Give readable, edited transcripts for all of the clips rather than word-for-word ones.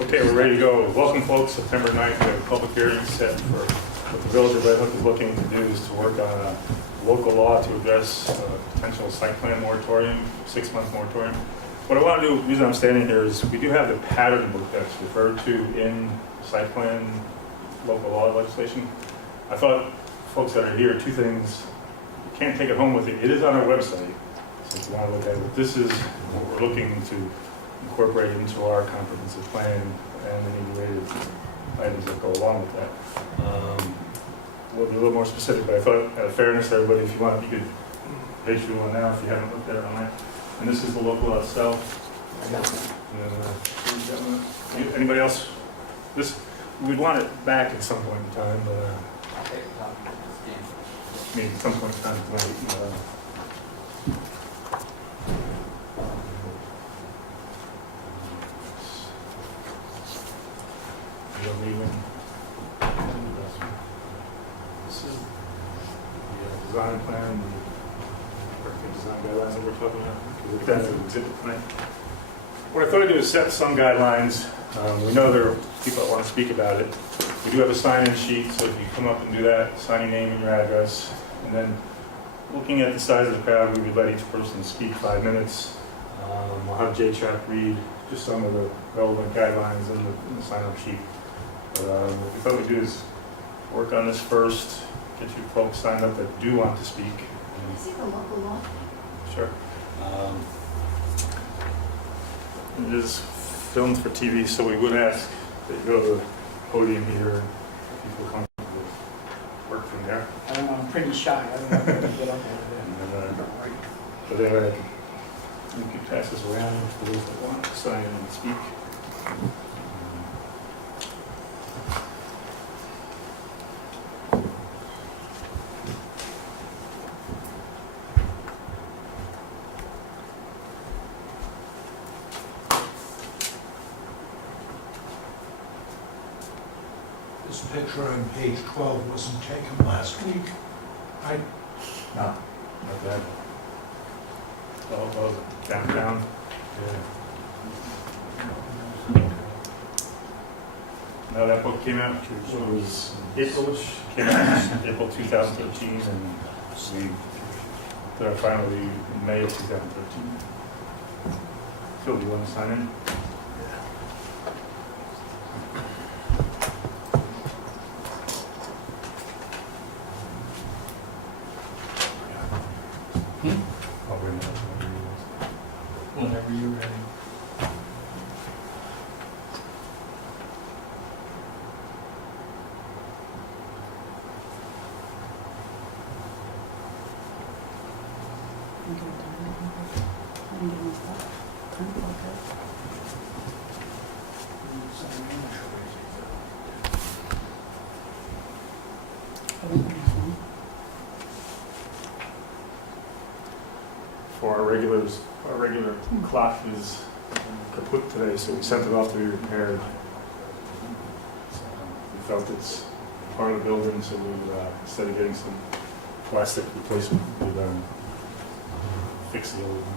Okay, we're ready to go. Welcome, folks. September 9th, we have a public hearing set for what the Village of Red Hook is looking to do is to work on a local law to address a potential site plan moratorium, 6-month moratorium. What I want to do, the reason I'm standing here is we do have the pattern book that's referred to in site plan local law legislation. I thought folks that are here, two things, you can't take it home with you. It is on our website, so if you want to look at it. This is what we're looking to incorporate into our comprehensive plan and any related items that go along with that. We'll be a little more specific, but I thought, out of fairness, everybody, if you want, you could page through one now if you haven't looked at it online. And this is the local law itself. Anybody else? This, we'd want it back at some point in time, but maybe at some point in time tonight. This is the design plan, the design guidelines that we're talking about. That's an exhibit tonight. What I thought I'd do is set some guidelines. We know there are people that want to speak about it. We do have a sign-in sheet, so if you come up and do that, sign your name and your address, and then looking at the size of the crowd, we would let each person speak 5 minutes. We'll have J-Trap read just some of the relevant guidelines in the sign-up sheet. But what we thought we'd do is work on this first, get you folks signed up that do want to speak. Can I see the local law? Sure. It is filmed for TV, so we would ask that you go to the podium here and people comfortable work from there. I don't know, I'm pretty shy. I don't know if I can get up there. But anyway, you could pass this around for those that want to sign in and speak. This picture on page 12 wasn't taken last week. No, not bad. Oh, downtown. Yeah. No, that book came out, it was April-ish, came out in April 2013, and we did our final review in May of 2013. Phil, do you want to sign in? Whenever you're ready. For our regular clock is kaput today, so we sent it off to be repaired. We felt it's part of the building, so we instead of getting some plastic replacement, we fix the old one.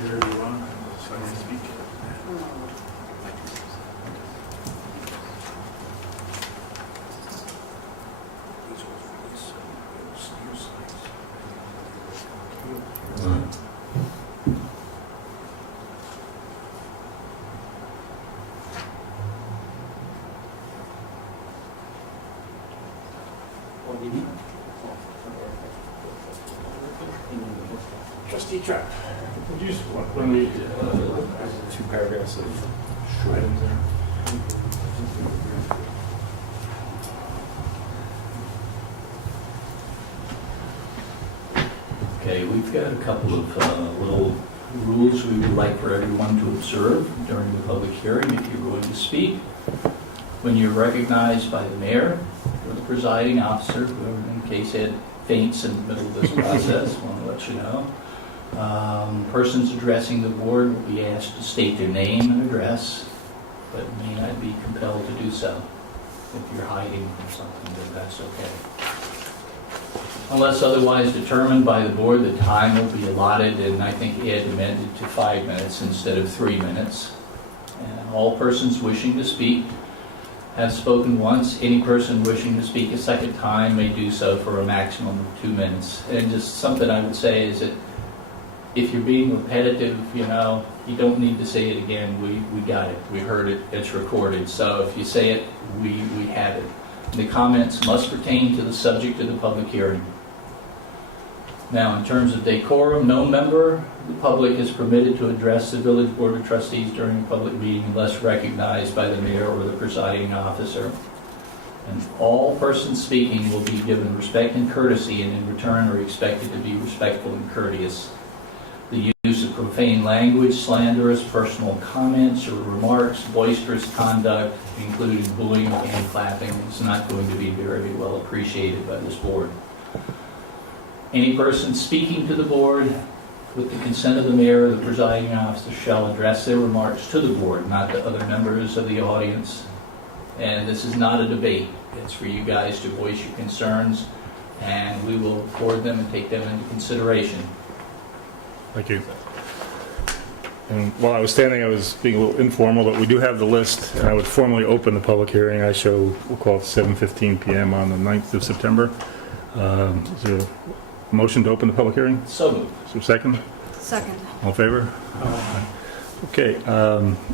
Here you want, so I can speak. Trustee Trap, would you just want to read 2 paragraphs of items there? Okay, we've got a couple of little rules we would like for everyone to observe during the public hearing if you're going to speak. When you're recognized by the mayor or the presiding officer, whoever in case Ed faints in the middle of this process, I want to let you know. Persons addressing the board will be asked to state their name and address, but may not be compelled to do so. If you're hiding from something, then that's okay. Unless otherwise determined by the board, the time will be allotted, and I think Ed amended to 5 minutes instead of 3 minutes. And all persons wishing to speak have spoken once. Any person wishing to speak a second time may do so for a maximum of 2 minutes. And just something I would say is that if you're being repetitive, you don't need to say it again. We got it. We heard it. It's recorded. So if you say it, we have it. The comments must pertain to the subject of the public hearing. Now, in terms of decorum, no member of the public is permitted to address the Village Board of Trustees during a public meeting unless recognized by the mayor or the presiding officer. And all persons speaking will be given respect and courtesy, and in return are expected to be respectful and courteous. The use of profane language, slanderous personal comments or remarks, boisterous conduct, including booing and clapping, is not going to be very well appreciated by this board. Any person speaking to the board with the consent of the mayor or the presiding officer shall address their remarks to the board, not to other members of the audience. And this is not a debate. It's for you guys to voice your concerns, and we will record them and take them into consideration. Thank you. And while I was standing, I was being a little informal, but we do have the list, and I would formally open the public hearing. I show, we'll call it 7:15 p.m. on the 9th of September. Is there a motion to open the public hearing? So moved. Is there a second? Second. All in favor? Okay,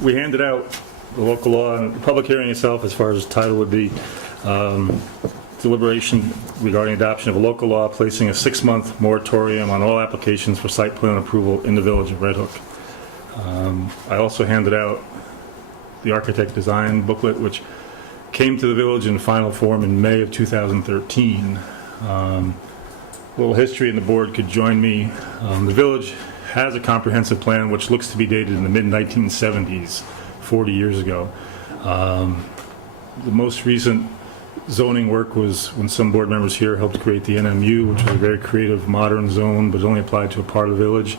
we handed out the local law, and the public hearing itself, as far as the title would be, deliberation regarding adoption of a local law placing a 6-month moratorium on all applications for site plan approval in the Village of Red Hook. I also handed out the architect design booklet, which came to the village in final form in May of 2013. A little history, and the board could join me. The village has a comprehensive plan which looks to be dated in the mid-1970s, 40 years ago. The most recent zoning work was when some board members here helped create the NMU, which was a very creative, modern zone, but only applied to a part of the village.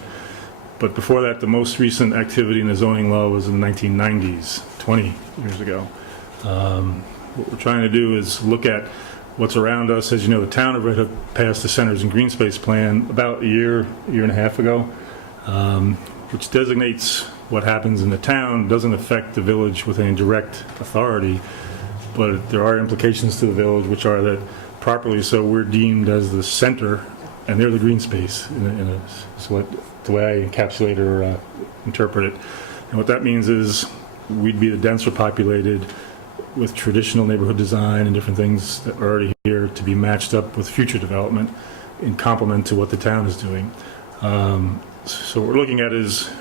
But before that, the most recent activity in the zoning law was in the 1990s, 20 years ago. What we're trying to do is look at what's around us. As you know, the town of Red Hook passed the Centers and Green Space Plan about a year and a half ago, which designates what happens in the town. It doesn't affect the village with any direct authority, but there are implications to the village, which are that properly so we're deemed as the center, and they're the green space, is what the way I encapsulate or interpret it. And what that means is we'd be the denser populated with traditional neighborhood design and different things that are already here to be matched up with future development in complement to what the town is doing. So what we're looking at is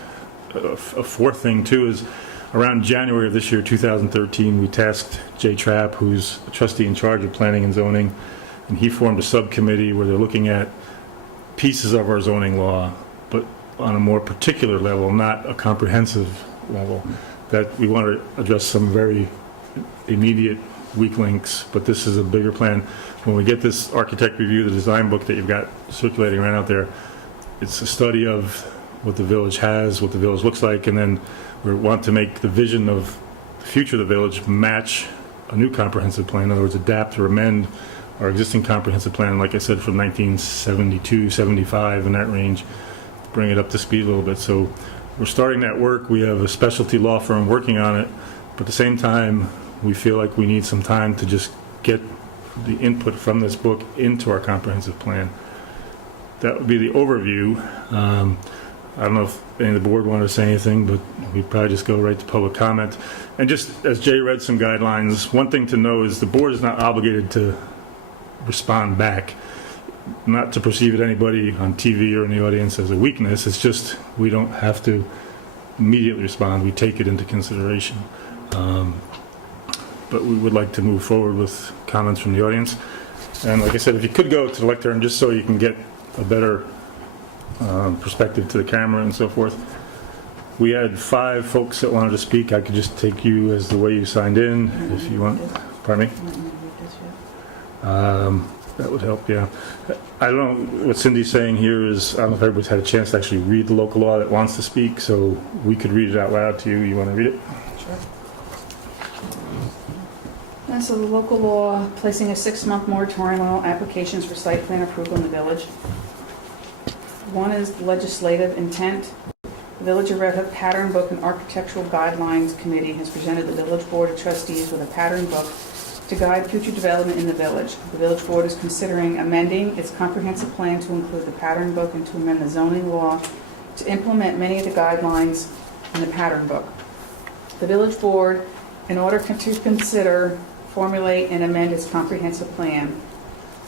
a fourth thing too is around January of this year, 2013, we tasked Jay Trapp, who's a trustee in charge of planning and zoning, and he formed a subcommittee where they're looking at pieces of our zoning law, but on a more particular level, not a comprehensive level, that we want to address some very immediate weak links, but this is a bigger plan. When we get this architect review, the design book that you've got circulating around out there, it's a study of what the village has, what the village looks like, and then we want to make the vision of the future of the village match a new comprehensive plan. In other words, adapt or amend our existing comprehensive plan, like I said, from 1972, 75, in that range, bring it up to speed a little bit. So we're starting that work. We have a specialty law firm working on it, but at the same time, we feel like we need some time to just get the input from this book into our comprehensive plan. That would be the overview. I don't know if any of the board wanted to say anything, but we'd probably just go right to public comment. And just as Jay read some guidelines, one thing to know is the board is not obligated to respond back, not to perceive it anybody on TV or in the audience as a weakness. It's just we don't have to immediately respond. We take it into consideration. But we would like to move forward with comments from the audience. And like I said, if you could go to the lectern just so you can get a better perspective to the camera and so forth. We had 5 folks that wanted to speak. I could just take you as the way you signed in if you want. Pardon me? That would help, yeah. I don't know, what Cindy's saying here is, I don't know if everybody's had a chance to actually read the local law that wants to speak, so we could read it out loud to you. You want to read it? And so the local law placing a 6-month moratorium on all applications for site plan approval in the village. One is legislative intent. The Village of Red Hook Pattern Book and Architectural Guidelines Committee has presented the Village Board of Trustees with a pattern book to guide future development in the village. The Village Board is considering amending its comprehensive plan to include the pattern book and to amend the zoning law to implement many of the guidelines in the pattern book. The Village Board, in order to consider, formulate, and amend its comprehensive plan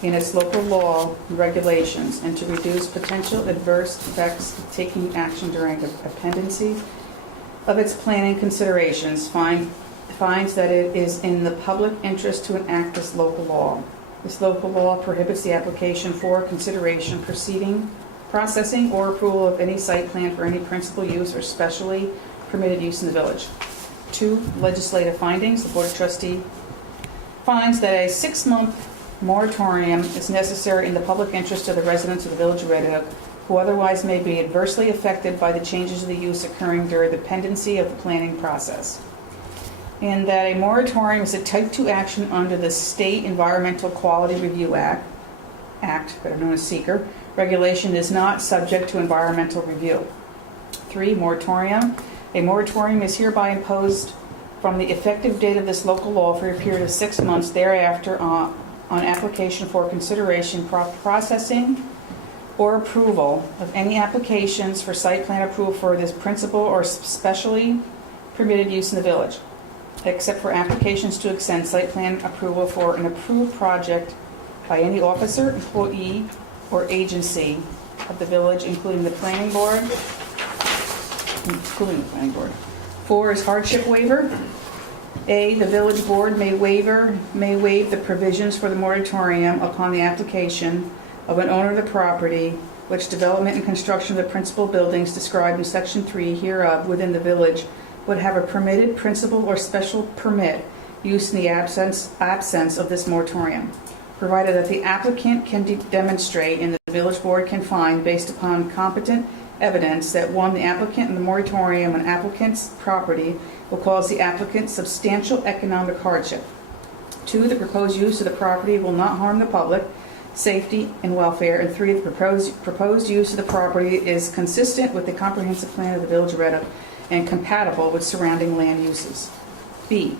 in its local law and regulations, and to reduce potential adverse effects of taking action during the pendency of its planning considerations, finds that it is in the public interest to enact this local law. This local law prohibits the application for consideration, proceeding, processing, or approval of any site plan for any principal use or specially permitted use in the village. 2, legislative findings. The Board of Trustees finds that a 6-month moratorium is necessary in the public interest of the residents of the Village of Red Hook, who otherwise may be adversely affected by the changes of the use occurring during the pendency of the planning process. And that a moratorium is a Type 2 action under the State Environmental Quality Review Act, better known as SEQR, regulation is not subject to environmental review. 3, moratorium. A moratorium is hereby imposed from the effective date of this local law for a period of 6 months thereafter on application for consideration, processing, or approval of any applications for site plan approval for this principal or specially permitted use in the village, except for applications to extend site plan approval for an approved project by any officer, employee, or agency of the village, including the planning board. 4 is hardship waiver. A, the village board may waive the provisions for the moratorium upon the application of an owner of the property which development and construction of the principal buildings described in Section 3 hereof within the village would have a permitted principal or special permit use in the absence of this moratorium, provided that the applicant can demonstrate and the village board can find, based upon competent evidence, that 1, the applicant and the moratorium on applicant's property will cause the applicant substantial economic hardship. 2, the proposed use of the property will not harm the public, safety, and welfare. And 3, the proposed use of the property is consistent with the comprehensive plan of the Village of Red Hook and compatible with surrounding land uses. B,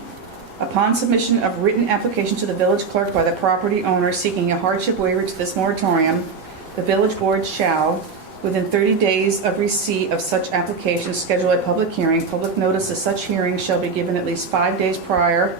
upon submission of written application to the village clerk by the property owner seeking a hardship waiver to this moratorium, the village board shall, within 30 days of receipt of such application, schedule a public hearing. Public notice of such hearing shall be given at least 5 days prior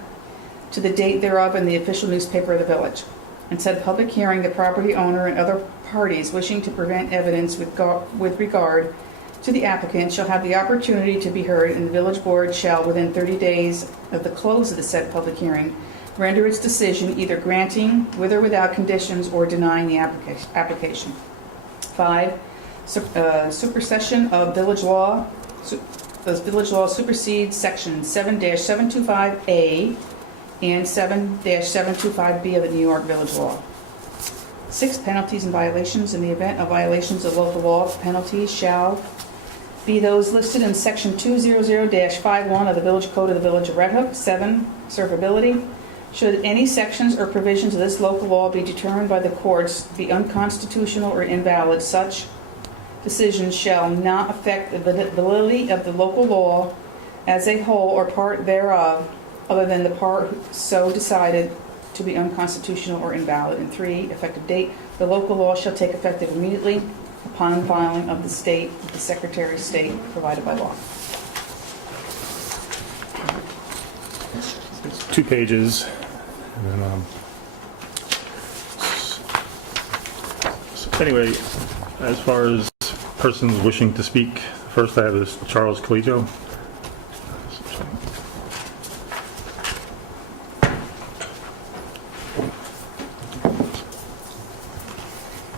to the date thereof in the official newspaper of the village. And said public hearing, the property owner and other parties wishing to present evidence with regard to the applicant shall have the opportunity to be heard, and the village board shall, within 30 days of the close of the said public hearing, render its decision either granting, with or without conditions, or denying the application. 5, supersession of village law. The village law supersedes Section 7-725A and 7-725B of the New York Village Law. 6, penalties and violations. In the event of violations of local law, penalties shall be those listed in Section 200-51 of the Village Code of the Village of Red Hook. 7, servability. Should any sections or provisions of this local law be determined by the courts to be unconstitutional or invalid, such decisions shall not affect the validity of the local law as a whole or part thereof, other than the part so decided to be unconstitutional or invalid. And 3, effective date. The local law shall take effect immediately upon filing of the Secretary of State provided by law. It's 2 pages. And then, so anyway, as far as persons wishing to speak, first I have this Charles Collegio.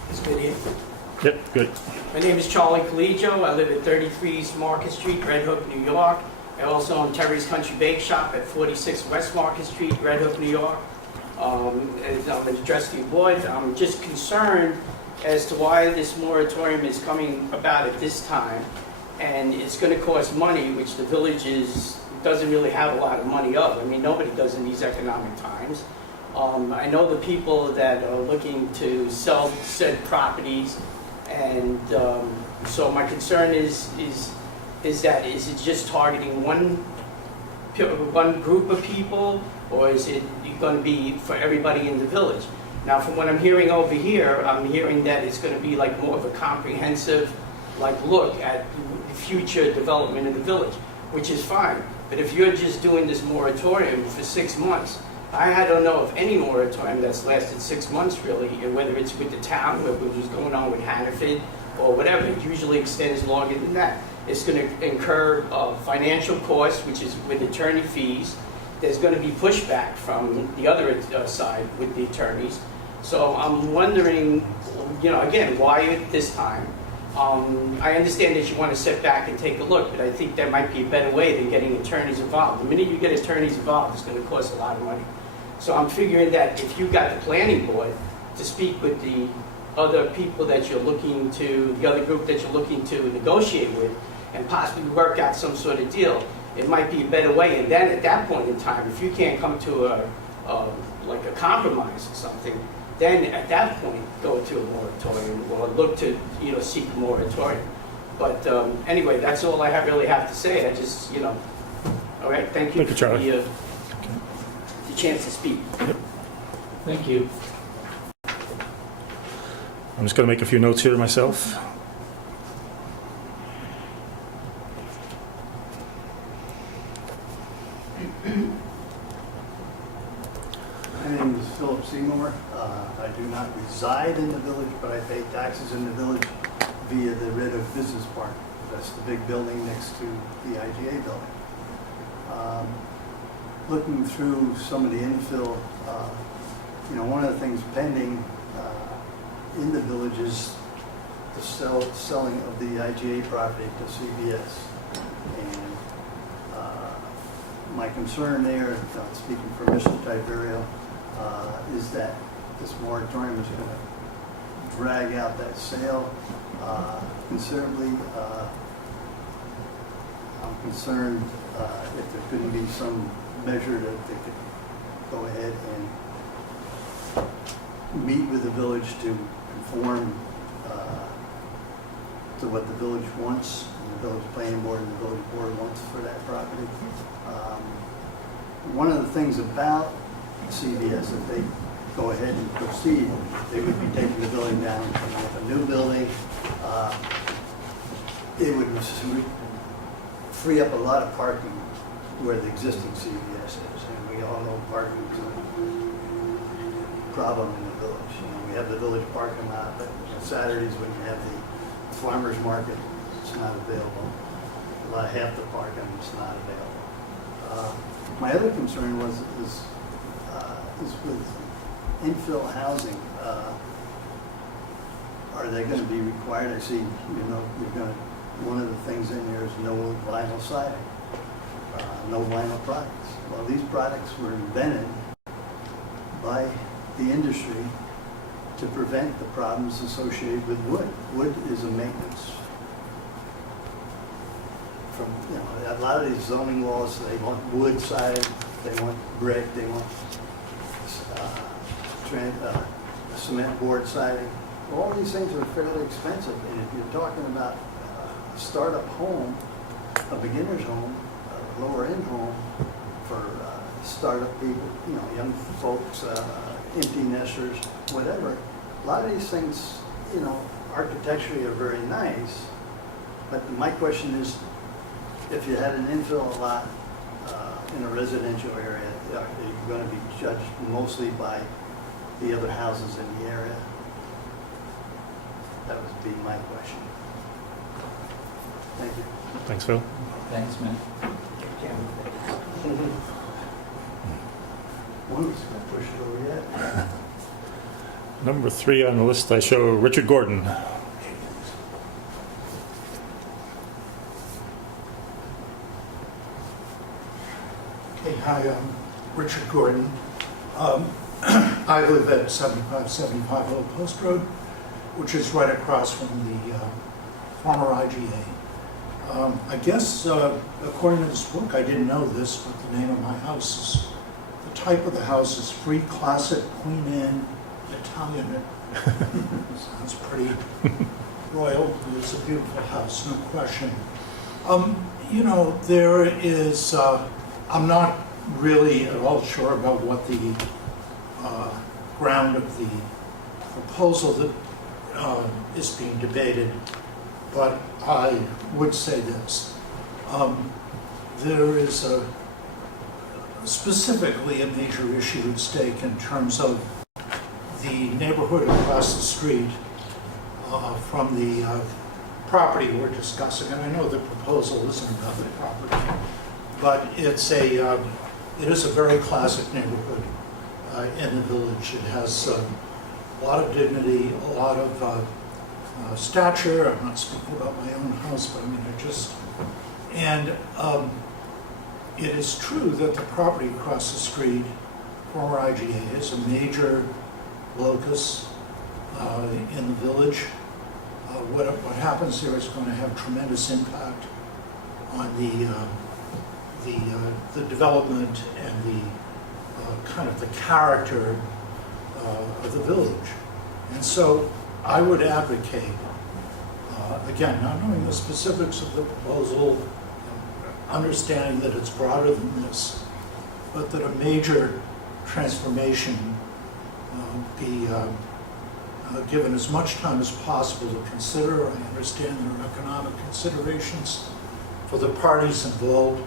This video. Yep, good. My name is Charlie Collegio. I live at 33 East Market Street, Red Hook, New York. I also own Terry's Country Bake Shop at 46 West Market Street, Red Hook, New York. And I'm the trustee board. I'm just concerned as to why this moratorium is coming about at this time. And it's going to cost money, which the village doesn't really have a lot of money of. I mean, nobody does in these economic times. I know the people that are looking to sell said properties, and so my concern is it just targeting one group of people, or is it going to be for everybody in the village? Now, from what I'm hearing over here, I'm hearing that it's going to be like more of a comprehensive look at future development in the village, which is fine. But if you're just doing this moratorium for 6 months, I don't know of any moratorium that's lasted 6 months really, whether it's with the town, which is going on with Hannaford, or whatever. It usually extends longer than that. It's going to incur financial costs, which is with attorney fees. There's going to be pushback from the other side with the attorneys. So I'm wondering, again, why at this time? I understand that you want to sit back and take a look, but I think there might be a better way than getting attorneys involved. The minute you get attorneys involved, it's going to cost a lot of money. So I'm figuring that if you got the planning board to speak with the other people that you're looking to, the other group that you're looking to negotiate with, and possibly work out some sort of deal, it might be a better way. And then at that point in time, if you can't come to a compromise or something, then at that point, go to a moratorium or look to, seek a moratorium. But anyway, that's all I really have to say. I just, all right, thank you Thank you, Charlie. for the chance to speak. Thank you. I'm just going to make a few notes here myself. My name is Philip Seymour. I do not reside in the village, but I pay taxes in the village via the Red Hook Business Park. That's the big building next to the IGA building. Looking through some of the infill, one of the things pending in the village is the selling of the IGA property to CBS. And my concern there, speaking for Mr. Tiberio, is that this moratorium is going to drag out that sale considerably. I'm concerned if there couldn't be some measure that they could go ahead and meet with the village to conform to what the village wants, and the village planning board and the village board wants for that property. One of the things about CBS, if they go ahead and proceed, they would be taking the building down with a new building. It would free up a lot of parking where the existing CVS is, and we all know parking is a problem in the village. We have the village parking lot, but on Saturdays when you have the farmer's market, it's not available. Half the parking is not available. My other concern is with infill housing. Are they going to be required? I see, one of the things in there is no vinyl siding, no vinyl products. Well, these products were invented by the industry to prevent the problems associated with wood. Wood is a maintenance. A lot of these zoning laws, they want wood siding, they want brick, they want cement board siding. All these things are fairly expensive, and if you're talking about a startup home, a beginner's home, a lower end home for startup people, young folks, empty nesters, whatever. A lot of these things, architecturally are very nice, but my question is, if you had an infill lot in a residential area, are you going to be judged mostly by the other houses in the area? That would be my question. Thank you. Thanks, Phil. Thanks, man. One was going to push it over yet. Number 3 on the list, I show Richard Gordon. Hi, I'm Richard Gordon. I live at 7575 Old Post Road, which is right across from the former IGA. I guess, according to this book, I didn't know this, but the name of my house is, the type of the house is Free Classic Queen Anne Italian. Sounds pretty royal. It's a beautiful house, no question. You know, there is, I'm not really at all sure about what the ground of the proposal that is being debated, but I would say this. There is specifically a major issue at stake in terms of the neighborhood across the street from the property we're discussing, and I know the proposal isn't about the property, but it is a very classic neighborhood in the village. It has a lot of dignity, a lot of stature. I'm not speaking about my own house, but I mean, and it is true that the property across the street, former IGA, is a major locus in the village. What happens there is going to have tremendous impact on the development and the kind of the character of the village. And so I would advocate, again, not knowing the specifics of the proposal, understanding that it's broader than this, but that a major transformation be given as much time as possible to consider. I understand there are economic considerations for the parties involved.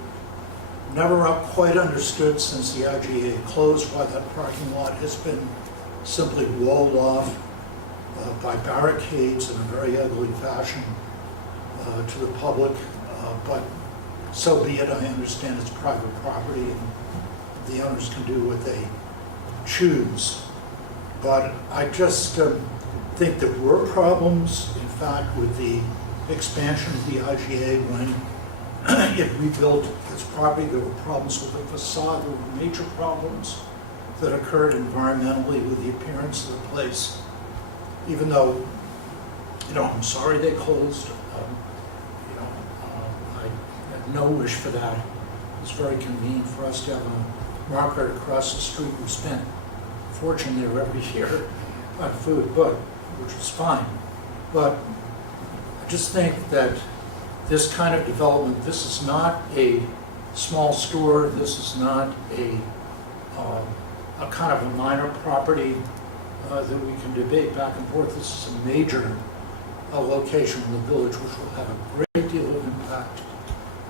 Never quite understood since the IGA closed why that parking lot has been simply walled off by barricades in a very ugly fashion to the public, but so be it. I understand it's private property and the owners can do what they choose. But I just think there were problems, in fact, with the expansion of the IGA when it rebuilt its property. There were problems with the facade. There were major problems that occurred environmentally with the appearance of the place. Even though, you know, I'm sorry they closed. I had no wish for that. It's very convenient for us to have a market across the street. We spent a fortune there every year on food, which was fine. But I just think that this kind of development, this is not a small store, this is not a kind of a minor property that we can debate back and forth. This is a major location in the village which will have a great deal of impact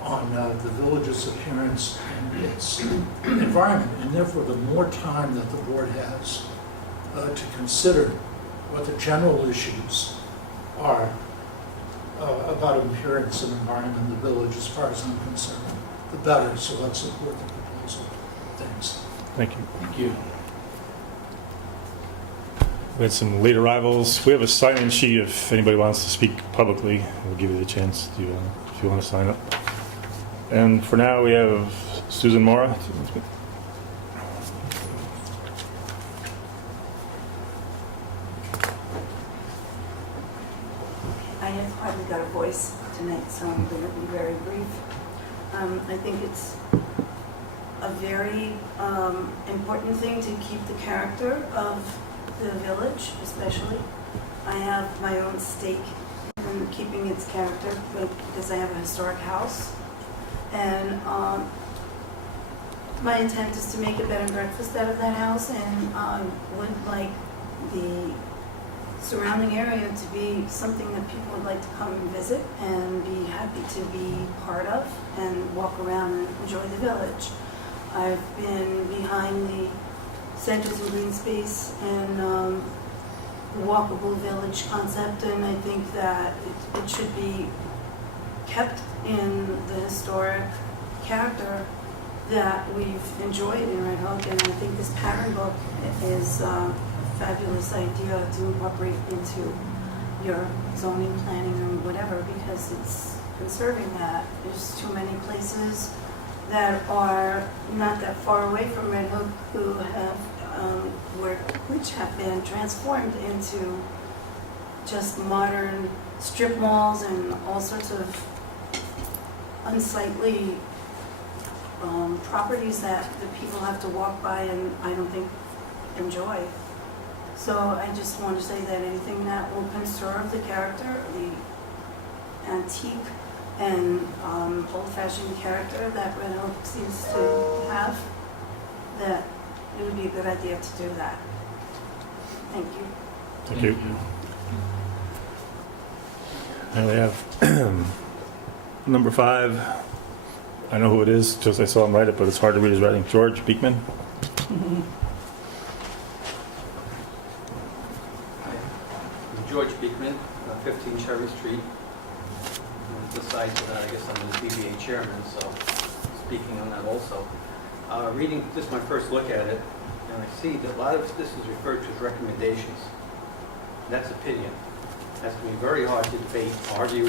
on the village's appearance and its environment. And therefore, the more time that the board has to consider what the general issues are about appearance and environment in the village, as far as I'm concerned, the better. So let's support the proposal. Thanks. Thank you. Thank you. We had some late arrivals. We have a sign-in sheet if anybody wants to speak publicly. We'll give you the chance to, if you want to sign up. And for now, we have Susan Mora. I have hardly got a voice tonight, so I'm going to be very brief. I think it's a very important thing to keep the character of the village, especially. I have my own stake in keeping its character because I have a historic house. And my intent is to make a bed and breakfast out of that house, and would like the surrounding area to be something that people would like to come and visit and be happy to be part of and walk around and enjoy the village. I've been behind the Centers and Green Space and the walkable village concept, and I think that it should be kept in the historic character that we've enjoyed in Red Hook, and I think this pattern book is a fabulous idea to incorporate into your zoning planning or whatever, because it's conserving that. There's too many places that are not that far away from Red Hook who have, which have been transformed into just modern strip malls and all sorts of unsightly properties that the people have to walk by and I don't think enjoy. So I just want to say that anything that will conserve the character, the antique and old-fashioned character that Red Hook seems to have, that it would be a good idea to do that. Thank you. Thank you. And we have number 5. I know who it is, just I saw him write it, but it's hard to read his writing. George Beekman. George Beekman, 15 Cherry Street. Besides that, I guess I'm the ZBA chairman, so speaking on that also. Reading just my first look at it, and I see that a lot of this is referred to as recommendations. That's opinion. That's going to be very hard to debate, argue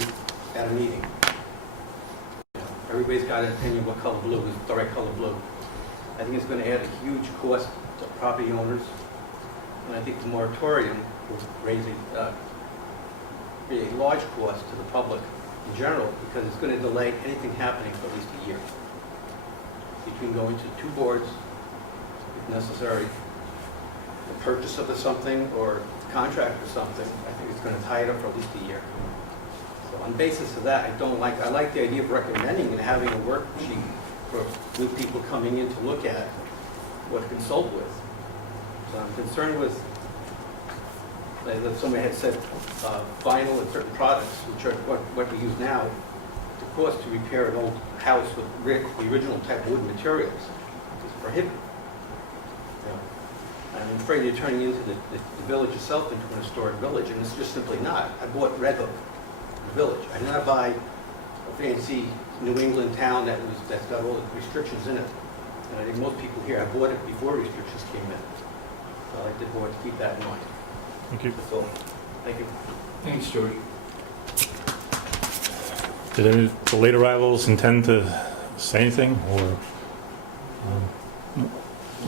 at a meeting. Everybody's got an opinion what color blue is the right color blue. I think it's going to add a huge cost to property owners, and I think the moratorium will raise be a large cost to the public in general, because it's going to delay anything happening for at least a year. Between going to 2 boards, if necessary, the purchase of something or contract for something, I think it's going to tie it up for at least a year. So on the basis of that, I like the idea of recommending and having a worksheet for new people coming in to look at what to consult with. So I'm concerned with, like somebody had said, vinyl and certain products, which are what we use now, the cost to repair an old house with the original type of wood materials is prohibitive. You know, I'm afraid you're turning into the village itself into an historic village, and it's just simply not. I bought Red Hook, the village. I did not buy a fancy New England town that's got all the restrictions in it. And I think most people here, I bought it before restrictions came in. So I like the board to keep that in mind. Thank you. That's all. Thank you. Thanks, George. Did any of the late arrivals intend to say anything, or? No?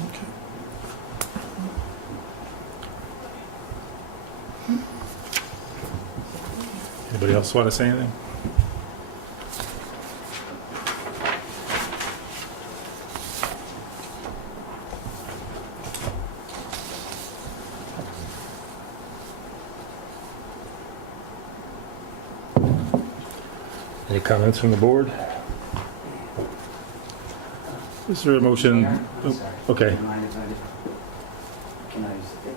Okay. Anybody else want to say anything? Any comments from the board? Is there a motion? Mayor? Oh, Sorry. okay. Do you mind if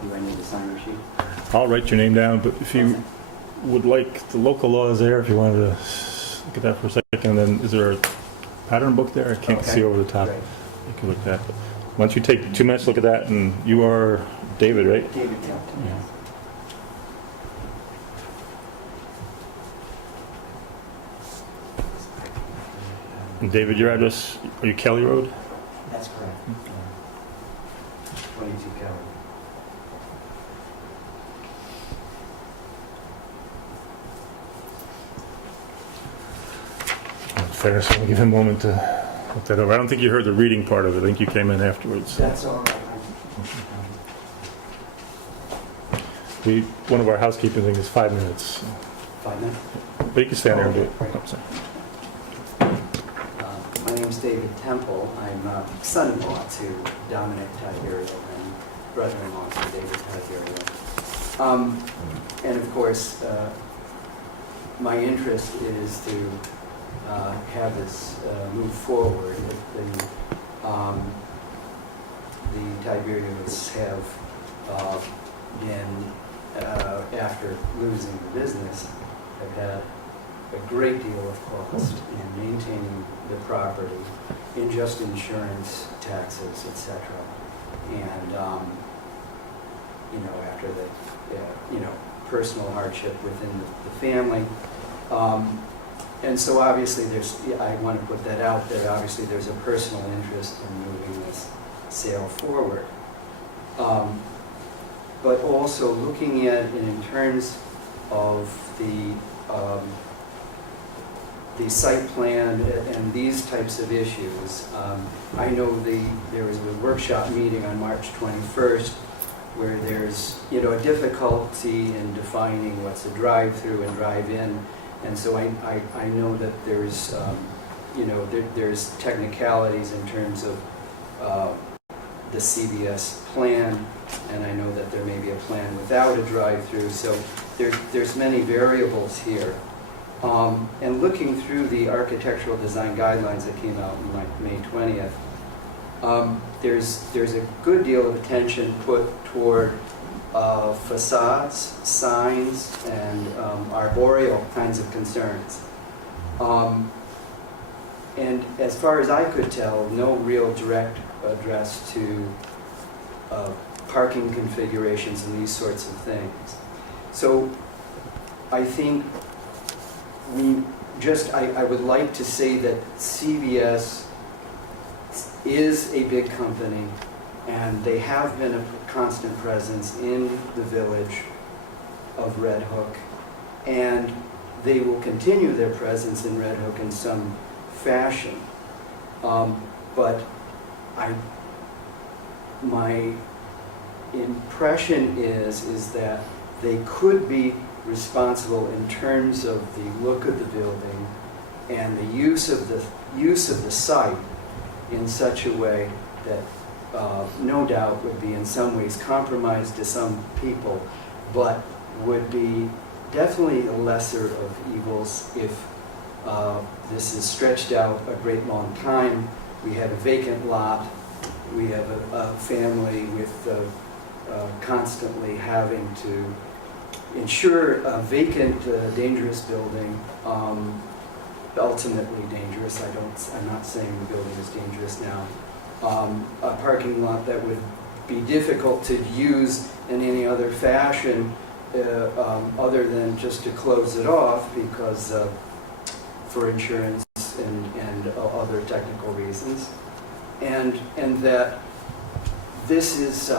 do I need to sign your sheet? I'll write your name down, but if you would like, the local law is there, if you wanted to look at that for a second, then is there a pattern book there? I can't Okay. see over the top. Great. You can look at that. But once you take 2 minutes, look at that, and you are David, right? David Captain, yes. And David, your address, are you Kelly Road? That's correct. 22 Kelly. In fairness, I'm going to give him a moment to look that over. I don't think you heard the reading part of it. I think you came in afterwards. That's all right. One of our housekeeping things is 5 minutes. 5 minutes. But you can stand there and do it. Right. Oh, sorry. My name's David Temple. I'm son-in-law to Dominic Tiberio and brother-in-law to David Tiberio. And of course, my interest is to have this move forward. The Tiberios have been, after losing the business, have had a great deal of cost in maintaining the property, in just insurance, taxes, etc. And, after the, personal hardship within the family. And so obviously I want to put that out there, obviously there's a personal interest in moving this sale forward. But also looking at it in terms of the the site plan and these types of issues. I know there was a workshop meeting on March 21st where there's, a difficulty in defining what's a drive-through and drive-in. And so I know that there's, there's technicalities in terms of the CVS plan, and I know that there may be a plan without a drive-through. So there's many variables here. And looking through the architectural design guidelines that came out on May 20th, there's a good deal of attention put toward facades, signs, and arboreal kinds of concerns. And as far as I could tell, no real direct address to parking configurations and these sorts of things. So I think I would like to say that CVS is a big company, and they have been a constant presence in the village of Red Hook, and they will continue their presence in Red Hook in some fashion. But my impression is that they could be responsible in terms of the look of the building and the use of the site in such a way that no doubt would be in some ways compromised to some people, but would be definitely the lesser of evils if this is stretched out a great long time. We have a vacant lot. We have a family with constantly having to ensure a vacant, dangerous building, ultimately dangerous. I'm not saying the building is dangerous now. A parking lot that would be difficult to use in any other fashion other than just to close it off because for insurance and other technical reasons. And that this is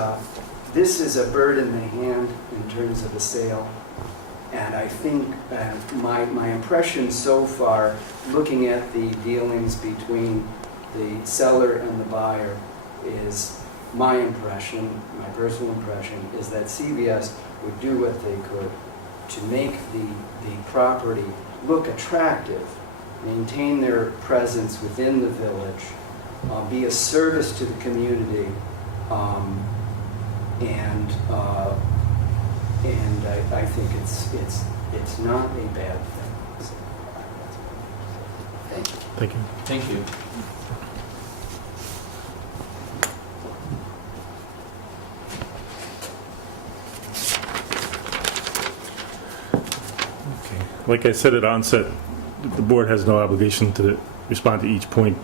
a bird in the hand in terms of a sale. And I think my impression so far, looking at the dealings between the seller and the buyer, is my personal impression, is that CVS would do what they could to make the property look attractive, maintain their presence within the village, be a service to the community, and I think it's not a bad thing. So, thank you. Thank you. Thank you. Like I said at onset, the board has no obligation to respond to each point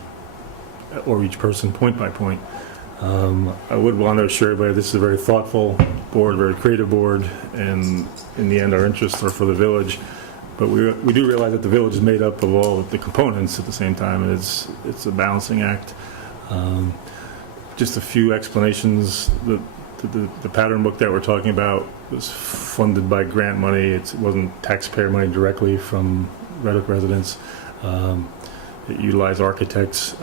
or each person point by point. I would want to assure everybody this is a very thoughtful board, very creative board, and in the end our interests are for the village. But we do realize that the village is made up of all of the components at the same time, and it's a balancing act. Just a few explanations. The pattern book that we're talking about was funded by grant money. It wasn't taxpayer money directly from Red Hook residents. It utilized architects.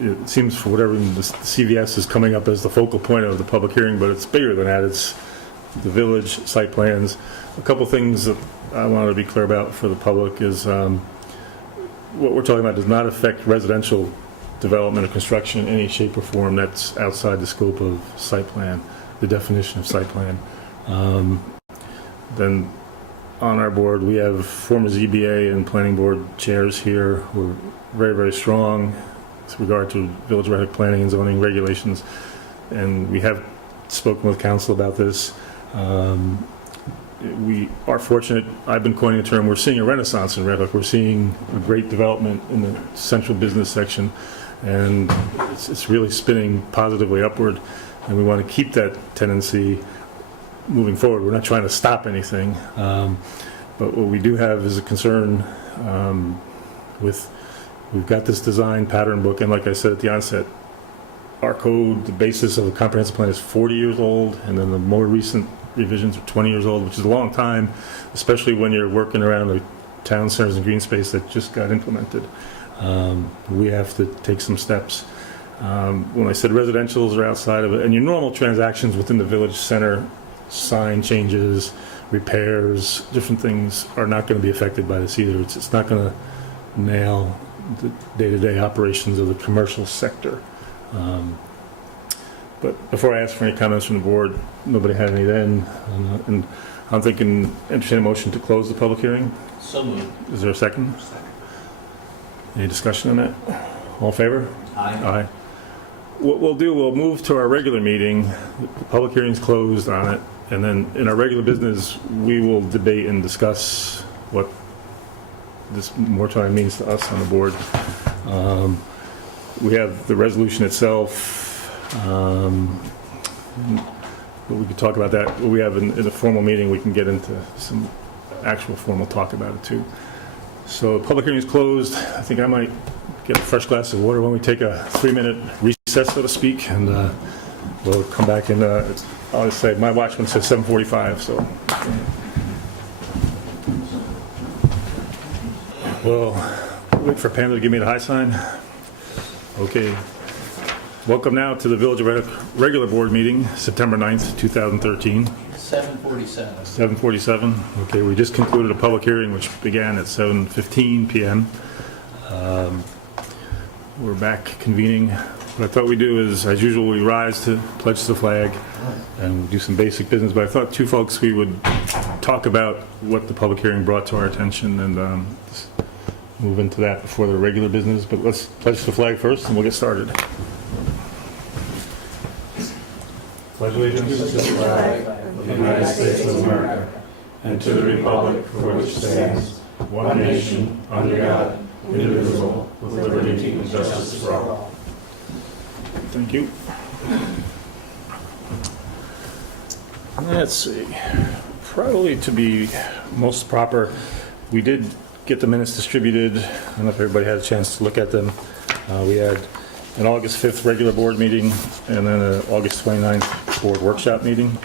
It seems for whatever reason the CVS is coming up as the focal point of the public hearing, but it's bigger than that. It's the village, site plans. A couple things that I wanted to be clear about for the public is what we're talking about does not affect residential development or construction in any shape or form. That's outside the scope of site plan, the definition of site plan. Then on our board, we have former ZBA and planning board chairs here who are very, very strong with regard to Village Red Hook planning and zoning regulations. And we have spoken with council about this. We are fortunate, I've been coining the term, we're seeing a renaissance in Red Hook. We're seeing a great development in the central business section, and it's really spinning positively upward, and we want to keep that tendency moving forward. We're not trying to stop anything, but what we do have is a concern we've got this design pattern book, and like I said at the onset, our code, the basis of the comprehensive plan is 40 years old, and then the more recent revisions are 20 years old, which is a long time, especially when you're working around town centers and green space that just got implemented. We have to take some steps. When I said residentials are outside of it, and your normal transactions within the village center, sign changes, repairs, different things are not going to be affected by this either. It's not going to nail the day-to-day operations of the commercial sector. But before I ask for any comments from the board, nobody had any then, and I'm thinking, entertain a motion to close the public hearing. So moved. Is there a second? Any discussion on that? All in favor? Aye. What we'll do, we'll move to our regular meeting. The public hearing's closed on it, and then in our regular business, we will debate and discuss what this moratorium means to us on the board. We have the resolution itself. But we could talk about that. We have in a formal meeting, we can get into some actual formal talk about it too. So the public hearing is closed. I think I might get a fresh glass of water when we take a 3-minute recess, so to speak, and we'll come back in. I'll just say my watchman says 7:45, so. Well, wait for Pam to give me the high sign. Okay. Welcome now to the Village of Red Hook regular board meeting, September 9th, 2013. 7:47. 7:47. Okay, we just concluded a public hearing which began at 7:15 p.m. We're back convening. What I thought we'd do is, as usual, we rise to pledge the flag and do some basic business. But I thought two folks, we would talk about what the public hearing brought to our attention and just move into that before the regular business. But let's pledge the flag first and we'll get started. Pledge allegiance to the flag of the United States of America and to the republic for which stands one nation, under God, indivisible, with liberty and justice for all. Thank you. Let's see. Probably to be most proper, we did get the minutes distributed. I don't know if everybody had a chance to look at them. We had an August 5th regular board meeting and then an August 29th board workshop meeting.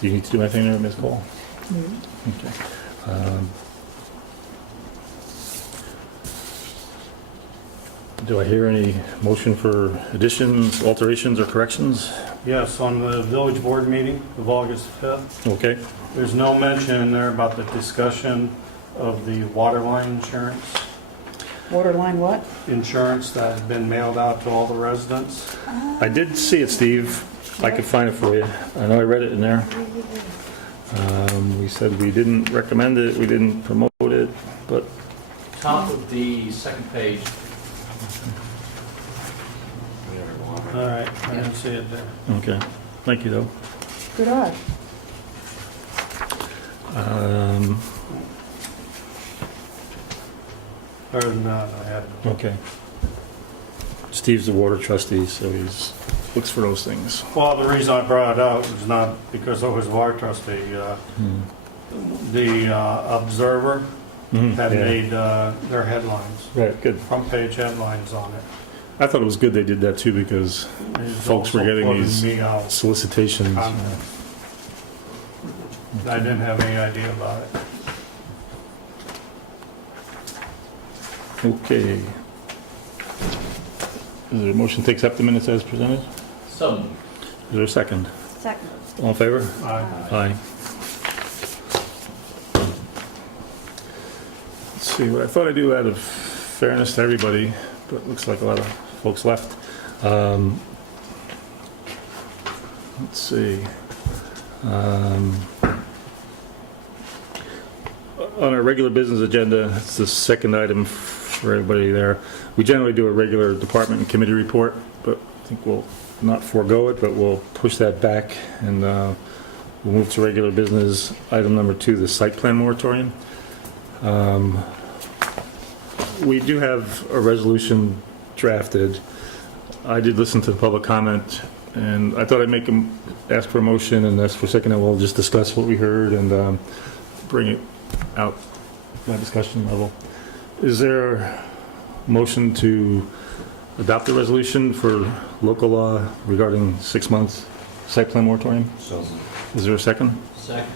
Do you need to do anything there, Ms. Cole? Okay. Do I hear any motion for additions, alterations, or corrections? Yes, on the village board meeting of August 5th, Okay. there's no mention in there about the discussion of the water line insurance. Water line what? Insurance that has been mailed out to all the residents. I did see it, Steve. I could find it for you. I know I read it in there. We said we didn't recommend it, we didn't promote it, but Top of the second page. All right, I didn't see it there. okay. Thank you, though. Good eye. Other than that, I had, Okay. Steve's the water trustee, so he's looks for those things. well, the reason I brought it out was not because I was water trustee. The Observer had Yeah. made their headlines, Right, good. front page headlines on it. I thought it was good they did that too because He's folks were also getting quoted these me out. solicitations. I didn't have any idea about it. Okay. Is there a motion to accept the minutes as presented? So moved. Is there a second? Second. All in favor? Aye. Aye. Let's see, what I thought I'd do out of fairness to everybody, but it looks like a lot of folks left. Let's see. On our regular business agenda, it's the second item for everybody there. We generally do a regular department and committee report, but I think we'll not forego it, but we'll push that back and we'll move to regular business. Item number 2, the site plan moratorium. We do have a resolution drafted. I did listen to the public comment, and I thought I'd ask for a motion and ask for a second, and we'll just discuss what we heard and bring it out my discussion level. Is there a motion to adopt the resolution for local law regarding 6 months? site plan moratorium? So, Is there a second? Second.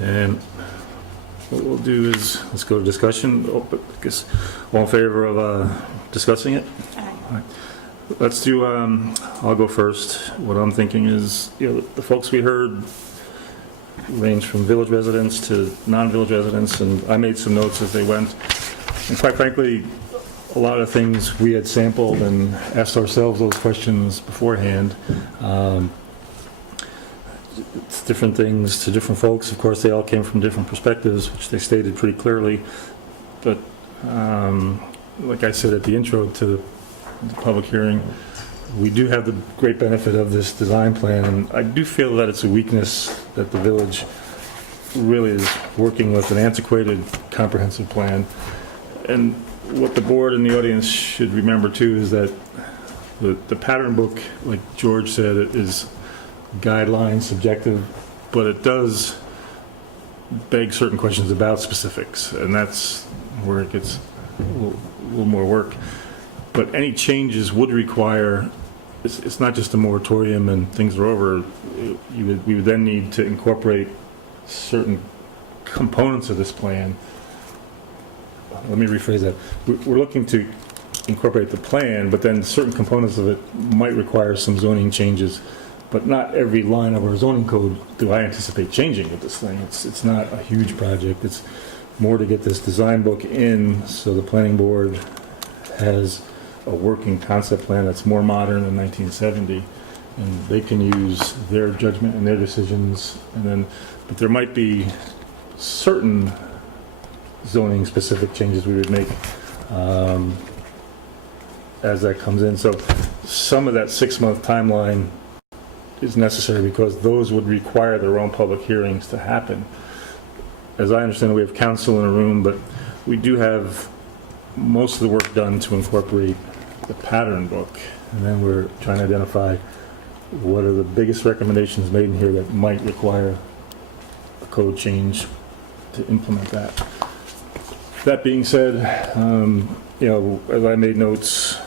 And what we'll do is, let's go to discussion. Oh, but I guess, all in favor of discussing it? Aye. Let's do, I'll go first. What I'm thinking is, the folks we heard range from village residents to non-village residents, and I made some notes as they went. And quite frankly, a lot of things we had sampled and asked ourselves those questions beforehand. It's different things to different folks. Of course, they all came from different perspectives, which they stated pretty clearly. But like I said at the intro to the public hearing, we do have the great benefit of this design plan, and I do feel that it's a weakness that the village really is working with an antiquated comprehensive plan. And what the board and the audience should remember too is that the pattern book, like George said, it is guideline subjective, but it does beg certain questions about specifics, and that's where it gets a little more work. But any changes would require, it's not just a moratorium and things are over. We would then need to incorporate certain components of this plan. Let me rephrase that. We're looking to incorporate the plan, but then certain components of it might require some zoning changes. But not every line of our zoning code do I anticipate changing with this thing. It's not a huge project. It's more to get this design book in so the planning board has a working concept plan that's more modern than 1970, and they can use their judgment and their decisions. And then, but there might be certain zoning specific changes we would make as that comes in. So some of that 6-month timeline is necessary because those would require their own public hearings to happen. As I understand it, we have council in a room, but we do have most of the work done to incorporate the pattern book, and then we're trying to identify what are the biggest recommendations made in here that might require a code change to implement that. That being said, as I made notes,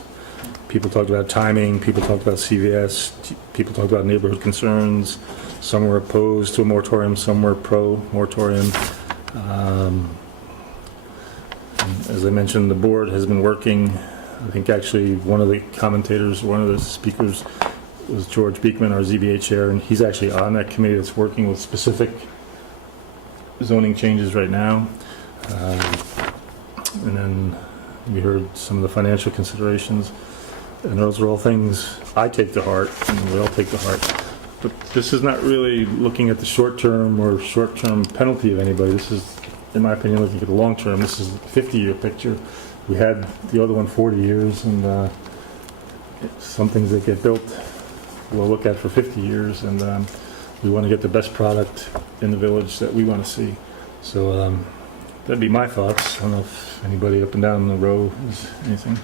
people talked about timing, people talked about CVS, people talked about neighborhood concerns. Some were opposed to a moratorium, some were pro-moratorium. As I mentioned, the board has been working. I think actually one of the commentators, one of the speakers was George Beekman, our ZBA chair, and he's actually on that committee that's working with specific zoning changes right now. And then we heard some of the financial considerations. And those are all things I take to heart, and we all take to heart. But this is not really looking at the short-term or short-term penalty of anybody. This is, in my opinion, looking at the long-term. This is a 50-year picture. We had the other one 40 years, and some things that get built we'll look at for 50 years, and we want to get the best product in the village that we want to see. So that'd be my thoughts. I don't know if anybody up and down the row has anything.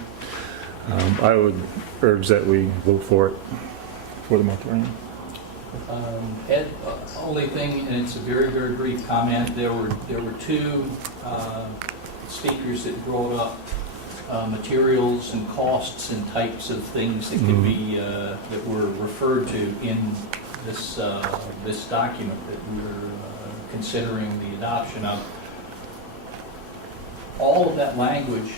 I would urge that we vote for it, for the moratorium. Ed, only thing, and it's a very, very brief comment, there were two speakers that brought up materials and costs and types of things that can be, that were referred to in this, this document that we're considering the adoption of. All of that language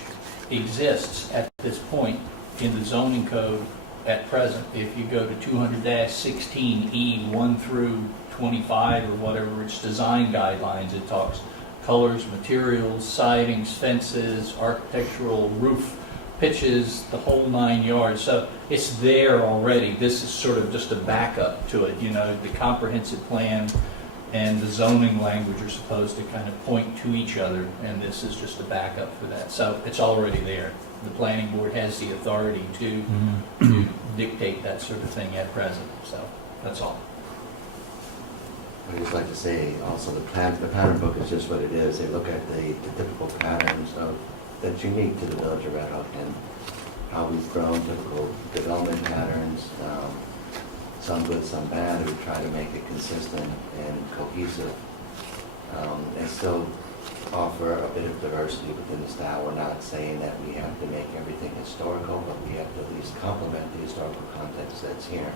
exists at this point in the zoning code at present. If you go to 200-16E 1 through 25 or whatever, it's design guidelines. It talks colors, materials, sidings, fences, architectural, roof pitches, the whole 9 yards. So it's there already. This is sort of just a backup to it. The comprehensive plan and the zoning language are supposed to kind of point to each other, and this is just a backup for that. So it's already there. The planning board has the authority to dictate that sort of thing at present. So that's all. I'd just like to say also the pattern book is just what it is. They look at the typical patterns that's unique to the village of Red Hook and how we've grown, typical development patterns, some good, some bad. We try to make it consistent and cohesive and still offer a bit of diversity within the style. We're not saying that we have to make everything historical, but we have to at least complement the historical context that's here.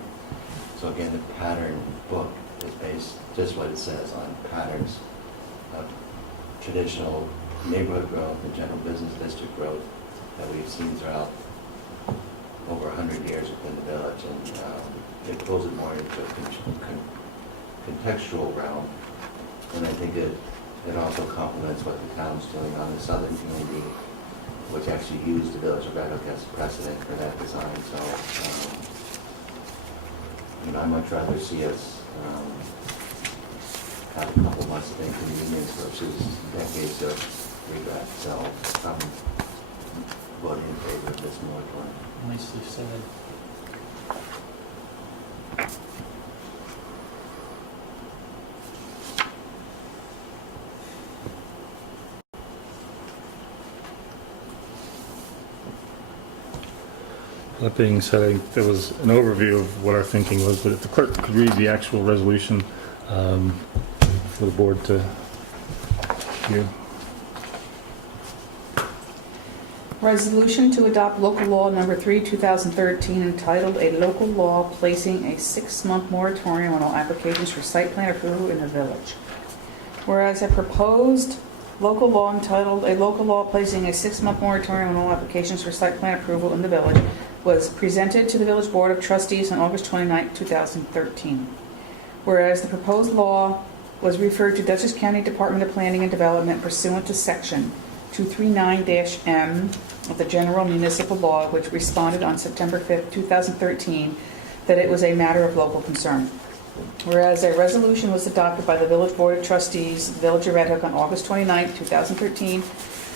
So again, the pattern book is based, just what it says, on patterns of traditional neighborhood growth and general business district growth that we've seen throughout over 100 years within the village. And it pulls it more into a contextual realm. And I think it also complements what the town's doing on the southern community, which actually used the village of Red Hook as precedent for that design. So, I'd much rather see us have a couple months of inconvenience versus decades of regret. So I'm voting in favor of this moratorium. Nicely said. That being said, I think there was an overview of what our thinking was, but if the clerk could read the actual resolution for the board to hear. Resolution to adopt local law number 3, 2013, entitled "A Local Law Placing a 6-Month Moratorium on All Applications for Site Plan Approval in the Village." Whereas a proposed local law entitled "A Local Law Placing a 6-Month Moratorium on All Applications for Site Plan Approval in the Village" was presented to the Village Board of Trustees on August 29, 2013. Whereas the proposed law was referred to Dutchess County Department of Planning and Development pursuant to Section 239-M of the General Municipal Law, which responded on September 5, 2013, that it was a matter of local concern. Whereas a resolution was adopted by the Village Board of Trustees, the Village of Red Hook, on August 29, 2013,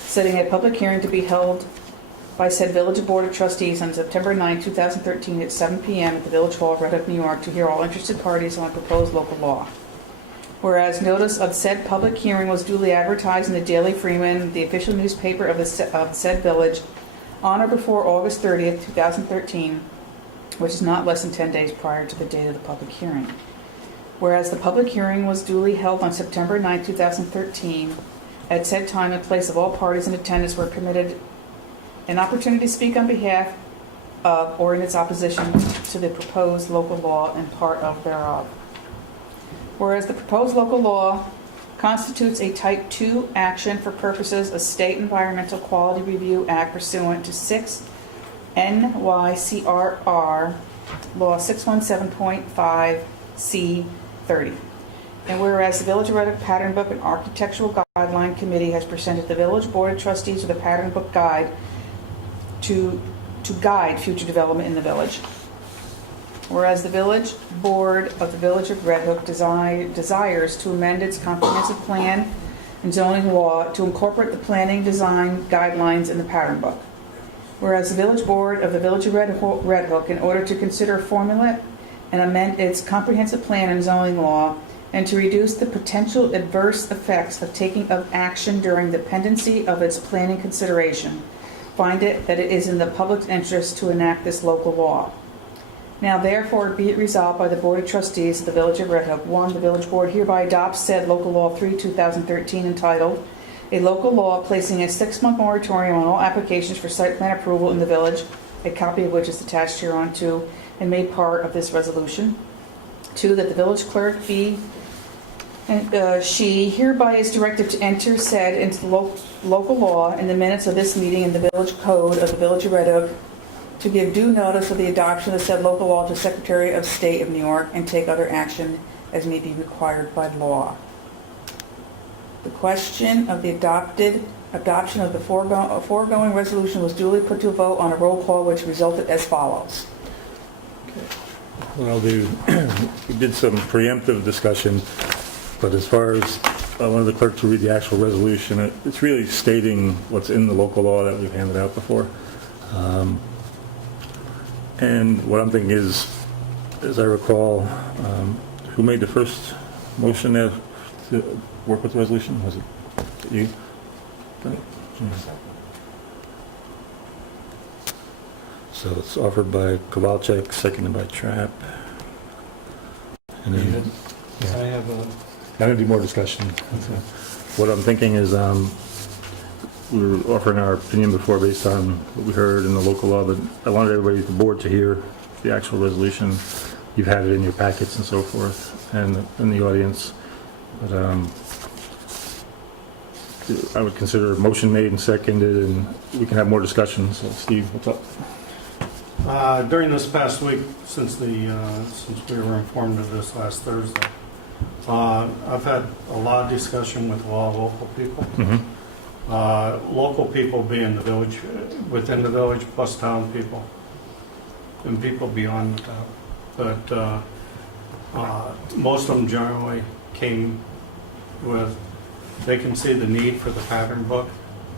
setting a public hearing to be held by said Village Board of Trustees on September 9, 2013 at 7 p.m. at the Village Hall, Red Hook, New York, to hear all interested parties on the proposed local law. Whereas notice of said public hearing was duly advertised in the Daily Freeman, the official newspaper of said village, on or before August 30, 2013, which is not less than 10 days prior to the date of the public hearing. Whereas the public hearing was duly held on September 9, 2013, at said time and place of all parties in attendance were permitted an opportunity to speak on behalf of or in its opposition to the proposed local law and part of thereof. Whereas the proposed local law constitutes a Type 2 action for purposes of State Environmental Quality Review Act pursuant to 6 NYCRR Law 617.5 C30. And whereas the Village of Red Hook Pattern Book and Architectural Guideline Committee has presented the Village Board of Trustees with a pattern book guide to guide future development in the village. Whereas the Village Board of the Village of Red Hook desires to amend its comprehensive plan and zoning law to incorporate the planning design guidelines in the pattern book. Whereas the Village Board of the Village of Red Hook, in order to consider formula and amend its comprehensive plan and zoning law, and to reduce the potential adverse effects of taking of action during the pendency of its planning consideration, find it that it is in the public's interest to enact this local law. Now therefore be it resolved by the Board of Trustees of the Village of Red Hook, 1, the Village Board hereby adopts said Local Law 3, 2013, entitled "A Local Law Placing a 6-Month Moratorium on All Applications for Site Plan Approval in the Village," a copy of which is attached hereunto and made part of this resolution. 2, that the village clerk be she hereby is directed to enter said into the local law in the minutes of this meeting in the Village Code of the Village of Red Hook, to give due notice of the adoption of the said local law to the Secretary of State of New York, and take other action as may be required by law. The question of the adoption of the foregoing resolution was duly put to a vote on a roll call, which resulted as follows. What I'll do, we did some preemptive discussion, but as far as I wanted the clerk to read the actual resolution, it's really stating what's in the local law that we've handed out before. And what I'm thinking is, as I recall, who made the first motion to work with the resolution? Was it you? So it's offered by Kowalczyk, seconded by Trapp. And then, yeah. I have a... Not going to do more discussion. What I'm thinking is we were offering our opinion before based on what we heard in the local law, but I wanted everybody, the board, to hear the actual resolution. you've had it in your packets and so forth, and in the audience. But I would consider a motion made and seconded, and we can have more discussions. So Steve, what's up? During this past week, since we were informed of this last Thursday, I've had a lot of discussion with a lot of local people. Local people being the village, within the village, plus town people, and people beyond the town. But most of them generally came with, they can see the need for the pattern book,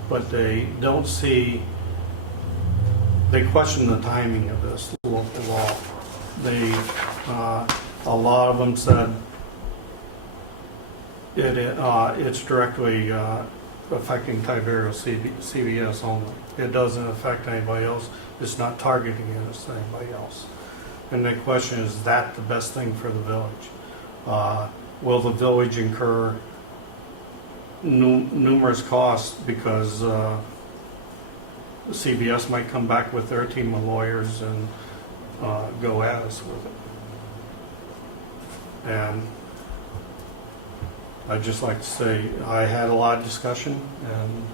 but they don't see, they question the timing of this local law. They, a lot of them said it's directly affecting Tiberio CVS only. It doesn't affect anybody else. It's not targeting it as anybody else. And the question is that the best thing for the village? Will the village incur numerous costs because CVS might come back with their team of lawyers and go at us with it? And I'd just like to say I had a lot of discussion, and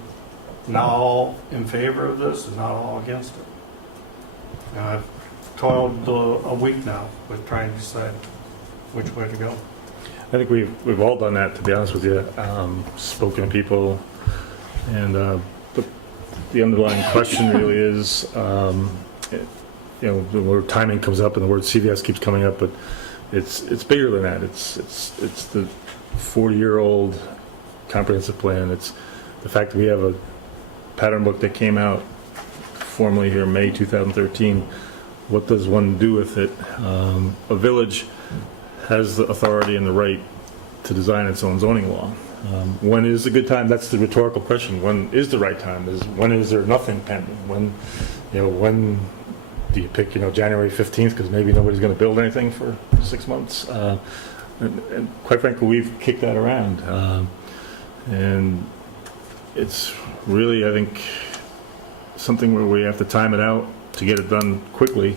not all in favor of this and not all against it. And I've toiled a week now with trying to decide which way to go. I think we've all done that, to be honest with you. Spoken to people, and the underlying question really is, the word timing comes up and the word CVS keeps coming up, but it's bigger than that. It's the 40-year-old comprehensive plan. It's the fact that we have a pattern book that came out formally here in May 2013. What does one do with it? A village has the authority and the right to design its own zoning law. When is a good time? That's the rhetorical question. When is the right time? When is there nothing pending? When do you pick, January 15th because maybe nobody's going to build anything for 6 months? And quite frankly, we've kicked that around. And it's really, I think, something where we have to time it out to get it done quickly.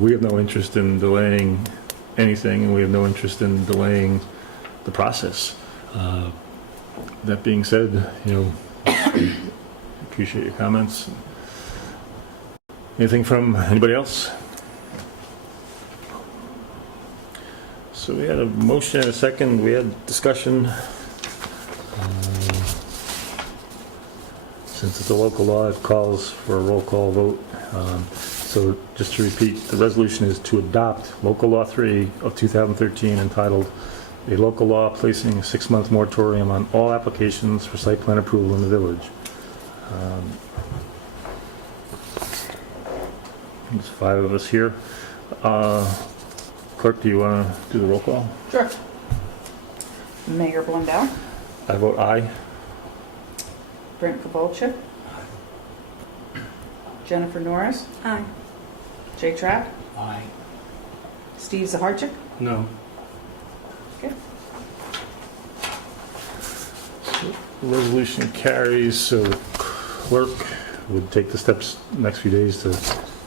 We have no interest in delaying anything, and we have no interest in delaying the process. That being said, appreciate your comments. Anything from anybody else? So we had a motion and a second. We had discussion. Since it's a local law, it calls for a roll call vote. So just to repeat, the resolution is to adopt Local Law 3 of 2013 entitled A Local Law Placing a 6-Month Moratorium on All Applications for Site Plan Approval in the Village. There's 5 of us here. Clerk, do you want to do the roll call? Sure. Mayor Blundell, I vote aye. Brent Kowalczyk, Jennifer Norris, Aye. Jay Trapp, Aye. Steve Zaharchik. No. Okay. So the resolution carries, so the clerk would take the steps next few days to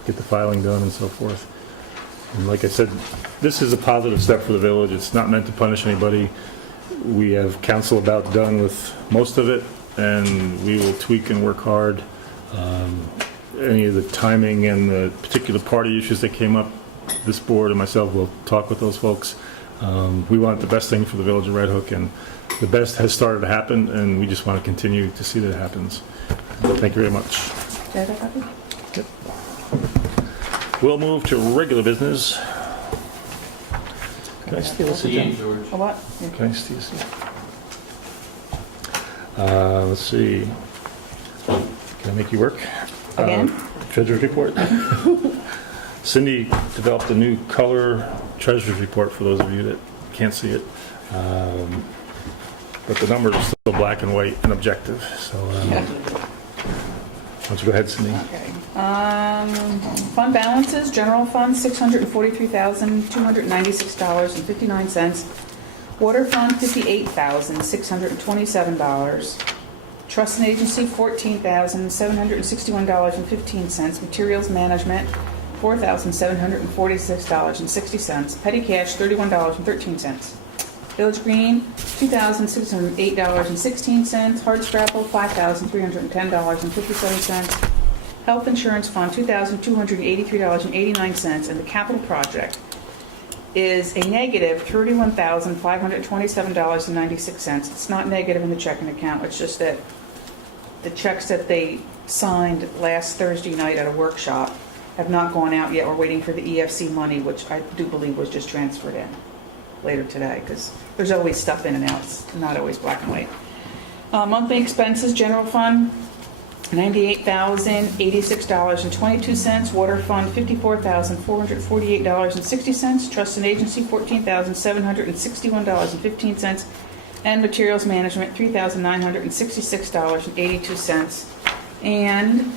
get the filing done and so forth. And like I said, this is a positive step for the village. It's not meant to punish anybody. We have council about done with most of it, and we will tweak and work hard. Any of the timing and the particular party issues that came up, this board and myself will talk with those folks. We want the best thing for the village of Red Hook, and the best has started to happen, and we just want to continue to see that it happens. Thank you very much. Do I have a copy? Yep. We'll move to regular business. Can I steal this again? George. A what? Yeah. Can I steal this? Let's see. Can I make you work? Again? Treasurer's report. Cindy developed a new color treasurer's report for those of you that can't see it. But the numbers are still black and white and objective. So why don't you go ahead, Cindy? Okay. Fund balances, general fund, $643,296.59. Water fund, $58,627. Trust and agency, $14,761.15. Materials management, $4,746.60. Petty cash, $31.13. Village Green, $2,608.16. Hardscrabble, $5,310.57. Health Insurance Fund, $2,283.89. And the capital project is a negative $31,527.96. It's not negative in the checking account, it's just that the checks that they signed last Thursday night at a workshop have not gone out yet. We're waiting for the EFC money, which I do believe was just transferred in later today, because there's always stuff in and out. It's not always black and white. Monthly expenses, general fund, $98,086.22. Water fund, $54,448.60. Trust and agency, $14,761.15. And materials management, $3,966.82. And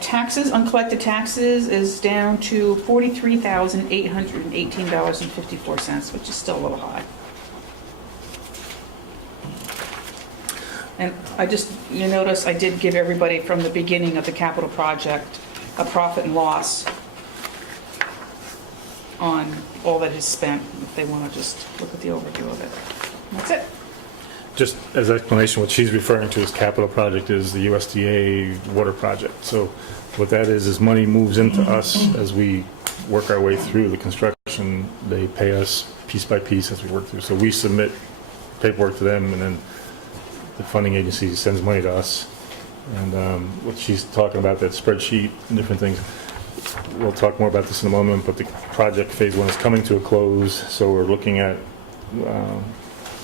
taxes, uncollected taxes is down to $43,818.54, which is still a little high. And you notice I did give everybody from the beginning of the capital project a profit and loss on all that is spent, if they want to just look at the overview of it. That's it. Just as explanation, what she's referring to as capital project is the USDA water project. So what that is money moves into us as we work our way through the construction. They pay us piece by piece as we work through. So we submit paperwork to them, and then the funding agency sends money to us. And what she's talking about, that spreadsheet and different things, we'll talk more about this in a moment, but the project phase 1 is coming to a close, so we're looking at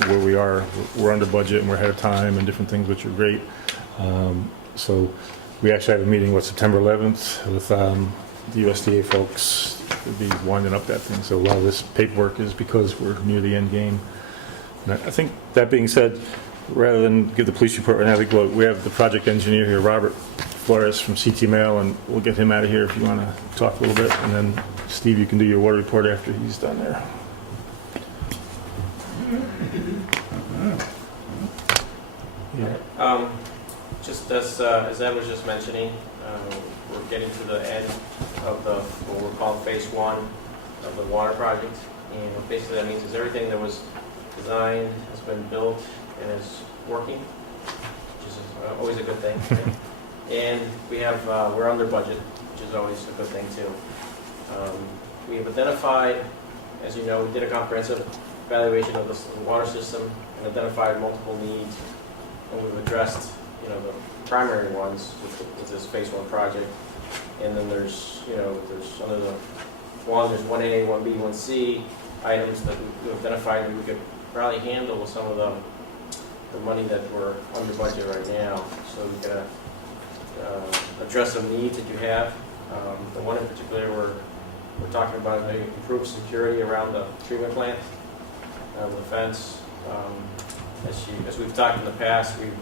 where we are. We're under budget and we're ahead of time and different things, which are great. So we actually have a meeting, September 11th with the USDA folks. We'll be winding up that thing. So a lot of this paperwork is because we're near the end game. And I think that being said, rather than give the police report right now, we have the project engineer here, Robert Flores from CT Mail, and we'll get him out of here if you want to talk a little bit. And then, Steve, you can do your water report after he's done there. Just as Ed was just mentioning, we're getting to the end of what we're calling phase 1 of the water project. And what basically that means is everything that was designed has been built and is working, which is always a good thing. Right? And we're under budget, which is always a good thing too. We have identified, as you know, we did a comprehensive evaluation of the water system and identified multiple needs, and we've addressed, the primary ones with this phase 1 project. And then there's under the there's 1A, 1B, 1C items that we've identified that we could probably handle with some of the money that we're under budget right now. So we can address some needs that you have. The one in particular we're talking about maybe improved security around the treatment plant, the fence. As we've talked in the past, we've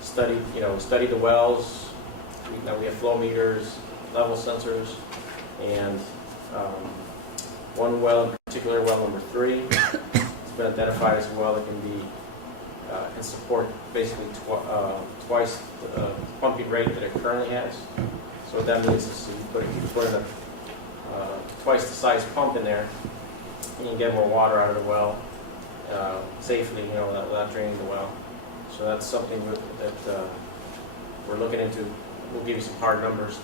studied the wells. We have flow meters, level sensors, and one well in particular, well number 3, has been identified as a well that can support basically twice the pumping rate that it currently has. So what that means is you put in a twice the size pump in there, and you can get more water out of the well safely, without draining the well. So that's something that we're looking into. We'll give you some hard numbers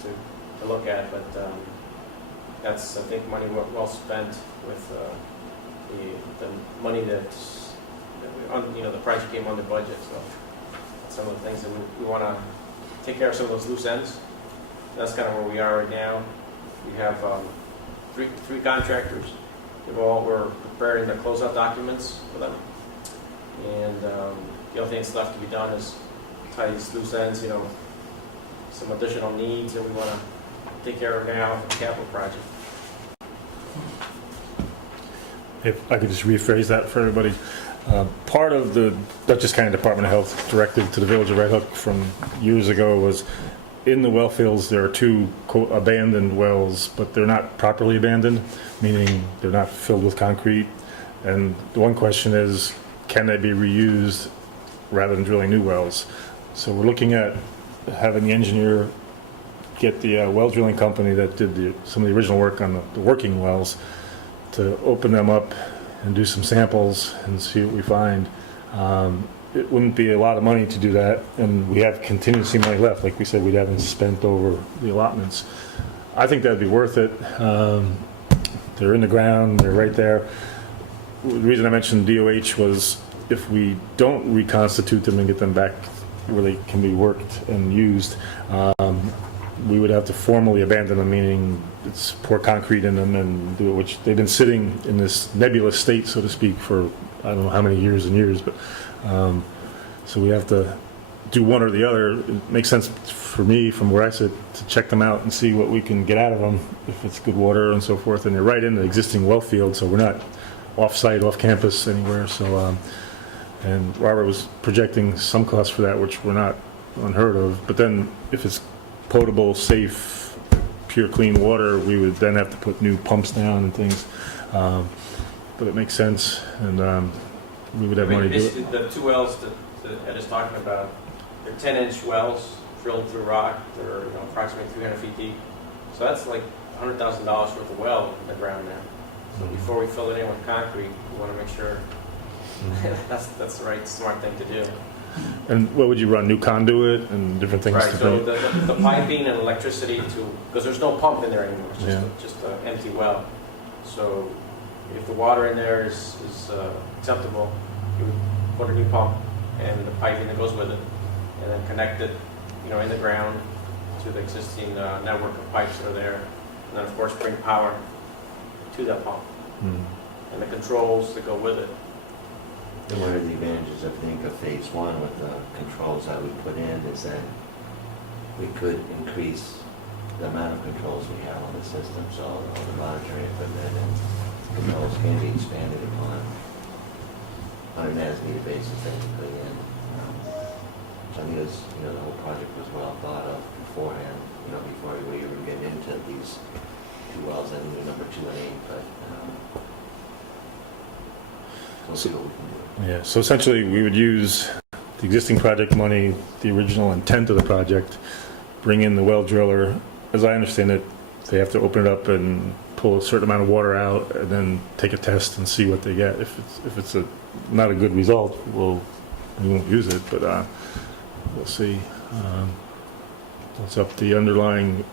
to look at, but that's, I think, money well spent with the money the project came under budget. So that's some of the things that we want to take care of, some of those loose ends. That's kind of where we are right now. We have three contractors. We're preparing the closeout documents for them, and the only thing that's left to be done is tie these loose ends. Some additional needs that we want to take care of now for the capital project. If I could just rephrase that for everybody. Part of the Dutchess County Department of Health directive to the Village of Red Hook from years ago was, in the well fields there are 2 quote, abandoned wells, but they're not properly abandoned, meaning they're not filled with concrete. And the one question is, can they be reused rather than drilling new wells? So we're looking at having the engineer get the well drilling company that did some of the original work on the working wells to open them up and do some samples and see what we find. It wouldn't be a lot of money to do that, and we have contingency money left. Like we said, we haven't spent over the allotments. I think that'd be worth it. They're in the ground, they're right there. The reason I mentioned DOH was if we don't reconstitute them and get them back where they can be worked and used, we would have to formally abandon them, meaning it's pour concrete in them and do it, which they've been sitting in this nebulous state, so to speak, for I don't know how many years and years, but so we have to do one or the other. It makes sense for me, from where I sit, to check them out and see what we can get out of them, if it's good water and so forth. And they're right in the existing well field, so we're not off-site, off-campus anywhere. So, and Robert was projecting some costs for that, which were not unheard of. But then, if it's potable, safe, pure, clean water, we would then have to put new pumps down and things. But it makes sense, and we would have money to do it. Basically, the two wells that Ed is talking about, they're 10-inch wells drilled through rock. They're approximately 300 feet deep. So that's like $100,000 worth of well in the ground there. So before we fill it in with concrete, we want to make sure that's the right smart thing to do. And what would you run? New conduit and different things? Right. To So bring? the piping and electricity because there's no pump in there anymore. It's just an empty well. So if the water in there is acceptable, you would put a new pump and the piping that goes with it, and then connect it, in the ground to the existing network of pipes that are there, and then of course bring power to that pump and the controls that go with it. And one of the advantages, I think, of phase one with the controls that we put in is that we could increase the amount of controls we have on the system, so all the monitoring equipment and controls can be expanded upon on an as-needed basis, basically. And so I think it was, the whole project was well thought of beforehand, before we even get into these two wells. I think they're number 2 and 8, but we'll see what we can do. Yeah. So essentially, we would use the existing project money, the original intent of the project, bring in the well driller. As I understand it, they have to open it up and pull a certain amount of water out, and then take a test and see what they get. If it's not a good result, we won't use it, but we'll see what's up. The underlying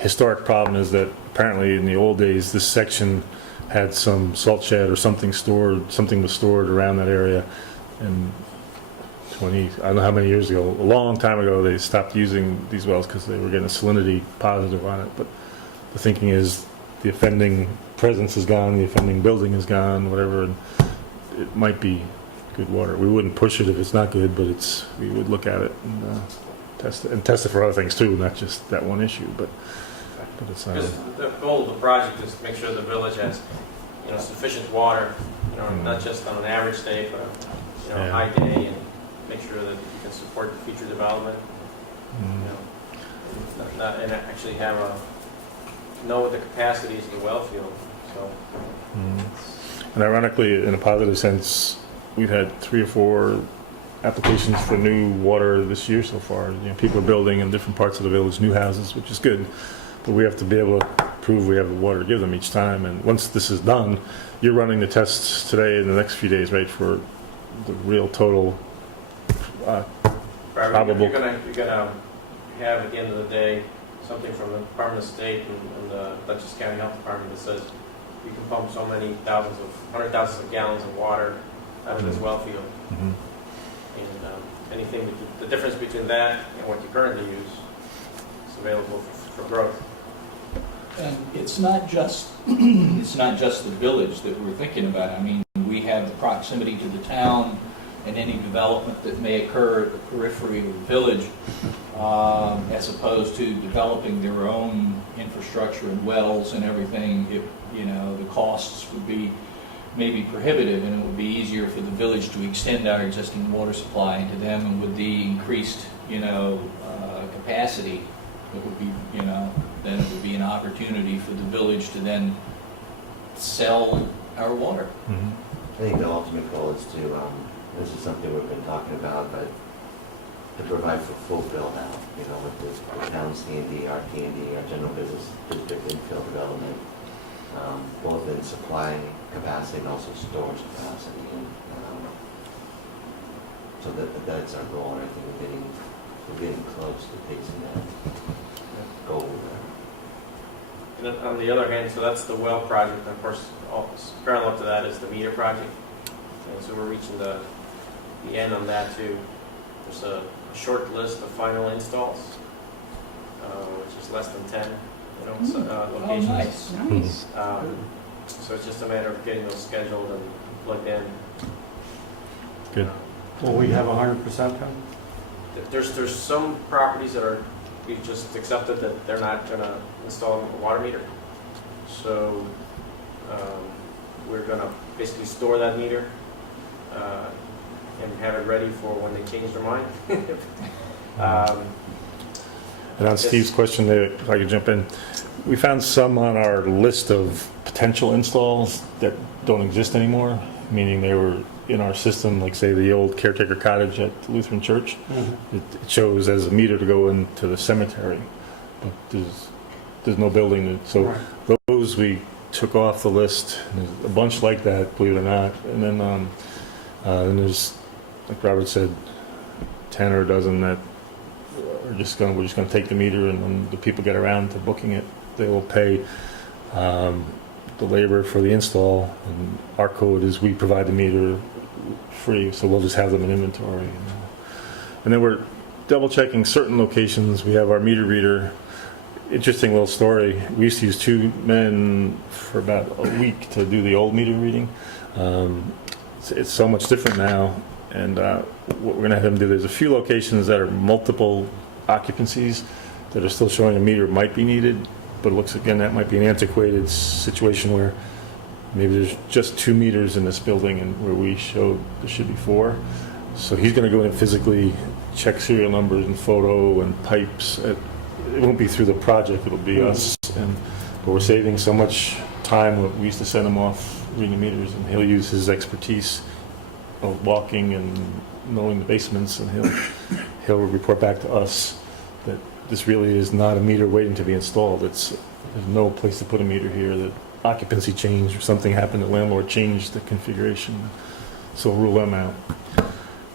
historic problem is that apparently in the old days, this section had some salt shed or something was stored around that area. And I don't know how many years ago, a long time ago, they stopped using these wells because they were getting a salinity positive on it. But the thinking is the offending presence is gone, the offending building is gone, whatever, and it might be good water. We wouldn't push it if it's not good, but we would look at it and test it for other things too, not just that one issue. But it's not. Because the goal of the project is to make sure the village has, sufficient water, not just on an average day, but a high day, and make sure that you can support the future development. And actually know what the capacity is of the well field. So. And ironically, in a positive sense, we've had 3 or 4 applications for new water this year so far. People are building in different parts of the village new houses, which is good. But we have to be able to prove we have the water to give them each time. And once this is done, you're running the tests today in the next few days, right, for the real total probable. You're gonna have at the end of the day something from the Department of State and the Dutchess County Health Department that says you can pump so many hundred thousands of gallons of water out of this well field. And anything, the difference between that and what you currently use is available for growth. And it's not just the village that we're thinking about. I mean, we have the proximity to the town and any development that may occur at the periphery of the village, as opposed to developing their own infrastructure and wells and everything. The costs would be maybe prohibitive, and it would be easier for the village to extend our existing water supply into them, and with the increased, capacity, it would be, then it would be an opportunity for the village to then sell our water. I think the ultimate goal is to, this is something we've been talking about, but to provide for full build out, you know, with the town's T&D, our T&D, our general business district infill development, both in supply capacity and also storage capacity. And so that's our goal, and I think we're getting close to facing that goal there. And then on the other hand, so that's the well project. Of course, parallel to that is the meter project. And so we're reaching the end on that too. There's a short list of final installs, which is less than 10, locations. Nice. So it's just a matter of getting those scheduled and plugged in. Good. Will we have 100% then? There's some properties that we've just accepted that they're not going to install a water meter. So we're going to basically store that meter and have it ready for when they change their mind. And on Steve's question there, if I could jump in, we found some on our list of potential installs that don't exist anymore, meaning they were in our system, like say the old caretaker cottage at Lutheran Church. It shows as a meter to go into the cemetery, but there's no building. So those we took off the list. There's a bunch like that, believe it or not. And then there's, like Robert said, 10 or a dozen that we're just going to take the meter, and when the people get around to booking it, they will pay the labor for the install. And our code is we provide the meter free, so we'll just have them in inventory. And then we're double checking certain locations. We have our meter reader. Interesting little story. We used to use 2 men for about a week to do the old meter reading. It's so much different now, and what we're going to have them do, there's a few locations that are multiple occupancies that are still showing a meter might be needed, but it looks, again, that might be an antiquated situation where maybe there's just 2 meters in this building and where we showed there should be 4. So he's going to go in and physically check serial numbers and photo and pipes. It won't be through the project, it'll be us. But we're saving so much time. We used to send him off reading meters, and he'll use his expertise of walking and knowing the basements, and he'll report back to us that this really is not a meter waiting to be installed. There's no place to put a meter here. That occupancy changed or something happened. The landlord changed the configuration, so we'll rule them out.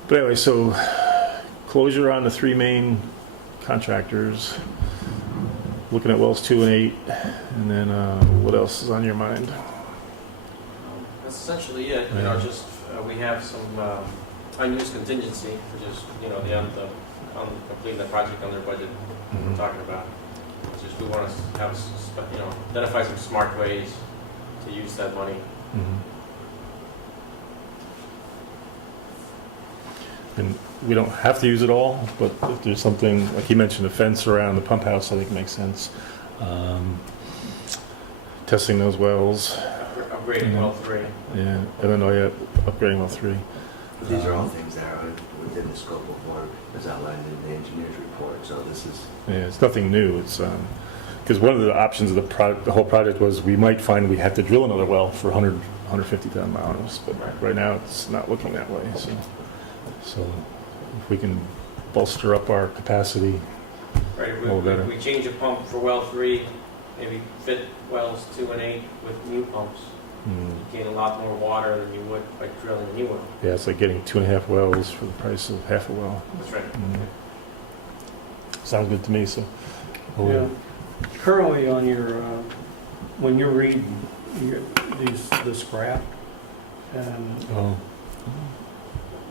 But anyway, so closure on the 3 main contractors. Looking at wells 2 and 8, and then what else is on your mind? That's essentially it. Just we have some unused contingency, which is on completing the project under budget. We're talking about. It's just we want to have identify some smart ways to use that money. And we don't have to use it all, but if there's something, like he mentioned, a fence around the pump house, I think makes sense. Testing those wells. Upgrading well 3. Yeah, and then upgrading well 3. But these are all things that are within the scope of work as outlined in the engineer's report, so this is... Yeah, it's nothing new. It's because one of the options of the whole project was we might find we have to drill another well for 150,000 miles, but right now it's not looking that way. So if we can bolster up our capacity, Right, all the better. we change a pump for well 3, maybe fit wells 2 and 8 with new pumps. You gain a lot more water than you would by drilling a new well. Yeah, it's like getting 2.5 wells for the price of half a well. That's right. Sounds good to me. So, Yeah. Currently on your, when you're reading this graph, and oh.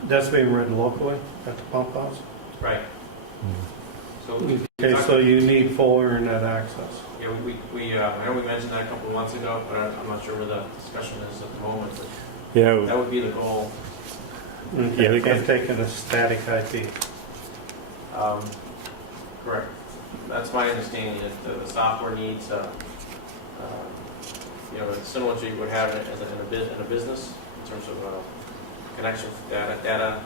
that's being read locally at the pump house? Right. So Okay, so you need full internet access. yeah, I know we mentioned that a couple of months ago, but I'm not sure where the discussion is at the moment. But Yeah, that would be the goal. Okay, Yeah, you can't take it as static IP. Correct. That's my understanding. That the software needs, similar to you would have it in a business in terms of connection, data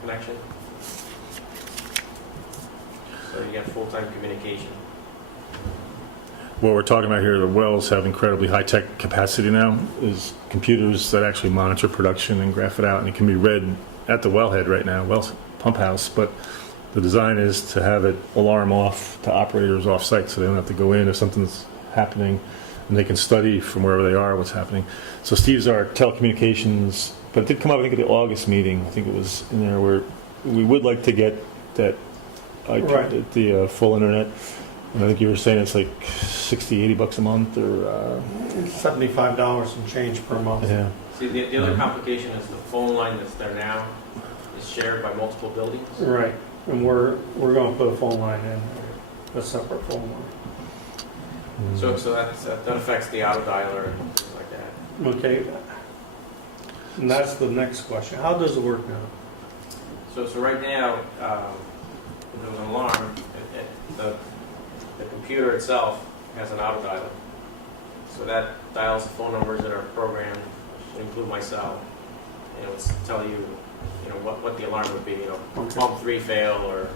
connection. So you get full-time communication. what we're talking about here, the wells have incredibly high-tech capacity now, is computers that actually monitor production and graph it out, and it can be read at the wellhead right now, pump house, but the design is to have it alarm off to operators off-site, so they don't have to go in if something's happening, and they can study from wherever they are what's happening. So Steve's our telecommunications, but it did come up, I think, at the August meeting. I think it was in there where we would like to get that, Right. the full internet. And I think you were saying it's like 60, 80 bucks a month, or $75 and change per month. yeah. See, the other complication is the phone line that's there now is shared by multiple buildings. Right, and we're going to put a phone line in, a separate phone line. So that affects the auto dialer and things like that. Okay. And that's the next question. How does it work now? So right now, if there's an alarm, the computer itself has an auto dialer. So that dials the phone numbers that are programmed, which include my cell. And it will tell you, what the alarm would be, Okay. pump 3 fail or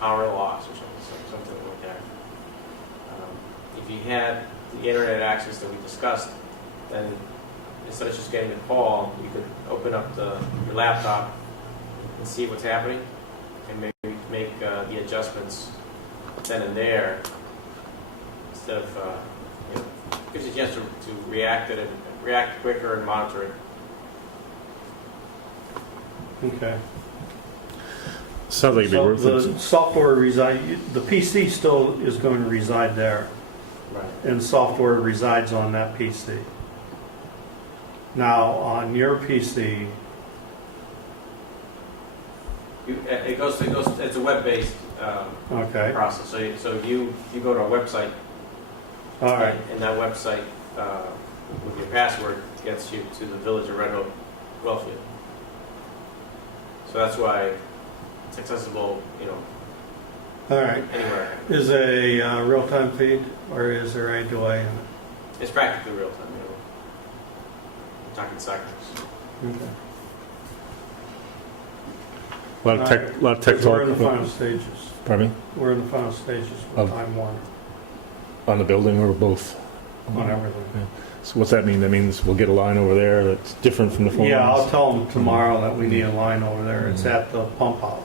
power loss or something like that. If you had the internet access that we discussed, then instead of just getting a call, you could open up your laptop and see what's happening and maybe make the adjustments then and there instead of, gives you a chance to react quicker and monitor it. Okay. Sounds like it'd be So worth it. the software the PC still is going to reside there, Right. and software resides on that PC. Now, on your PC, It's a web-based okay, process. So you go to our website, all right, and that website with your password gets you to the Village of Red Hook Wellfield. So that's why it's accessible, all right. anywhere. Is a real-time feed, or is there a delay in it? It's practically real time. We're talking seconds. Okay. A lot of tech We're in the talk. final stages. Pardon me? We're in the final stages with Of- Time Warner On the building or both? on everything. So what's that mean? That means we'll get a line over there that's different from the phone Yeah, I'll lines? tell them tomorrow that we need a line over there. It's at the pump house.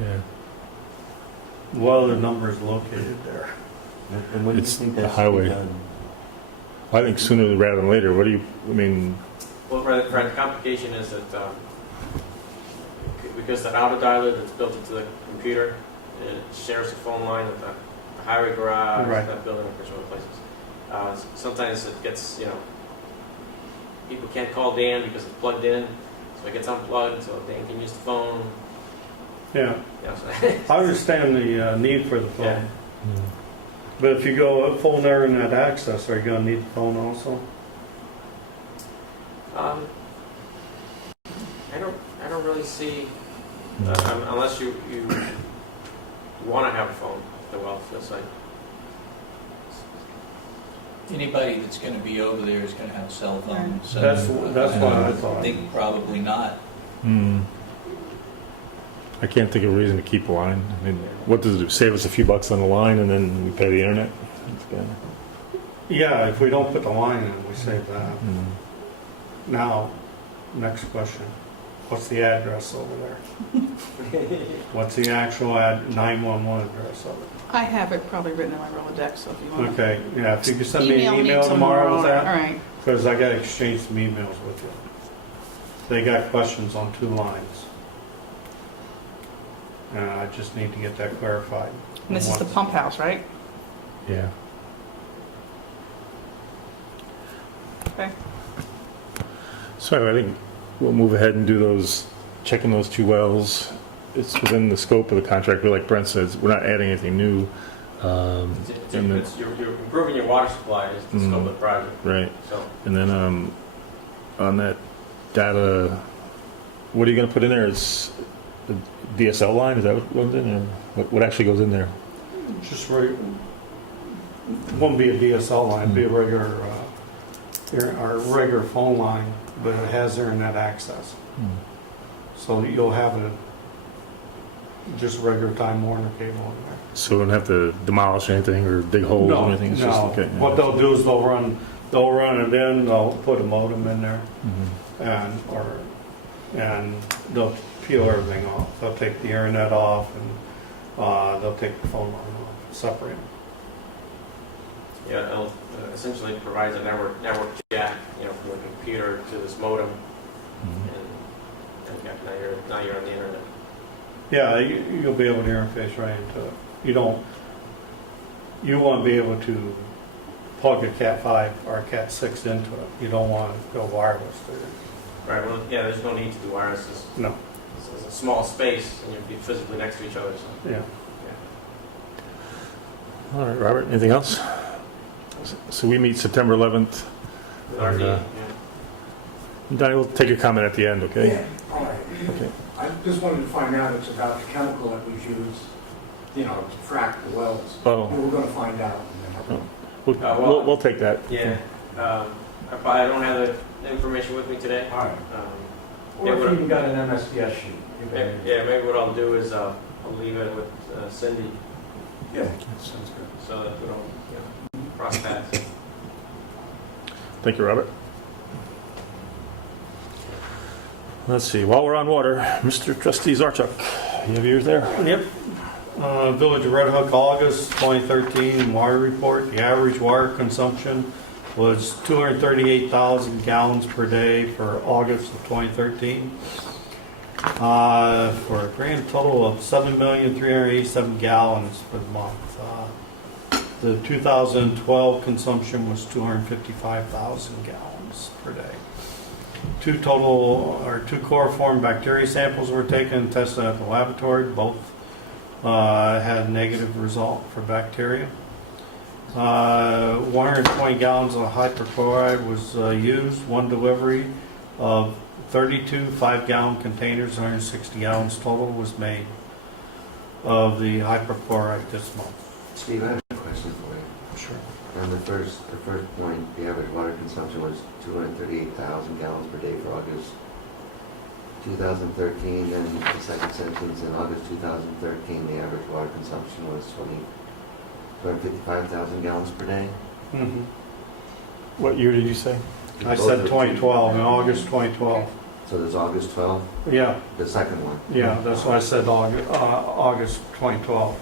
Yeah. What other number is located there? And when do you It's think the that should be highway. done? I think sooner rather than later. What do you, I mean, Well, the complication is that because the auto dialer that's built into the computer, it shares the phone line with the highway garage, Right. that building, and other places. Sometimes it gets, people can't call Dan because it's plugged in, so it gets unplugged, so Dan can use the phone. Yeah, So I understand the need for the phone. Yeah. But if you go full internet access, are you going to need the phone also? I don't really see, unless you want to have a phone at the Wellfield site. Anybody that's going to be over there is going to have a cell phone. So That's what I thought. I think probably not. I can't think of a reason to keep a line. I mean, what does it do? Save us a few bucks on the line and then we pay the internet? Yeah, if we don't put the line in, we save that. Mm. Now, next question. What's the address over there? What's the actual 911 address of it? I have it probably written in my Rolodex, so if you want to. Okay, yeah, if you could send me an email tomorrow with All that, right. because I got to exchange some emails with you. They got questions on 2 lines. And I just need to get that clarified. And this is the pump house, right? Yeah. Okay. So I think we'll move ahead and do checking those 2 wells. It's within the scope of the contract, but like Brent says, we're not adding anything new. And then- You're improving your water supply is the scope of the project. Right. So And then on that data, what are you going to put in there? Is the DSL line? Is that what goes in there? What actually goes in there? Just it won't be a DSL line, it'd be a regular, our regular phone line, but it has internet access. So you'll have just regular Time Warner cable in there. So we don't have to demolish anything or dig holes or anything? It's just, okay. What they'll do is they'll run it in, they'll put a modem in there, Mhm. and they'll peel everything off. They'll take the internet off, they'll take the phone line off, separate them. Yeah, it'll essentially provides a network jack, from the computer to this modem, and now you're on the internet. Yeah, you'll be able to interface right into it. You want to be able to plug a Cat 5 or a Cat 6 into it. You don't want to go wireless there. Right. Well, yeah. There's no need to do wireless. No. It's a small space, and you'll be physically next to each other. So. Yeah. All right, Robert, anything else? So we meet September 11th. With RD, Yeah. Donnie, we'll take your comment at the end, okay? Yeah, all right. Okay. I just wanted to find out, it's about the chemical that was used, to frack the wells. Oh. We were gonna find out. We'll take that. Yeah. I don't have the information with me today. All right. Yeah, Or what- if you even got an MSDS sheet. Maybe what I'll do is I'll leave it with Cindy Yeah, sounds good. so that we don't cross paths. Thank you, Robert. Let's see, while we're on water, Mr. Trustee Zarchuk, you have yours there? Yep. Village of Red Hook, August 2013 water report. The average water consumption was 238,000 gallons per day for August of 2013. For a grand total of 7,387 gallons for the month. The 2012 consumption was 255,000 gallons per day. Two chloroform bacteria samples were taken and tested at the laboratory. Both had a negative result for bacteria. 120 gallons of hypochlorite was used. One delivery of 32 5-gallon containers, 160 gallons total, was made of the hypochlorite this month. Steve, I have a question for you. Sure. On the first point, the average water consumption was 238,000 gallons per day for August 2013, and the second sentence, in August 2013, the average water consumption was 255,000 gallons per day. Mm-hmm. What year did you say? I said 2012, in August 2012. So there's August 12th, Yeah, the second one. yeah, that's why I said August 2012.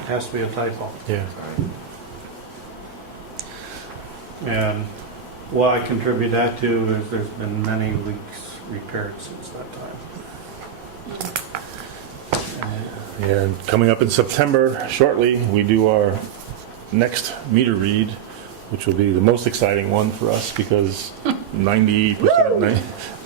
It has to be a typo. Yeah. Sorry. And what I contribute that to is there's been many leaks repaired since that time. And coming up in September, shortly, we do our next meter read, which will be the most exciting one for us because 90%, 95%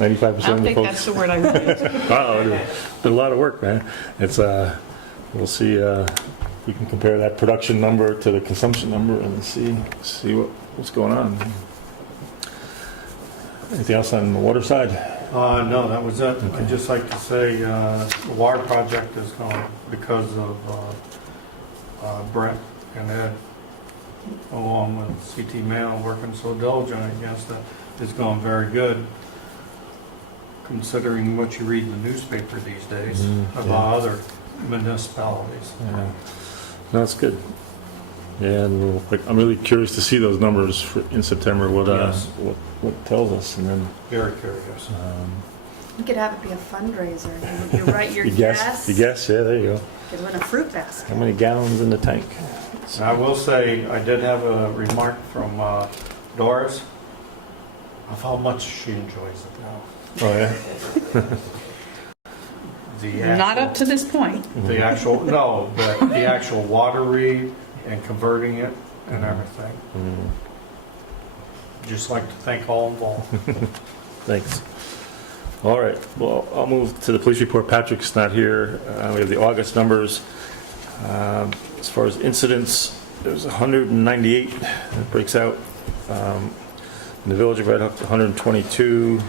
I of don't the think folks. that's the word I would use. Wow, it's been a lot of work, man. It's we'll see if we can compare that production number to the consumption number and see what's going on. Anything else on the water side? No, that was it. I'd just like to say the water project is going, because of Brent and Ed, along with CT Mail working so diligent against it, is going very good, considering what you read in the newspaper these days about other municipalities. Yeah. No, that's good. And I'm really curious to see those numbers in September. Yes. What tells us, and then Very curious. You could have it be a fundraiser. You write your you guess. Yeah, there you go. You could win a fruit basket. How many gallons in the tank? And I will say, I did have a remark from Doris of how much she enjoys it now. Oh yeah. Not up to this point. The actual, no, but the actual water read and converting it and everything. Just like to thank all involved. Thanks. All right. Well, I'll move to the police report. Patrick's not here. We have the August numbers. As far as incidents, there's 198 that breaks out. In the village of Red Hook, 122.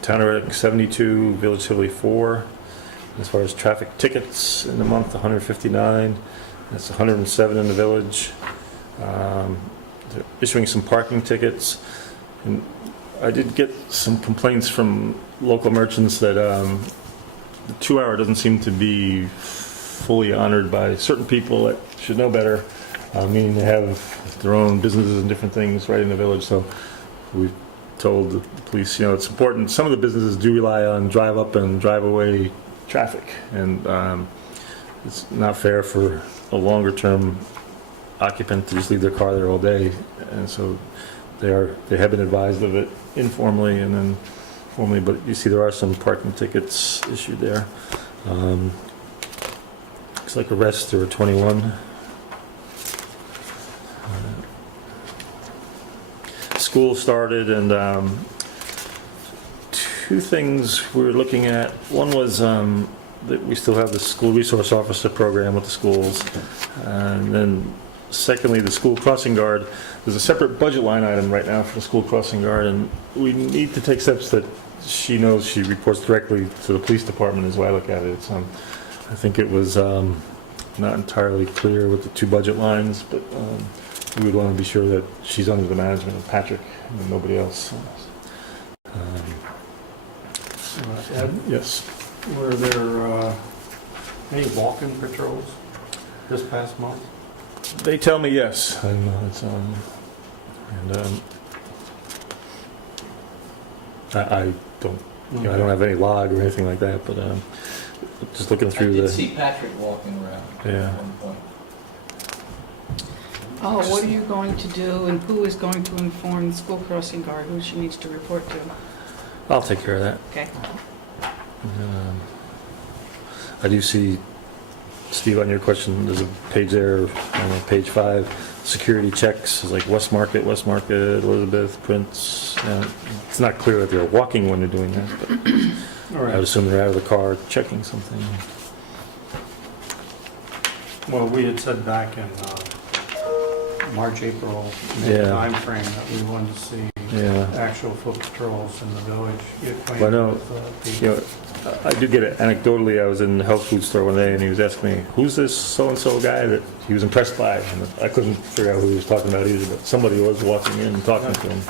Town of Red Hook, 72. Village Tivoli, 4. As far as traffic tickets in the month, 159. That's 107 in the village. They're issuing some parking tickets. And I did get some complaints from local merchants that the 2-hour doesn't seem to be fully honored by certain people that should know better, meaning they have their own businesses and different things right in the village. So we've told the police, it's important. Some of the businesses do rely on drive up and drive away traffic. And it's not fair for a longer-term occupant to just leave their car there all day. And so they have been advised of it informally and then formally, but you see there are some parking tickets issued there. Looks like arrests, there were 21. School started, and two things we were looking at. One was that we still have the school resource officer program with the schools. And then secondly, the school crossing guard. There's a separate budget line item right now for the school crossing guard, and we need to take steps that she knows she reports directly to the police department is the way I look at it. It's, I think it was not entirely clear with the two budget lines, but we would want to be sure that she's under the management of Patrick and nobody else. Ed, Yes. were there any walking patrols this past month? They tell me yes. And, I don't, I don't have any log or anything like that, but just looking I through did the. see Patrick walking around Yeah. at one point. Oh, what are you going to do, and who is going to inform the school crossing guard, who she needs to report to? I'll take care of that. Okay. I do see, Steve, on your question, there's a page there, on page 5, security checks, is like West Market, Elizabeth, Prince. It's not clear that they're walking when they're doing that, but All I would right. assume they're out of the car checking something. Well, we had said back in March, April, May Yeah. timeframe that we wanted to see Yeah. actual foot patrols in the village. Get Well, I know, acquainted with you know, I did get it anecdotally. I was in the health food store one day, and he was asking me, "Who's this so-and-so guy that he was impressed by?" And I couldn't figure out who he was talking about either, but somebody was walking in and talking to him.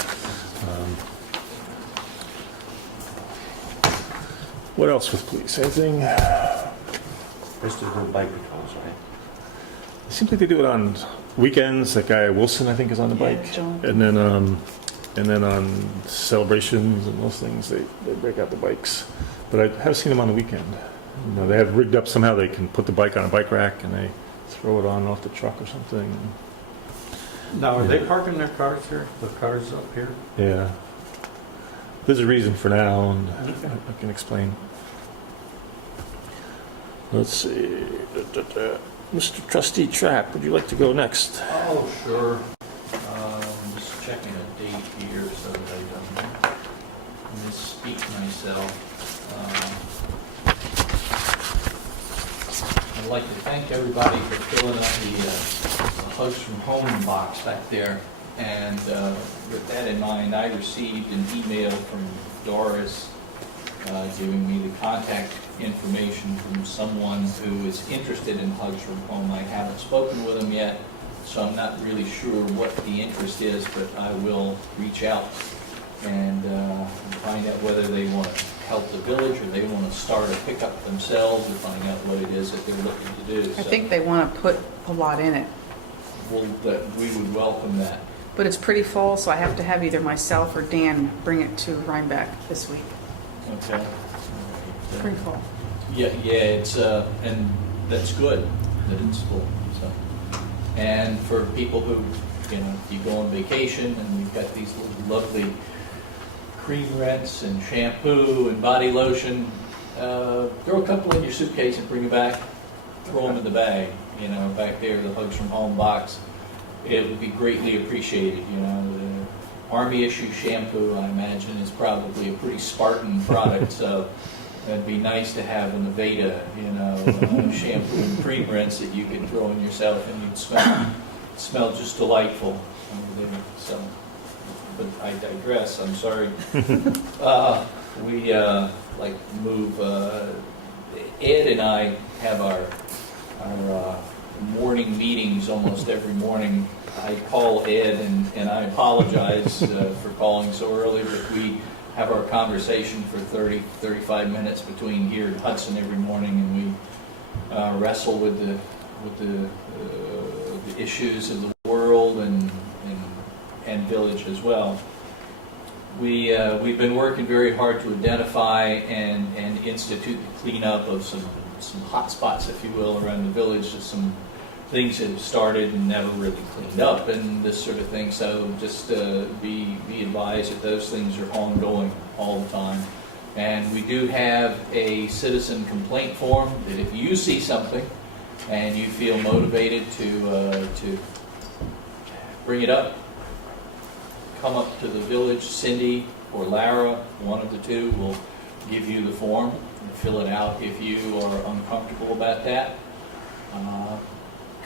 What else with police? Anything? They still do bike patrols, right? It seems like they do it on weekends. That guy Wilson, I think, is on the Yeah, bike, John. and then on celebrations and those things, they break out the bikes. But I haven't seen them on the weekend. You know, they have rigged up somehow. They can put the bike on a bike rack and they throw it on and off the truck or something. Now, are they parking their cars here? The cars up here? Yeah. There's a reason for now, and I can explain. Let's see. Mr. Trustee Trapp, would you like to go next? Oh, sure. Just checking a date here so that I don't misspeak myself. I'd like to thank everybody for filling up the Hugs from Home box back there. And with that in mind, I received an email from Doris giving me the contact information from someone who is interested in Hugs from Home. I haven't spoken with them yet, so I'm not really sure what the interest is, but I will reach out and find out whether they want to help the village or they want to start a pickup themselves or find out what it is that they're looking to do. I think they want to put a lot in it, We would welcome that. but it's pretty full, so I have to have either myself or Dan bring it to Rhinebeck this week. Okay. Pretty full. Yeah, it's, and that's good that it's full, so. And for people who, you go on vacation and we've got these lovely cream rinse and shampoo and body lotion, throw a couple in your suitcase and bring it back, throw them in the bag, back there, the Hugs from Home box. It would be greatly appreciated, The Army issue shampoo, I imagine, is probably a pretty Spartan product, so it'd be nice to have an Aveda, shampoo and cream rinse that you could throw in yourself and you'd smell just delightful over there. So, but I digress. I'm sorry. We like to move. Ed and I have our morning meetings almost every morning. I call Ed, and I apologize for calling so early, but we have our conversation for 30, 35 minutes between here and Hudson every morning, and we wrestle with the issues of the world and village as well. we've been working very hard to identify and institute the cleanup of some hot spots, if you will, around the village. There's some things that have started and never really cleaned up and this sort of thing. So just be advised that those things are ongoing all the time. And we do have a citizen complaint form that if you see something and you feel motivated to bring it up, come up to the village. Cindy or Lara, one of the two, will give you the form and fill it out. If you are uncomfortable about that,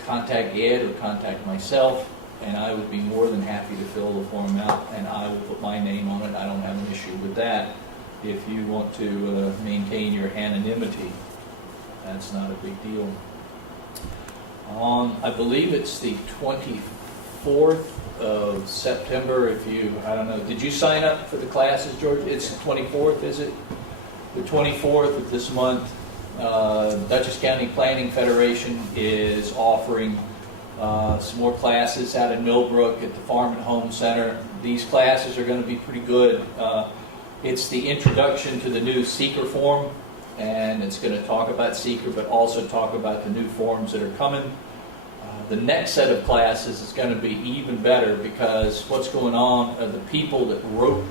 contact Ed or contact myself, and I would be more than happy to fill the form out, and I will put my name on it. I don't have an issue with that. If you want to maintain your anonymity, that's not a big deal. I believe it's the 24th of September. I don't know, did you sign up for the classes, George? It's the 24th, is it? The 24th of this month, Dutchess County Planning Federation is offering some more classes out in Millbrook at the Farm and Home Center. These classes are going to be pretty good. It's the introduction to the new seeker form, and it's going to talk about seeker, but also talk about the new forms that are coming. The next set of classes is going to be even better, because what's going on are the people that wrote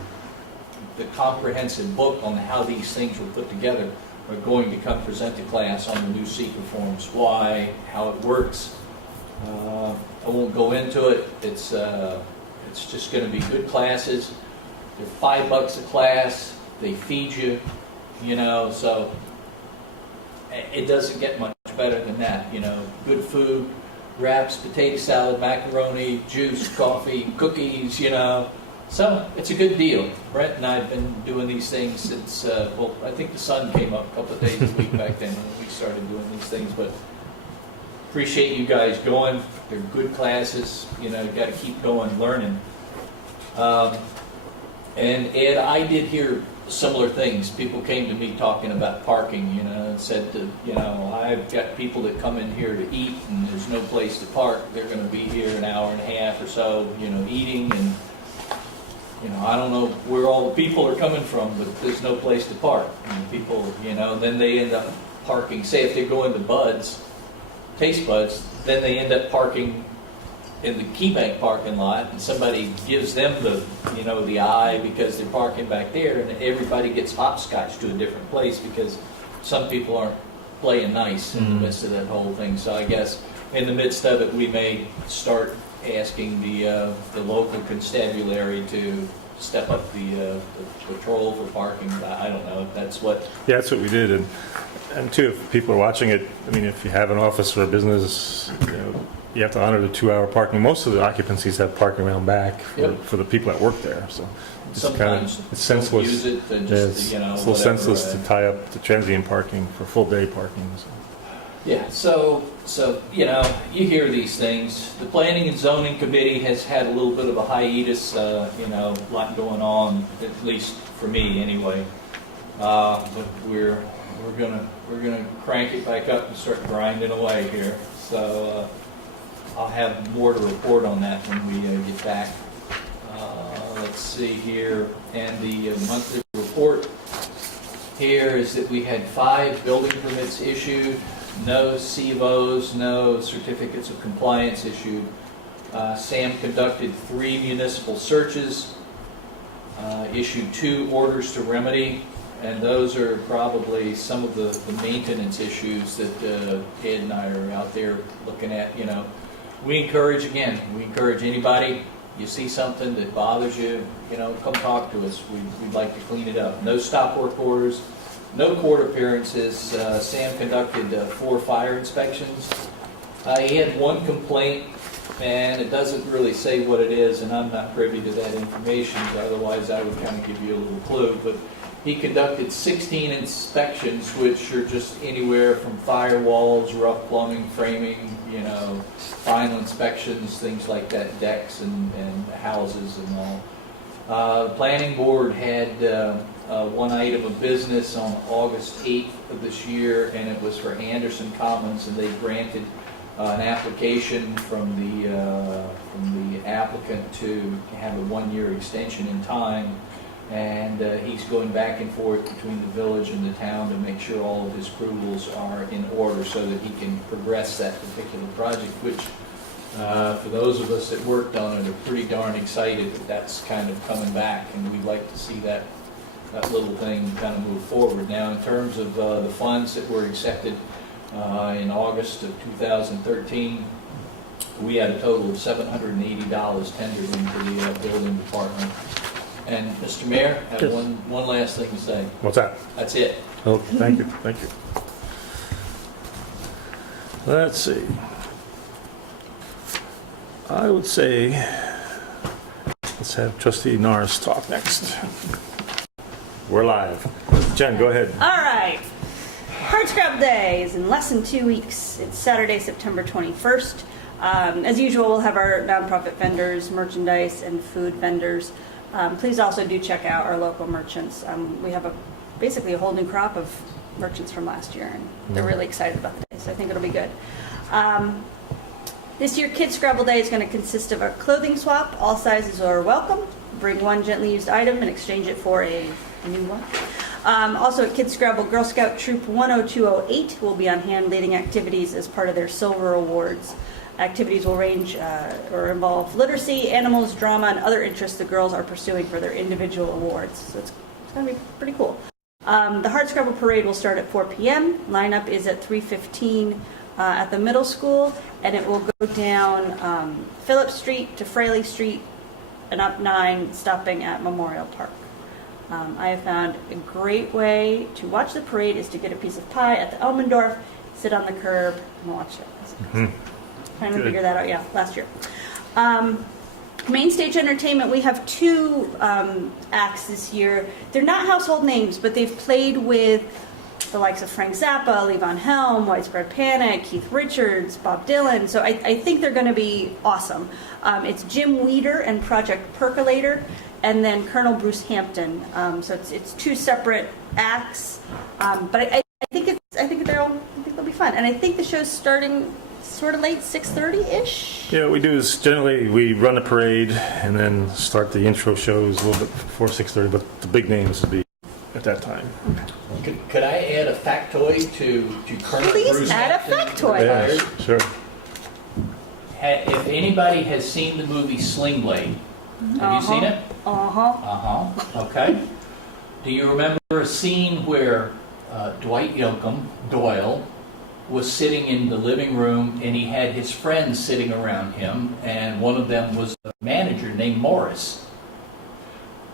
the comprehensive book on how these things were put together are going to come present the class on the new seeker forms, why, how it works. I won't go into it. It's just going to be good classes. They're $5 a class. They feed you, so it doesn't get much better than that. Good food, wraps, potato salad, macaroni, juice, coffee, cookies, So it's a good deal. Brent and I have been doing these things since, I think the sun came up a couple of days a week back then when we started doing these things, but appreciate you guys going. They're good classes. You got to keep going, learning. And Ed, I did hear similar things. People came to me talking about parking, and said that, I've got people that come in here to eat and there's no place to park. They're going to be here an hour and a half or so, eating, and, I don't know where all the people are coming from, but there's no place to park. And people, then they end up parking, say if they go into Taste Buds, then they end up parking in the Key Bank parking lot, and somebody gives them the eye because they're parking back there, and everybody gets hopscotch to a different place because some people aren't playing nice in the midst of that whole thing. So I guess in the midst of it, we may start asking the local constabulary to step up the patrol for parking. I don't know if that's what. Yeah, that's what we did, and too, if people are watching it, if you have an office or a business, you have to honor the 2-hour parking. Most of the occupancies have parking around back for the people that work there. So it's sometimes it's senseless. Use it and It's a little senseless to tie up the transient parking for full day parking. So. Yeah. So you hear these things. The Planning and Zoning Committee has had a little bit of a hiatus. A lot going on, at least for me anyway. But we're gonna crank it back up and start grinding away here. So. I'll have more to report on that when we get back. Let's see here. And the monthly report here is that we had 5 building permits issued, no CVOs, no certificates of compliance issued. Sam conducted 3 municipal searches, issued 2 orders to remedy, and those are probably some of the maintenance issues that Ed and I are out there looking at, We encourage anybody, you see something that bothers you, come talk to us. We'd like to clean it up. No stop work orders, no court appearances. Sam conducted 4 fire inspections. He had 1 complaint, and it doesn't really say what it is, and I'm not privy to that information, otherwise I would kind of give you a little clue. But he conducted 16 inspections, which are just anywhere from firewalls, rough plumbing, framing, final inspections, things like that, decks and houses and all. The planning board had 1 item of business on August 8th of this year, and it was for Anderson Commons, and they granted an application from the applicant to have a 1-year extension in time. and he's going back and forth between the village and the town to make sure all of his approvals are in order so that he can progress that particular project, which for those of us that worked on it are pretty darn excited that that's kind of coming back, and we'd like to see that little thing kind of move forward. Now, in terms of the funds that were accepted in August of 2013, we had a total of $780 tendered into the building department. And Mr. Mayor, I have one last thing to say. What's that? That's it. Oh, thank you, thank you. Let's see. I would say, let's have Trustee Norris talk next. We're live. Jen, go ahead. All right. Hardscrab Day is in less than 2 weeks. It's Saturday, September 21st. As usual, we'll have our nonprofit vendors, merchandise, and food vendors. Please also do check out our local merchants. We have basically a whole new crop of merchants from last year, and they're really excited about the day, so I think it'll be good. This year, Kids Scrabble Day is going to consist of a clothing swap. All sizes are welcome. Bring one gently used item and exchange it for a new one. Also at Kids Scrabble, Girl Scout Troop 10208 will be on hand leading activities as part of their Silver Awards. Activities will range or involve literacy, animals, drama, and other interests the girls are pursuing for their individual awards. So it's going to be pretty cool. The Hardscrabble Parade will start at 4 p.m. Lineup is at 3:15 at the middle school, and it will go down Phillips Street to Fraley Street and up 9, stopping at Memorial Park. I have found a great way to watch the parade is to get a piece of pie at the Elmendorf, sit on the curb, and watch it. Finally figured that out, last year. Main Stage Entertainment, we have 2 acts this year. They're not household names, but they've played with the likes of Frank Zappa, Levon Helm, Widespread Panic, Keith Richards, Bob Dylan. So I think they're going to be awesome. It's Jim Weeder and Project Percolator, and then Colonel Bruce Hampton. So it's 2 separate acts, but I think they'll be fun. And I think the show's starting sort of late, 6:30-ish. Yeah, what we do is generally we run the parade and then start the intro shows a little bit before 6:30, but the big names will be at that time. Could I add a factoid to Colonel Please Bruce add a Hampton? factoid. Yeah, sure. If anybody has seen the movie Sling Blade, have you seen it? Okay. Do you remember a scene where Dwight Yoakam, Doyle, was sitting in the living room and he had his friends sitting around him, and one of them was a manager named Morris?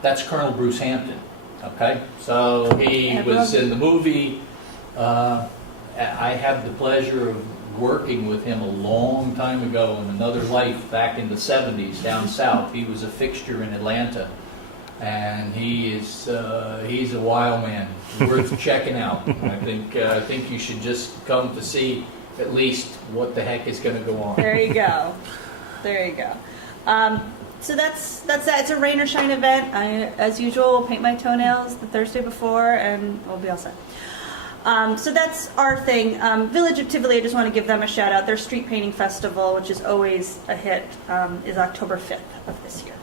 That's Colonel Bruce Hampton. Okay, so he was in the movie. I have the pleasure of working with him a long time ago in another life back in the 70s down south. He was a fixture in Atlanta, and he's a wild man, worth checking out. I think you should just come to see at least what the heck is going to go on. There you go. There you go. So that's that. It's a rain or shine event. I, as usual, will paint my toenails the Thursday before, and we'll be all set. So that's our thing. Village of Tivoli, I just want to give them a shout out. Their street painting festival, which is always a hit, is October 5th of this year.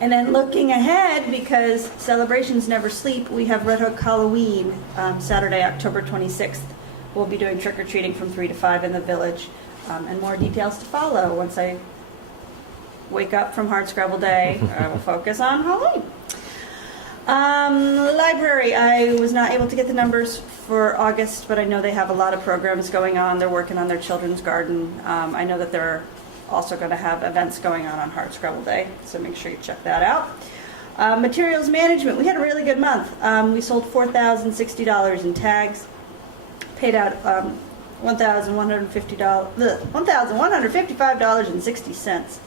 And then looking ahead, because celebrations never sleep, we have Red Hook Halloween, Saturday, October 26th. We'll be doing trick-or-treating from 3 to 5 in the village, and more details to follow. Once I wake up from Hardscrabble Day, I will focus on Halloween. Library, I was not able to get the numbers for August, but I know they have a lot of programs going on. They're working on their children's garden. I know that they're also going to have events going on Hardscrabble Day, so make sure you check that out. Materials management, we had a really good month. We sold $4,060 in tags, paid out $1,155.60.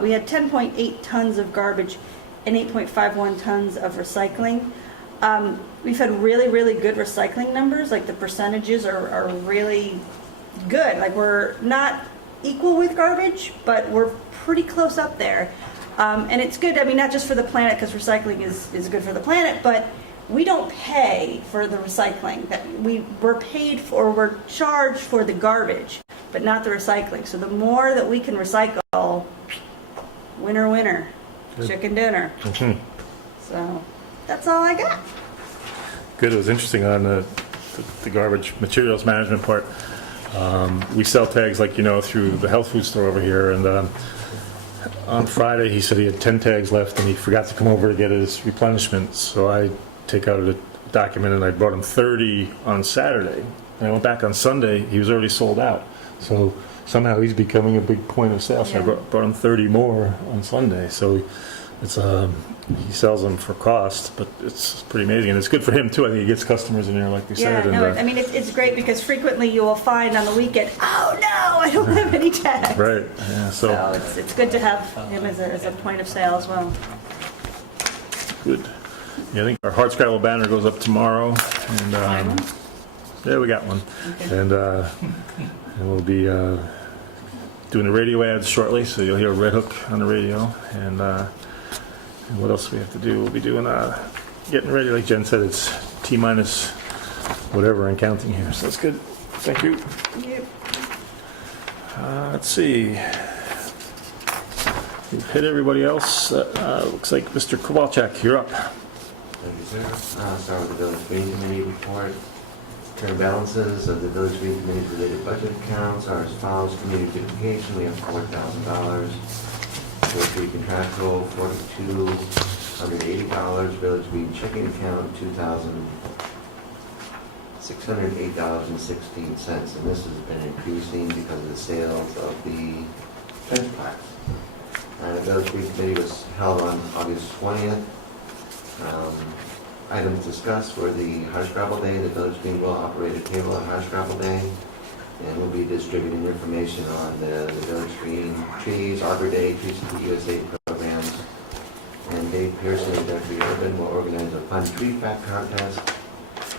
We had 10.8 tons of garbage and 8.51 tons of recycling. We've had really, really good recycling numbers. Like the percentages are really good. Like we're not equal with garbage, but we're pretty close up there. And it's good, I mean, not just for the planet, because recycling is good for the planet, but we don't pay for the recycling. That we're paid for, we're charged for the garbage, but not the recycling. So the more that we can recycle, winner, winner, chicken dinner. So that's all I got. Good, it was interesting on the garbage materials management part. We sell tags, like you know, through the health food store over here, and on Friday he said he had 10 tags left and he forgot to come over to get his replenishment, so I take out a document and I brought him 30 on Saturday. And I went back on Sunday, he was already sold out. So somehow he's becoming a big point of sale. So I brought him 30 more on Sunday. So it's he sells them for cost, but it's pretty amazing, and it's good for him too. I think he gets customers in there, like you Yeah, said. no, And, I mean, it's great because frequently you will find on the weekend, oh no, I don't have any tags. right. Yeah. So it's good to have him as a point of sale as well. Good. Yeah, I think our Hardscrabble banner goes up tomorrow, and yeah, we got one, and we'll be doing the radio ads shortly, so you'll hear Red Hook on the radio, and what else we have to do? We'll be doing getting ready, like Jen said, it's T-minus whatever and counting here, so that's good. Thank you. Let's see. We've hit everybody else. Looks like Mr. Kowalczyk, you're up. Thank you, sir. I'll start with the Village Green Committee report. Current balances of the Village Green Committee's related budget accounts are as follows. Community beautification, we have $4,000. Forestry contractual, $4,280. Village Green checking account, $2,608.16. And this has been increasing because of the sales of the fence plaques. The Village Green Committee was held on August 20th. Items discussed were the Hardscrabble Day. The Village Green will operate a table on Hardscrabble Day, and we'll be distributing information on the Village Green trees, Arbor Day, Trees of the USA programs. And Dave Pearson and Jeffrey Urban will organize a fun tree fact contest,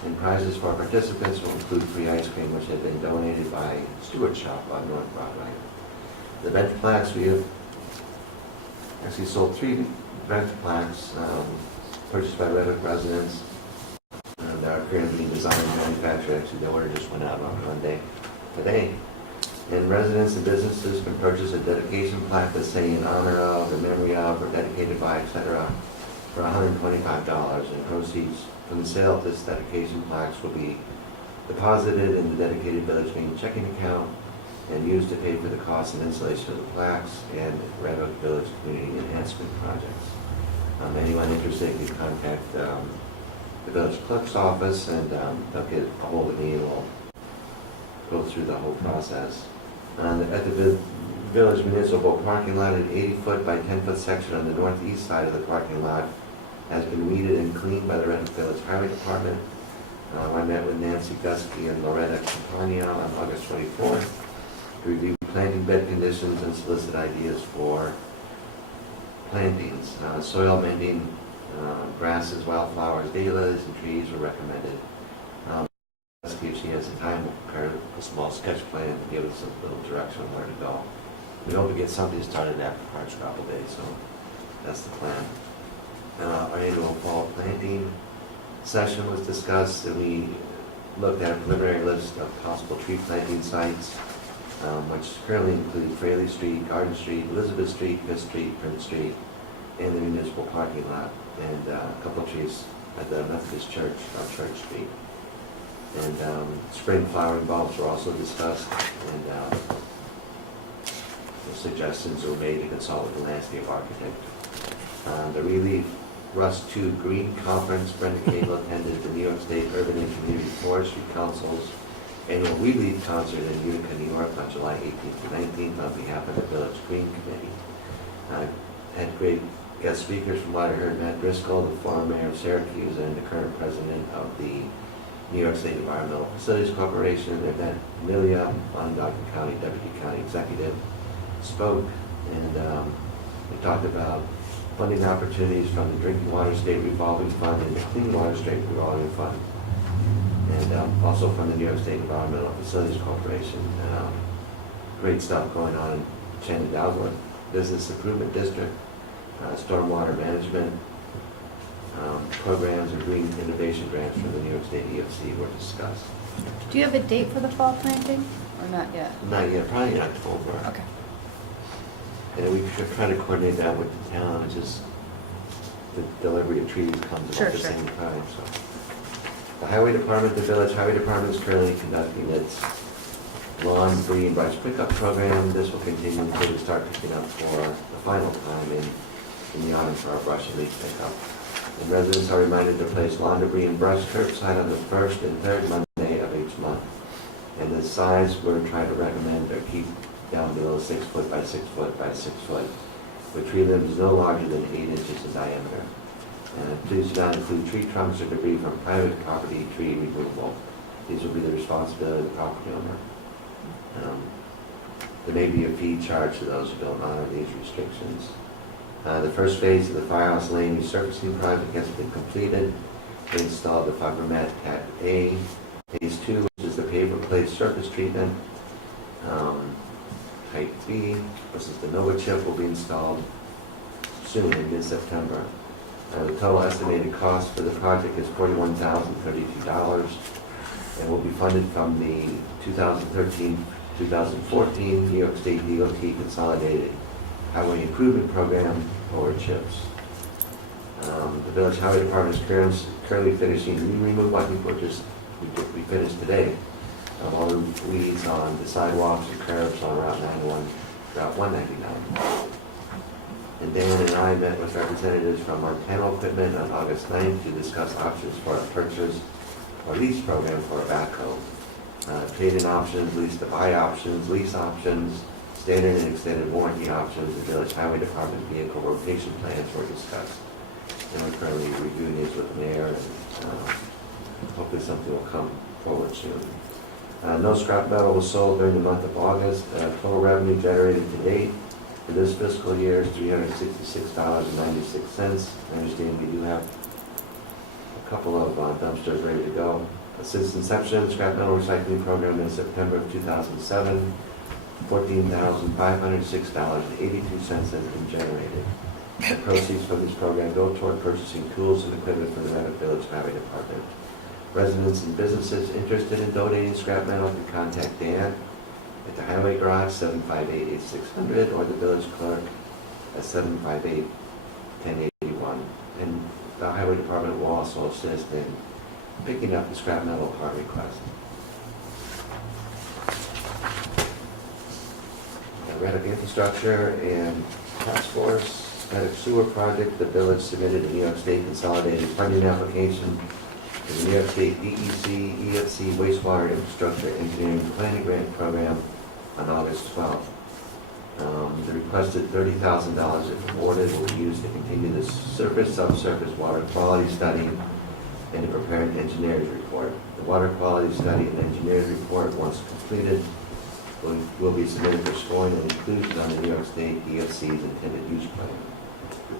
and prizes for our participants will include free ice cream, which had been donated by Stewart's Shop on North Broadway. The bench plaques, we have actually sold 3 bench plaques purchased by Red Hook residents, and are currently being designed and manufactured. Actually, the order just went out on Monday today. And residents and businesses can purchase a dedication plaque that's saying in honor of, in memory of, or dedicated by, etc., for $125. And proceeds from the sale of this dedication plaques will be deposited in the dedicated Village Green checking account and used to pay for the cost and installation of the plaques and Red Hook Village Community Enhancement Projects. Anyone interested can contact the village clerk's office, and they'll get a hold of me, and we'll go through the whole process. At the village municipal parking lot, an 80-foot by 10-foot section on the northeast side of the parking lot has been weeded and cleaned by the Red Hook Village Highway Department. I met with Nancy Gusky and Loretta Campagna on August 24th to review planting bed conditions and solicit ideas for plantings. Soil mending, grasses, wildflowers, dahlias, and trees were recommended. If she has the time, we'll prepare a small sketch plan to give us a little direction on where to go. We hope to get something started after Hardscrabble Day, so that's the plan. Our annual fall planting session was discussed, and we looked at a preliminary list of possible tree planting sites, which currently include Fraley Street, Garden Street, Elizabeth Street, Fifth Street, Prince Street, and the municipal parking lot, and a couple of trees at the Methodist Church on Church Street. And spring flowering bulbs were also discussed, and suggestions were made to consult with the landscape architect. The Relief Rust 2 Green Conference, Brenda Cable attended the New York State Urban and Community Forestry Council's annual Relief concert in Utica, New York on July 18th to 19th on behalf of the Village Green Committee. Had great guest speakers from what I heard, Matt Driscoll, the former mayor of Syracuse and the current president of the New York State Environmental Facilities Corporation, and then Amelia, Onondaga County Deputy County Executive, spoke, and we talked about funding opportunities from the Drinking Water State Revolving Fund and the Clean Water State Revolving Fund, and also from the New York State Environmental Facilities Corporation. Great stuff going on in Shenandoah Business Improvement District, stormwater management programs and green innovation grants from the New York State EFC were discussed. Do you have a date for the fall planting, or not yet? Not yet, probably in October. Okay. And we should try to coordinate that with the town, which is the delivery of trees comes Sure, about the sure. same time, so. The Highway Department, the Village Highway Department is currently conducting its lawn, debris, and brush pickup program. This will continue until we start picking up for the final time in the autumn for our brush and leaf pickup. And residents are reminded to place lawn debris and brush curbside on the first and third Monday of each month. And the size we're trying to recommend or keep down below 6 foot by 6 foot by 6 foot, with tree limbs no larger than 8 inches in diameter. Please do not include tree trunks or debris from private property tree removal. These will be the responsibility of the property owner. There may be a fee charged to those who don't honor these restrictions. The first phase of the Firehouse Lane resurfacing project has been completed. We installed the fiber mat Cat A. Phase 2, which is the pave replace surface treatment. Type B, this is the Nova chip, will be installed soon in mid-September. The total estimated cost for the project is $41,032 and will be funded from the 2013-2014 New York State DOT Consolidated Highway Improvement Program, or CHIPS. The Village Highway Department is currently finishing weed removal. I think we finished today of all the weeds on the sidewalks and curbs on Route 199. And Dan and I met with representatives from Montana Equipment on August 9th to discuss options for a purchase or lease program for a backhoe. Trade-in options, lease-to-buy options, lease options, standard and extended warranty options, and Village Highway Department vehicle rotation plans were discussed. And we're currently reviewing these with the mayor, and hopefully something will come forward soon. No scrap metal was sold during the month of August. Total revenue generated to date for this fiscal year is $366.96. I understand we do have a couple of dumpsters ready to go. Since inception of the scrap metal recycling program in September of 2007, $14,506.82 has been generated. The proceeds from this program go toward purchasing tools and equipment for the Red Hook Village Highway Department. Residents and businesses interested in donating scrap metal can contact Dan at the Highway Garage, 758-8600, or the village clerk at 758-1081. And the Highway Department will also assist in picking up the scrap metal upon request. Red Hook Infrastructure and Task Force, Red Hook Sewer Project, the village submitted a New York State Consolidated Funding application to the New York State DEC EFC Wastewater Infrastructure Engineering Planning Grant Program on August 12th. The requested $30,000 if awarded will be used to continue the surface, subsurface water quality study and to prepare an engineer's report. The water quality study and engineer's report, once completed, will be submitted for scoring and inclusion on the New York State DFC's intended use plan.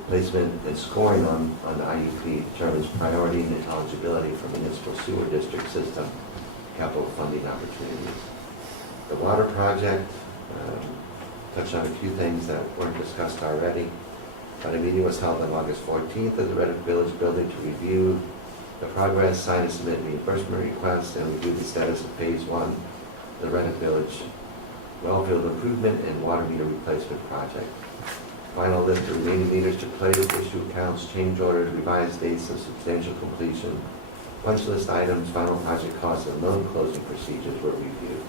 Placement and scoring on the IUP determines priority and eligibility for municipal sewer district system capital funding opportunities. The water project, touched on a few things that weren't discussed already, but a meeting was held on August 14th at the Red Hook Village building to review the progress, sign and submit reimbursement requests, and review the status of Phase 1 of the Red Hook Village Wellfield Improvement and Water Meter Replacement Project. Final list of remaining meters to place, issue accounts, change orders, revised dates of substantial completion, punch list items, final project costs, and loan closing procedures were reviewed.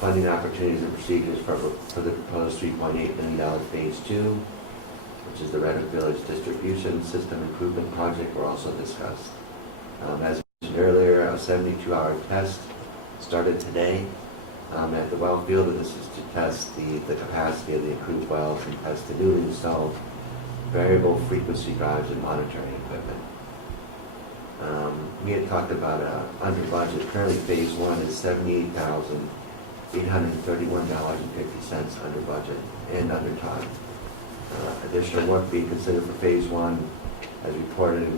Funding opportunities and procedures for the proposed $3.8 million Phase 2, which is the Red Hook Village Distribution System Improvement Project, were also discussed. As mentioned earlier, a 72-hour test started today at the well field, and this is to test the capacity of the improved wells and test the newly installed variable frequency drives and monitoring equipment. We had talked about under budget. Currently, Phase 1 is $78,831.50 under budget and under time. Additional work being considered for Phase 1, as reported,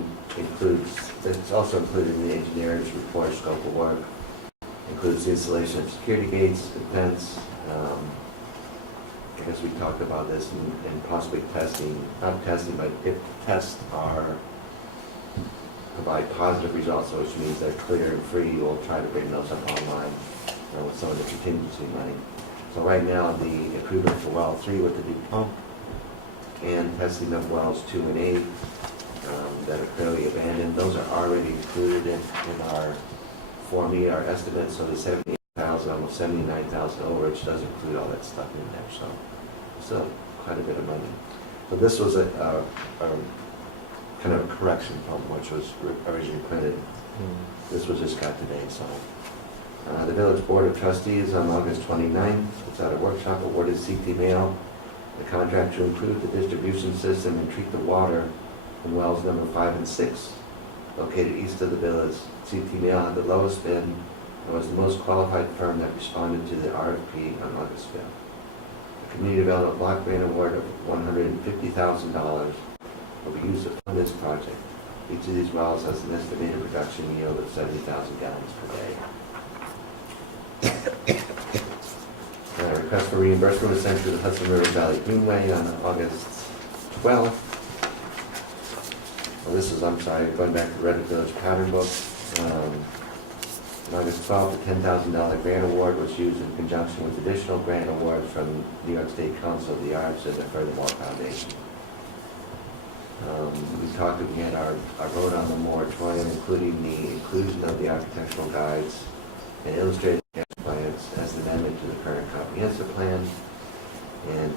it's also included in the engineer's report scope of work. Includes the installation of security gates and fence. I guess we talked about this and possibly testing, not testing, but if tests provide positive results, which means they're clear and free, we'll try to bring those up online with some of the contingency money. So right now, the improvement for well 3 with the new pump and testing of wells 2 and 8 that are clearly abandoned. Those are already included in our Form E, our estimate, so the 78,000, almost 79,000 overage does include all that stuff in there, so still quite a bit of money. So this was a kind of a correction from which was originally printed. This was just got today, so. The Village Board of Trustees on August 29th, it's at a workshop, awarded CT Mail the contract to improve the distribution system and treat the water in wells number 5 and 6, located east of the village. CT Mail had the lowest bid and was the most qualified firm that responded to the RFP on August 5th. The Community Development Block Grant Award of $150,000 will be used to fund this project. Each of these wells has an estimated production yield of 70,000 gallons per day. Request for reimbursement was sent to the Hudson River Valley Greenway on August 12th. Well, this is, I'm sorry, going back to the Red Hook Village Pattern Book. On August 12th, the $10,000 grant award was used in conjunction with additional grant awards from New York State Council of the Arts and the Furthermore Foundation. We talked again our vote on the moratorium, including the inclusion of the architectural guides and illustrated plans as an amendment to the current comprehensive plan. And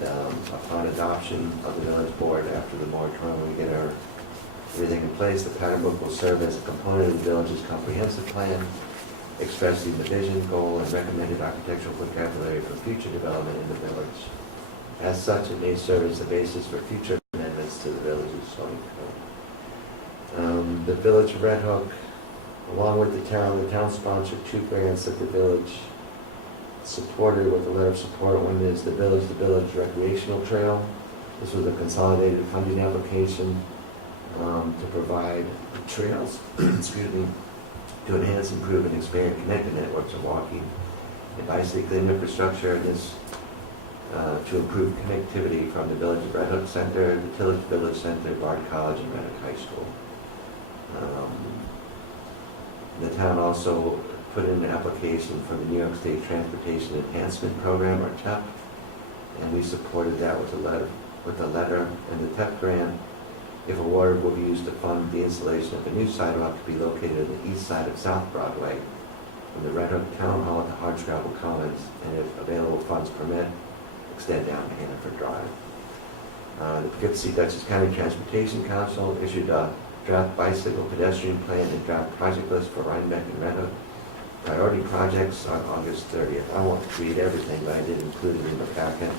upon adoption of the village board after the moratorium, we get everything in place. The pattern book will serve as a component of the village's comprehensive plan, expressing the vision, goal, and recommended architectural vocabulary for future development in the village. As such, it may serve as the basis for future amendments to the village's zoning code. The Village of Red Hook, along with the town sponsored 2 grants that the village supported with a letter of support. One is the Village Recreational Trail. This was a consolidated funding application to provide trails, excuse me, to enhance, improve, and expand connected networks of walking and bicycling infrastructure. And this to improve connectivity from the Village of Red Hook Center, the Tillage Village Center, Bard College, and Red Hook High School. The town also put in an application for the New York State Transportation Enhancement Program, or TEP, and we supported that with a letter. And the TEP grant, if awarded, will be used to fund the installation of a new sidewalk to be located on the east side of South Broadway, from the Red Hook Town Hall to Hardscrabble Commons, and if available funds permit, extend down to Hannaford Drive. The Poughkeepsie Dutchess County Transportation Council issued a draft bicycle pedestrian plan and draft project list for Rhinebeck and Red Hook. Priority projects on August 30th. I won't read everything, but I did include it in the packet.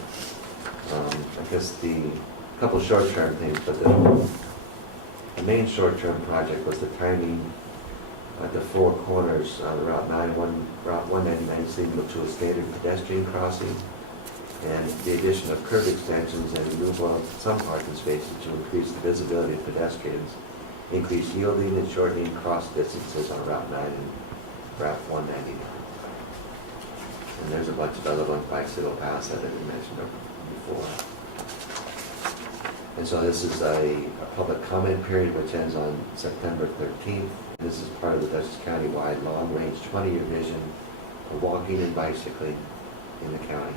I guess the couple short-term things, but the main short-term project was the timing at the 4 corners on Route 199 signal to a standard pedestrian crossing, and the addition of curb extensions and removal of some parking spaces to increase the visibility of pedestrians, increase yielding and shortening cross distances on Route 9 and Route 199. And there's a bunch of other ones, bicycle paths that I didn't mention before. And so this is a public comment period which ends on September 13th. This is part of the Dutchess County-wide long-range 20-year vision for walking and bicycling in the county.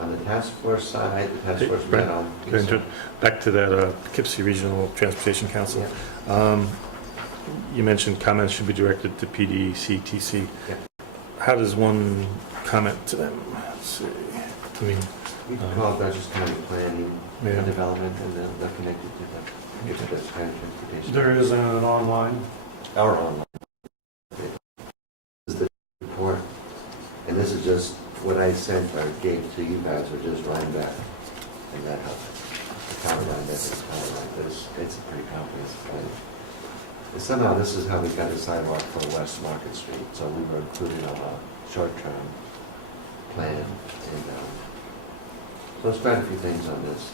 On the task force side, the task force met on... Back to that Poughkeepsie Regional Transportation Council. Yeah. You mentioned comments should be directed to PDCTC. Yeah. How does one comment to them? Let's see. I mean, You can call it Dutchess County Planning and Development, and they're connected to the Dutchess County Transportation. There is an online. Our online. This is the report, and this is just what I sent or gave to you guys, or just Rhinebeck and that helps. The town of Rhinebeck is kind of like this. It's a pretty comprehensive plan. And somehow this is how we got a sidewalk for West Market Street, so we were included on a short-term plan, and so there's quite a few things on this.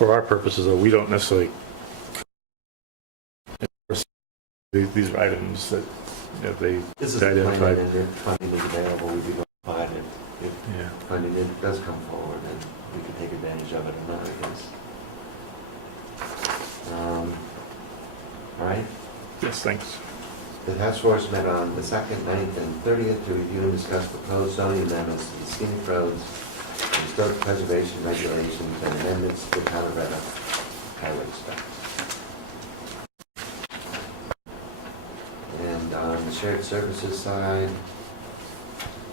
for our purposes, though, we don't necessarily enforce these are items that they This is the identified. plan, and if funding is available, we'd be notified if Yeah. funding does come forward, and we can take advantage of it or not, I guess. All right. Yes, thanks. The task force met on the 2nd, 9th, and 30th to review and discuss proposed zoning amendments to the scenic roads historic preservation regulations and amendments to the town of Red Hook highway specs. And on the shared services side,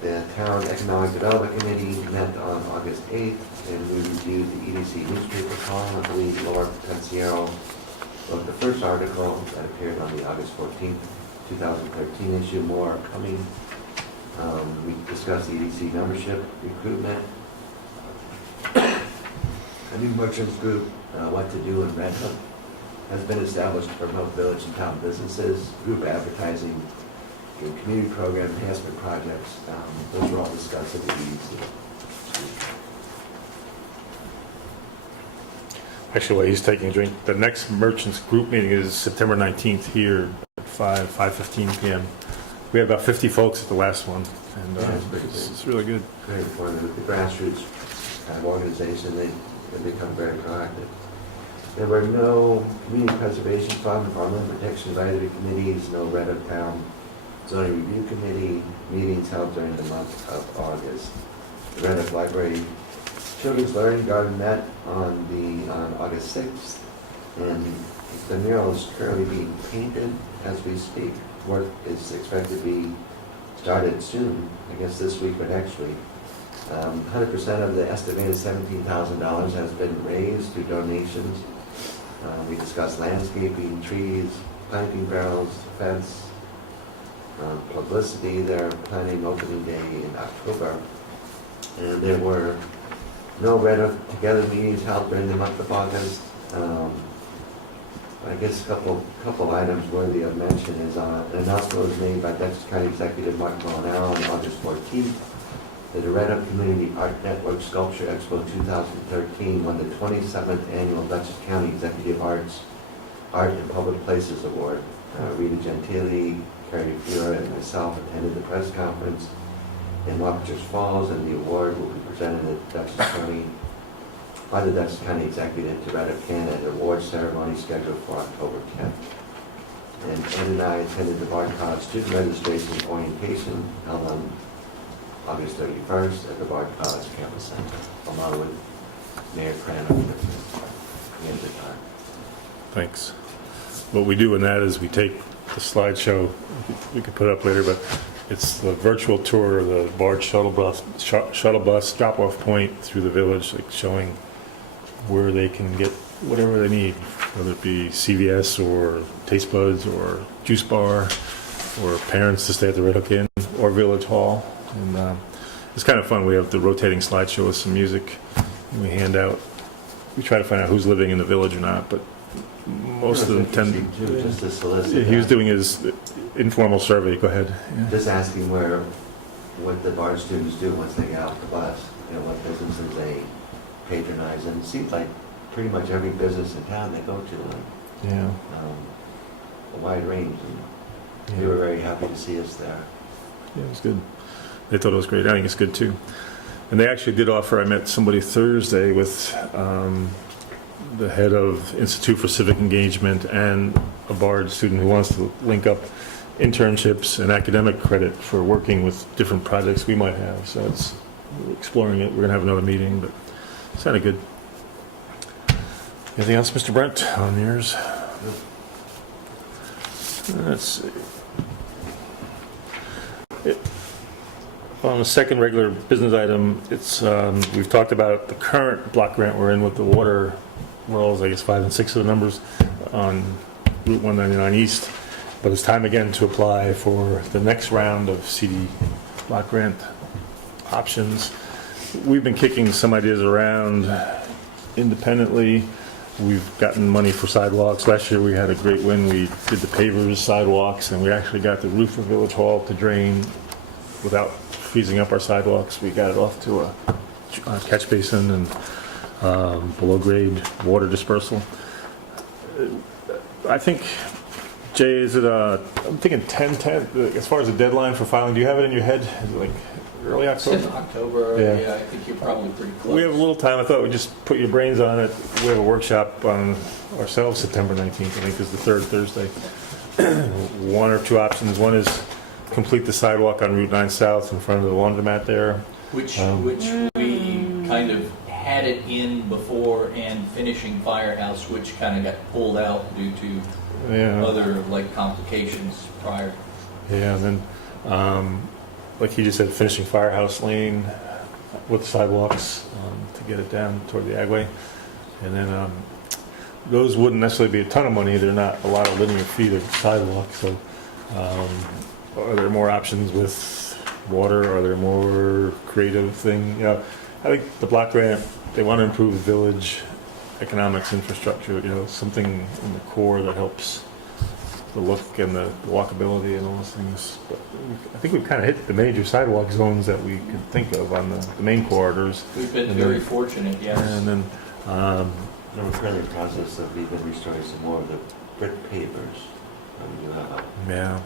the Town Economic Development Committee met on August 8th, and we reviewed the EDC newspaper column. I believe Laura Pensiero wrote the first article that appeared on the August 14th, 2013 issue, more coming. We discussed the EDC membership recruitment, a new merchants group, what to do in Red Hook, has been established to promote village and town businesses, group advertising, and community program enhancement projects. Those were all discussed at the EDC. Actually, while he's taking a drink, the next merchants group meeting is September 19th here at 5:15 p.m. We had about 50 folks at the last one, and it's really good. Very informative. The grassroots kind of organization, they become very proactive. There were no community preservation fund, farmland protection advisory committees, no Red Hook Town zoning review committee meetings held during the month of August. The Red Hook Library Children's Learning Garden met on August 6th, and the mural is currently being painted as we speak. Work is expected to be started soon, I guess this week or next week. 100% of the estimated $17,000 has been raised through donations. We discussed landscaping, trees, planting barrels, fence, publicity. They're planning opening day in October. And there were no Red Hook Together meetings held during the month of August. I guess a couple items worthy of mention is an announcement was made by Dutchess County Executive Mark Molinaro on August 14th that the Red Hook Community Art Network Sculpture Expo 2013 won the 27th Annual Dutchess County Executive Arts Art in Public Places Award. Rita Gentili, Carrie Fiora, and myself attended the press conference in Wappingers Falls, and the award will be presented at Dutchess County by the Dutchess County Executive to Red Hook Canada, an award ceremony scheduled for October 10th. And Ed and I attended the Bard College student registration orientation held on August 31st at the Bard College Campus Center, along with Mayor Crandall. We had a good time. Thanks. What we do in that is we take the slideshow, we could put it up later, but it's the virtual tour of the Bard shuttle bus drop-off point through the village, like showing where they can get whatever they need, whether it be CVS or Taste Buds or Juice Bar, or parents to stay at the Red Hook Inn or Village Hall. And it's kind of fun. We have the rotating slideshow with some music, and we hand out. We try to find out who's living in the village or not, but most of them tend to. Just to solicit. He was doing his informal survey. Go ahead. Yeah. Just asking what the Bard students do once they get off the bus. What businesses they patronize, and it seems like pretty much every business in town they go to. Yeah. A wide range, and they were very happy to see us there. Yeah, it was good. They thought it was great. I think it's good too. And they actually did offer. I met somebody Thursday with the head of Institute for Civic Engagement and a Bard student who wants to link up internships and academic credit for working with different projects we might have. So we're exploring it. We're going to have another meeting, but it sounded good. Anything else, Mr. Brent, on yours? Let's see. On the second regular business item, it's we've talked about the current block grant we're in with the water wells, I guess 5 and 6 of the numbers on Route 199 East, but it's time again to apply for the next round of CD block grant options. We've been kicking some ideas around independently. We've gotten money for sidewalks. Last year we had a great win. We did the pavers, sidewalks, and we actually got the roof of Village Hall to drain without freezing up our sidewalks. We got it off to a catch basin and below grade water dispersal. I think, Jay, is it I'm thinking 10/10 as far as the deadline for filing. Do you have it in your head? Is it like early October? October, Yeah. I think you're probably pretty close. We have a little time. I thought we'd just put your brains on it. We have a workshop on ourselves September 19th, I think is the third Thursday. One or two options. One is complete the sidewalk on Route 9 South in front of the laundromat there. Which we kind it in before and finishing Firehouse, which kind of got pulled out due to Yeah. other like complications prior. Yeah, and then, like he just said, finishing Firehouse Lane with sidewalks to get it down toward the Agway. And then those wouldn't necessarily be a ton of money. They're not a lot of linear feet of sidewalk. So are there more options with water? Are there more creative thing? You know, I think the block grant, they want to improve the village economics infrastructure, you know, something in the core that helps the look and the walkability and all those things. But I think we've kind of hit the major sidewalk zones that we could think of on the main corridors. We've been And very then- fortunate, yes. And then, We're currently in the process of even restoring some more of the brick pavers. You have yeah.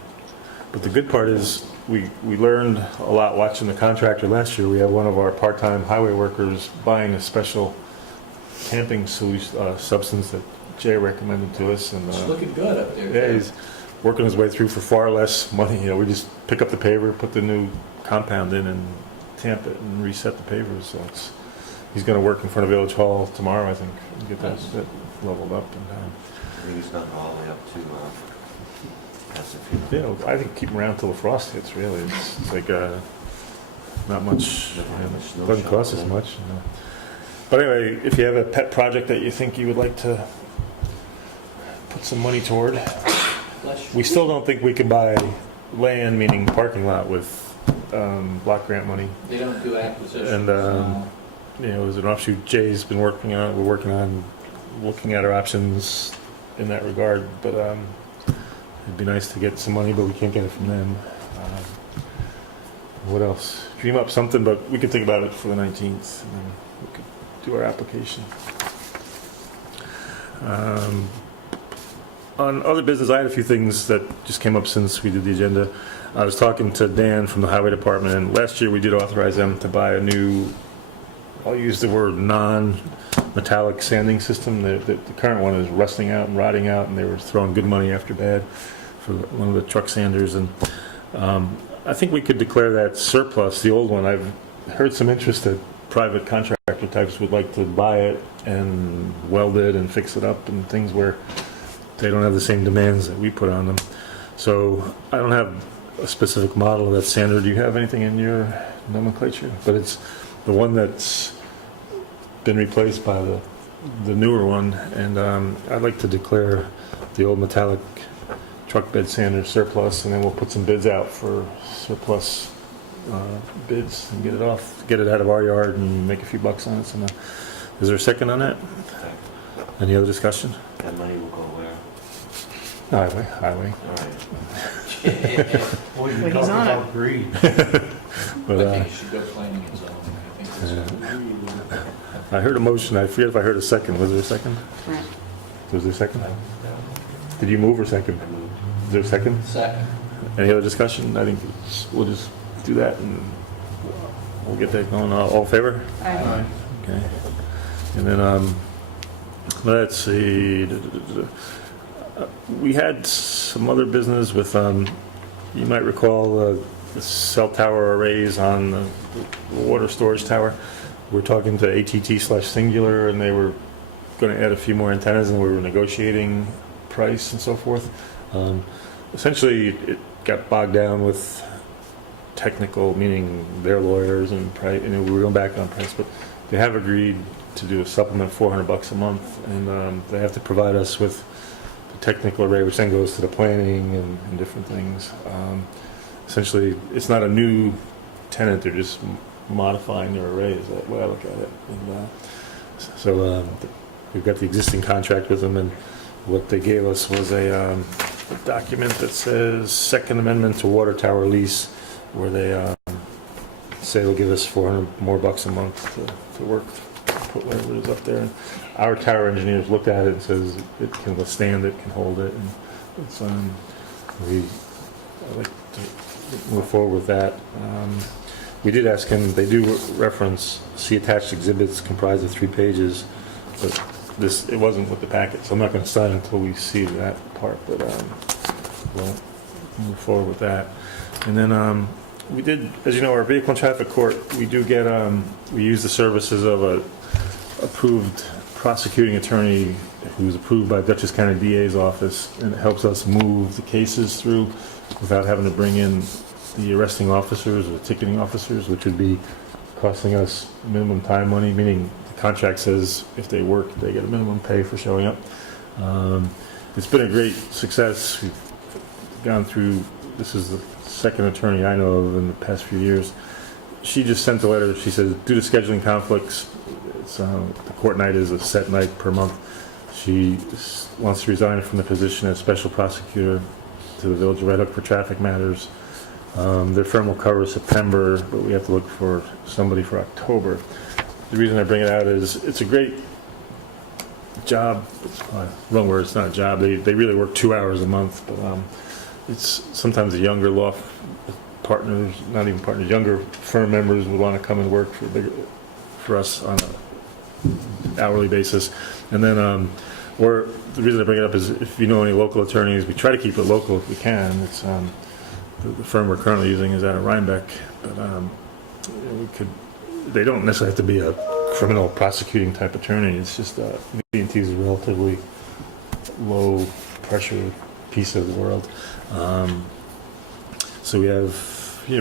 But the good part is we learned a lot watching the contractor last year. We had one of our part-time highway workers buying a special camping substance that Jay recommended to us. And It's looking good up there. yeah, he's working his way through for far less money. You know, we just pick up the paver, put the new compound in, and tamp it and reset the pavers. So he's going to work in front of Village Hall tomorrow, I think, and get that leveled up. And I think it's not all the way up to Pasadena. you know, I think keep him around till the frost hits. Really, it's like not much. You know, doesn't cost as much. You know. But anyway, if you have a pet project that you think you would like to put some money toward, we still don't think we can buy land, meaning parking lot, with block grant money. They don't do acquisitions. And you know, as an offshoot, Jay's been working on. We're working on looking at our options in that regard. But it'd be nice to get some money, but we can't get it from them. What else? Dream up something, but we could think about it for the 19th, and then we could do our application. On other business, I had a few things that just came up since we did the agenda. I was talking to Dan from the Highway Department, and last year we did authorize them to buy a new, I'll use the word non-metallic sanding system. The current one is rusting out and rotting out, and they were throwing good money after bad for one of the truck sanders. And I think we could declare that surplus, the old one. I've heard some interest that private contractor types would like to buy it and weld it and fix it up and things where they don't have the same demands that we put on them. So I don't have a specific model of that sander. Do you have anything in your nomenclature? But it's the one that's been replaced by the newer one, and I'd like to declare the old metallic truck bed sander surplus, and then we'll put some bids out for surplus bids and get it out of our yard and make a few bucks on it. So is there a second on that? Any other discussion? That money will go where? Highway. All right. Boy, you Well, talk he's on it. about greed. I But think you should go planning and zoning. I think that's I heard a motion. I forget if I heard a second. Was there a second? Right. Was there a second? Did you move or second? Is there a second? second. Any other discussion? I think we'll just do that and we'll get that going. All in favor? Aye. Okay. And then, let's see. We had some other business with, you might recall the cell tower arrays on the water storage tower. We're talking to ATT/Singular, and they were going to add a few more antennas, and we were negotiating price and so forth. Essentially, it got bogged down with technical, meaning their lawyers and price, and we were going back on price, but they have agreed to do a supplement $400 a month, and they have to provide us with the technical array, which then goes to the planning and different things. Essentially, it's not a new tenant; they're just modifying their array. Is that way I look at it? And, so we've got the existing contract with them, and what they gave us was a document that says Second Amendment to Water Tower Lease, where they say they'll give us $400 more a month to work, put whatever it is up there. And our tower engineers looked at it and says it can withstand it, can hold it, and it's I'd like to move forward with that. We did ask him. They do reference see attached exhibits comprised of 3 pages, but it wasn't with the packet, so I'm not going to sign until we see that part. But we'll move forward with that. And then we did, as you know, our vehicle and traffic court. We do get we use the services of approved prosecuting attorney who's approved by Dutchess County DA's office, and it helps us move the cases through without having to bring in the arresting officers or ticketing officers, which would be costing us minimum time money, meaning the contract says if they work, they get a minimum pay for showing up. It's been a great success. We've gone through, this is the second attorney I know of in the past few years. She just sent a letter. She says, due to scheduling conflicts, the court night is a set night per month. She wants to resign from the position as special prosecutor to the Village of Red Hook for traffic matters. Their firm will cover September, but we have to look for somebody for October. The reason I bring it out is it's a great job. Wrong word, it's not a job. They really work 2 hours a month, but it's sometimes the younger law partners, not even partners, younger firm members would want to come and work for us on an hourly basis. And then, or the reason I bring it up is if you know any local attorneys, we try to keep it local if we can. It's the firm we're currently using is out of Rhinebeck, but we could. They don't necessarily have to be a criminal prosecuting type attorney. It's just V&T is a relatively low pressure piece of the world. So we have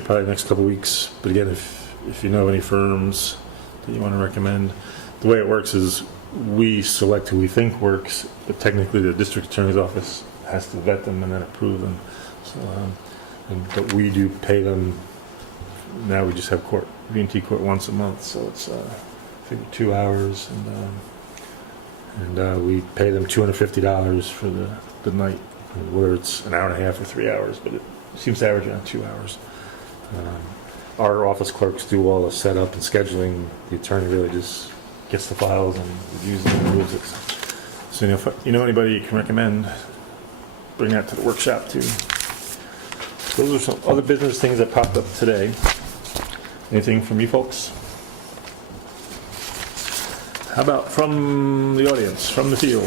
probably the next couple of weeks. But again, if you know any firms that you want to recommend, the way it works is we select who we think works, but technically the district attorney's office has to vet them and then approve them. So, but we do pay them. Now we just have V&T court once a month, so it's I think 2 hours, and we pay them $250 for the night, where it's an hour and a half or 3 hours, but it seems to average around 2 hours. Our office clerks do all the setup and scheduling. The attorney really just gets the files and reviews them and moves it. So if you know anybody you can recommend, bring that to the workshop too. Those are some other business things that popped up today. Anything from you folks? How about from the audience, from the field?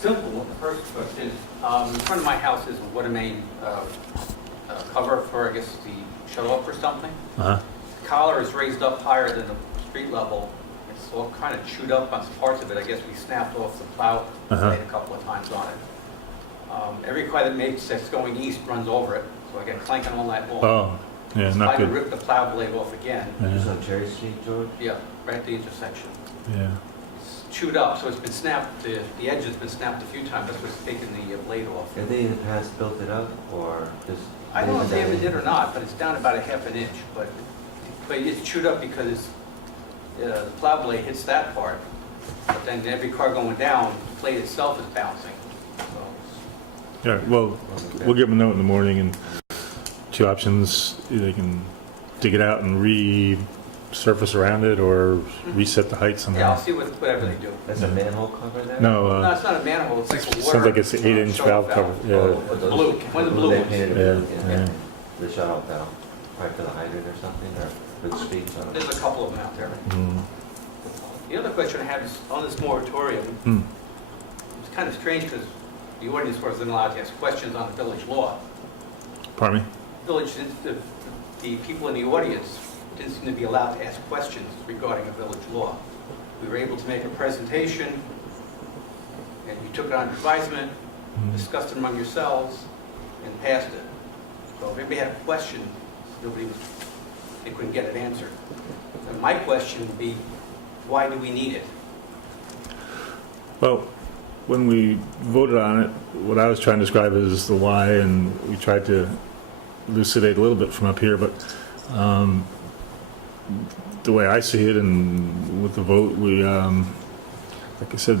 Simple one. The first question, in front of my house is a water main cover for, I guess, the shut-off or something. Uh-huh. The collar is raised up higher than the street level. It's all kind of chewed up on parts of it. I guess we snapped off the plow blade a couple of times on it. Every car that's going east runs over it, so I get clanking all night long. Oh, yeah, So not I can good. rip the plow blade off again. Just on Cherry Street, George? Yeah, right at the intersection. Yeah. It's chewed up, so it's been snapped, the edge has been snapped a few times. That's what's taken the blade off. Have they in the past built it up, or just? I don't know if they ever did or not, but it's down about a half an inch. But it's chewed up because the plow blade hits that part. But then every car going down, the blade itself is bouncing. So Yeah, well, we'll give them a note in the morning, and two options. Either they can dig it out and resurface around it, or reset the height somehow. yeah, I'll see whatever they do. That's a manhole cover there? No, No, it's not a manhole, it's like a water. sounds like it's an 8-inch valve cover. Yeah. Oh, those- Blue, one of the blue They ones. painted it Yeah, blue, yeah. The shut-off valve, right to the hydrant or something, or with speeds on it? There's a couple of them out there. Mm. The other question I have is on this moratorium. Hmm. It's kind of strange because the ordinance wasn't allowed to ask questions on the village law. Pardon me? The people in the audience didn't seem to be allowed to ask questions regarding a village law. We were able to make a presentation, and you took it on advisement, discussed it among yourselves, and passed it. So if anybody had a question, they couldn't get it answered. And my question would be, why do we need it? Well, when we voted on it, what I was trying to describe is the why, and we tried to elucidate a little bit from up here, but the way I see it and with the vote, we, like I said,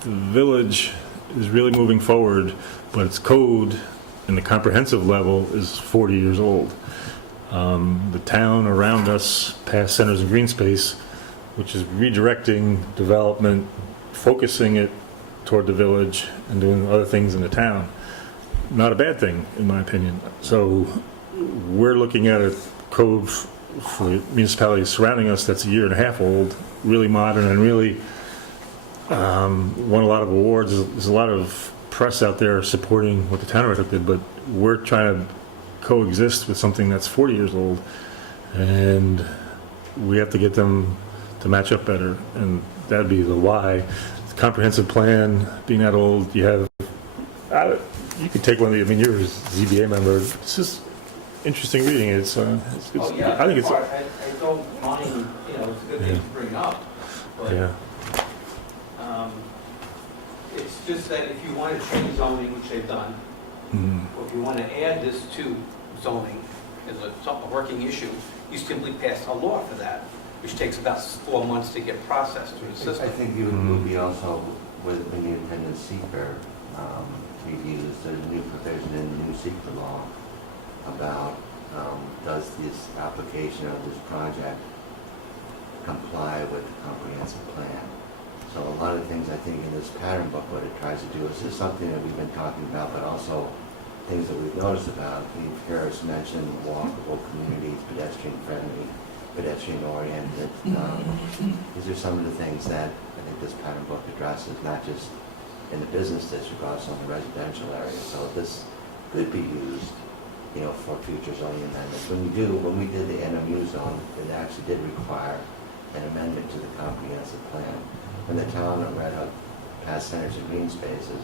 the village is really moving forward, but its code in the comprehensive level is 40 years old. The town around us, past centers and green space, which is redirecting development, focusing it toward the village and doing other things in the town. Not a bad thing, in my opinion. So we're looking at a code for municipalities surrounding us that's 1.5 years old, really modern, and really won a lot of awards. There's a lot of press out there supporting what the town of Red Hook did, but we're trying to coexist with something that's 40 years old. And we have to get them to match up better, and that'd be the why. Comprehensive plan, being that old, you have, you could take one of the, I mean, you're a ZBA member, it's just interesting reading, it's Oh, yeah. I think it's, I don't mind, you know, it's a good thing to bring up, but yeah. it's just that if you want to change zoning, which they've done, Mhm. or if you want to add this to zoning as a working issue, you simply pass a law for that, which takes about 4 months to get processed through the I system. think you would be also, when you attend the seeker reviews, there's a new provision in the new seeker law about, does this application of this project comply with the comprehensive plan? So a lot of things I think in this pattern book, what it tries to do is just something that we've been talking about, but also things that we've noticed about. We've heard us mention walkable communities, pedestrian friendly, pedestrian oriented. These are some of the things that I think this pattern book addresses, not just in the business district, but also in the residential area. So this could be used, you know, for future zoning amendments. When we did the NMU zone, it actually did require an amendment to the comprehensive plan. When the town of Red Hook passed centers and green spaces,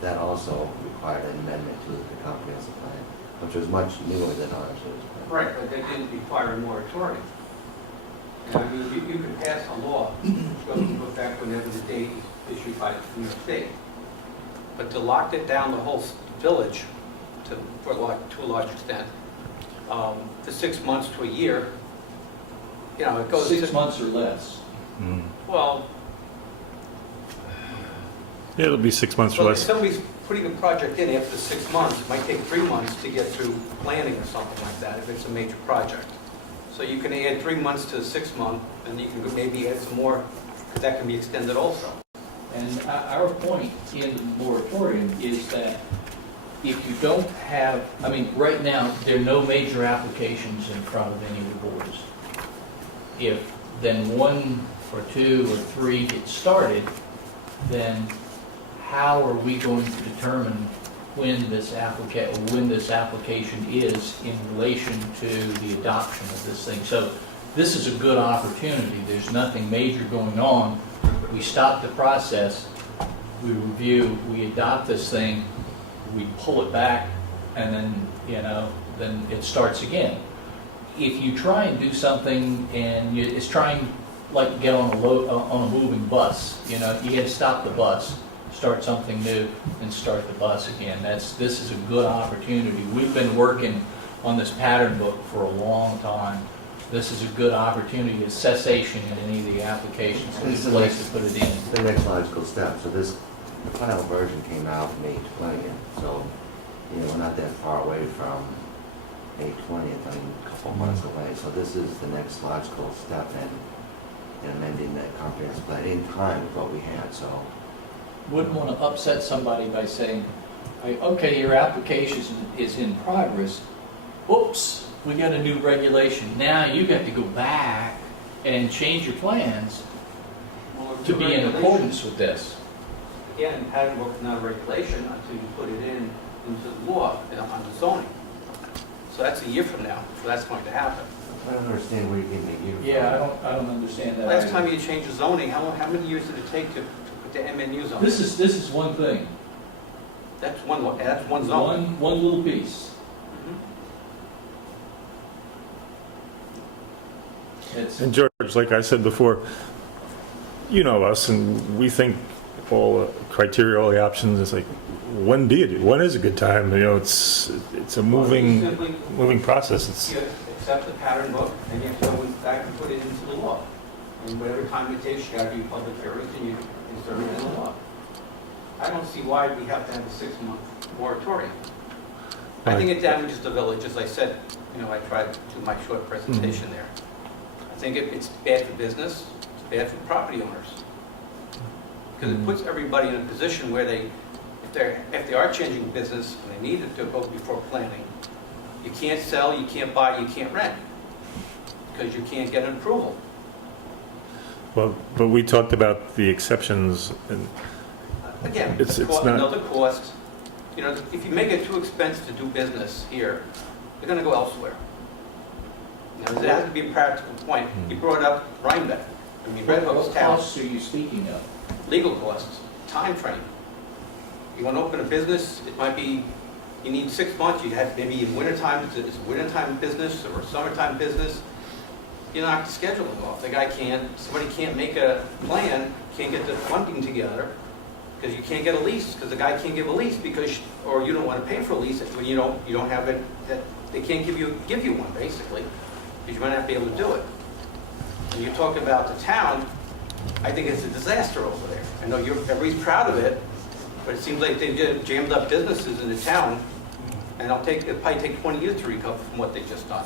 that also required an amendment to the comprehensive plan, which was much newer than ours is. Right, but that didn't require a moratorium. And I mean, you can pass a law, go into effect whenever the date is issued by New York State. But to lock it down the whole village, to a large extent, for 6 months to a year, you know, it goes... 6 months or less. Mm. Well, Yeah, it'll be 6 months or well, if less. somebody's putting a project in after 6 months, it might take 3 months to get through planning or something like that, if it's a major project. So you can add 3 months to 6 months, and you can maybe add some more, because that can be extended also. And our point in the moratorium is that if you don't have, I mean, right now, there are no major applications in front of any of the boards. If then 1 or 2 or 3 get started, then how are we going to determine when this application is in relation to the adoption of this thing? So this is a good opportunity. There's nothing major going on. We stop the process, we review, we adopt this thing, we pull it back, and then, you know, then it starts again. If you try and do something and it's trying like get on a moving bus, you know, you got to stop the bus, start something new, and start the bus again. This is a good opportunity. We've been working on this pattern book for a long time. This is a good opportunity, a cessation in any of the applications, and a place to put it in. The next logical step. So the final version came out May 20th. So, you know, we're not that far away from May 20th. I mean, a couple months away. So this is the next logical step in amending that comprehensive plan in time with what we had. So Wouldn't want to upset somebody by saying, okay, your application is in progress. Oops, we got a new regulation. Now you got to go back and change your plans to be in accordance with this. Again, pattern book is not a regulation until you put it into the law, under zoning. So that's a year from now, so that's going to happen. I don't understand where you're getting the year from. Yeah, I don't understand that. Last either. time you changed the zoning, how many years did it take to put the MNU zone? This is one thing. That's one zone. One little piece. It's, And George, like I said before, you know us, and we think all the criteria, all the options, it's like, when is a good time? You know, it's a moving process. It's, You accept the pattern book, and you have to go back and put it into the law. And whatever time it takes, you got to do public hearings, and you insert it in the law. I don't see why we have to have a 6-month moratorium. I think it damages the village, as I said, you know, I tried to do my short presentation there. I think it's bad for business, it's bad for property owners. Because it puts everybody in a position where if they are changing business and they need it to go before planning, you can't sell, you can't buy, you can't rent, because you can't get an approval. well, but we talked about the exceptions, and Again, It's not- another cost. You know, if you make it too expensive to do business here, they're going to go elsewhere. Now, there has to be a practical point. You brought up Rhinebeck. I mean, Red Hook's What town, costs are you speaking of? legal costs, time frame. You want to open a business, it might be, you need 6 months, you have maybe in wintertime, it's a wintertime business or a summertime business. You knock the scheduling off. Somebody can't make a plan, can't get the funding together, because you can't get a lease, because the guy can't give a lease because, or you don't want to pay for a lease when you don't have it, that they can't give you one, basically, because you might not be able to do it. When you talk about the town, I think it's a disaster over there. I know everybody's proud of it, but it seems like they've jammed up businesses in the town, and it'll probably take 20 years to recover from what they've just done.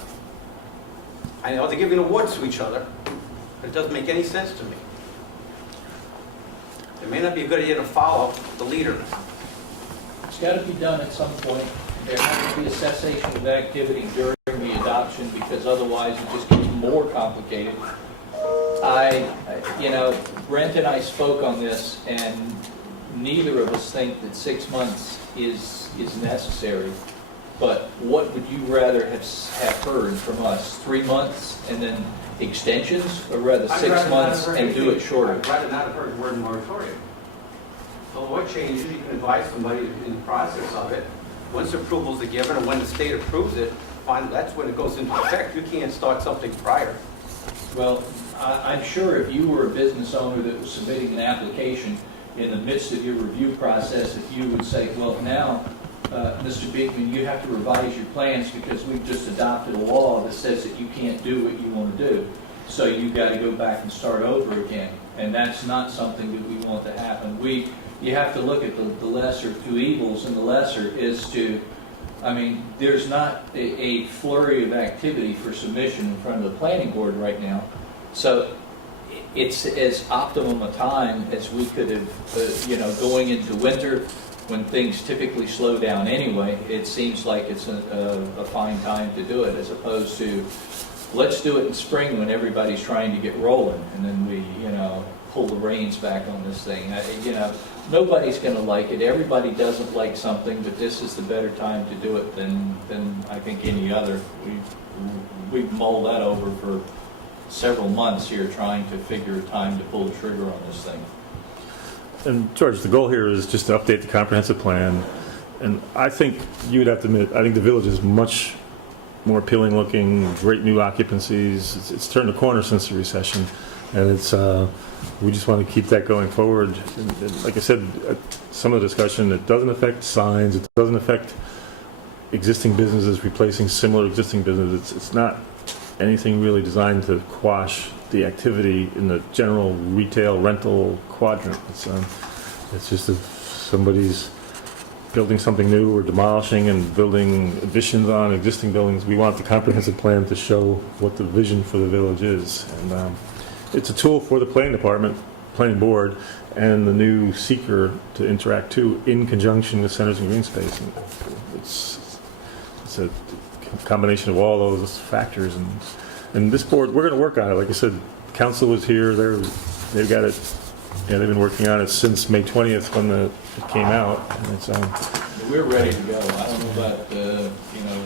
I know they're giving awards to each other, but it doesn't make any sense to me. It may not be a good idea to follow the leader. It's got to be done at some point. There has to be a cessation of activity during the adoption, because otherwise it just gets more complicated. Brent and I spoke on this, and neither of us think that 6 months is necessary. But what would you rather have heard from us? 3 months and then extensions, or rather 6 months and do it shorter? I'd rather not have heard the word moratorium. The law changes, you can advise somebody in the process of it. Once approvals are given, and when the state approves it, fine, that's when it goes into effect. You can't start something prior. Well, I'm sure if you were a business owner that was submitting an application in the midst of your review process, if you would say, well, now, Mr. Beekman, you have to revise your plans because we've just adopted a law that says that you can't do what you want to do. So you've got to go back and start over again. And that's not something that we want to happen. You have to look at the lesser of two evils, and the lesser is there's not a flurry of activity for submission in front of the planning board right now. So it's as optimum a time as we could have, going into winter when things typically slow down anyway. It seems like it's a fine time to do it, as opposed to let's do it in spring when everybody's trying to get rolling, and then we, pull the reins back on this thing. Nobody's going to like it. Everybody doesn't like something, but this is the better time to do it than I think any other. We've mulled that over for several months here, trying to figure a time to pull the trigger on this thing. And George, the goal here is just to update the comprehensive plan. And I think you would have to admit, I think the village is much more appealing looking, great new occupancies. It's turned a corner since the recession. And we just want to keep that going forward. And like I said, some of the discussion, it doesn't affect signs, it doesn't affect existing businesses replacing similar existing businesses. It's not anything really designed to quash the activity in the general retail rental quadrant. It's just if somebody's building something new or demolishing and building additions on existing buildings, we want the comprehensive plan to show what the vision for the village is. And it's a tool for the planning department, planning board, and the new seeker to interact too, in conjunction with centers and green space. And it's a combination of all those factors. And this board, we're going to work on it. Like I said, council was here. They've got it. Yeah, they've been working on it since May 20th when it came out. And it's we're ready to go. I don't know about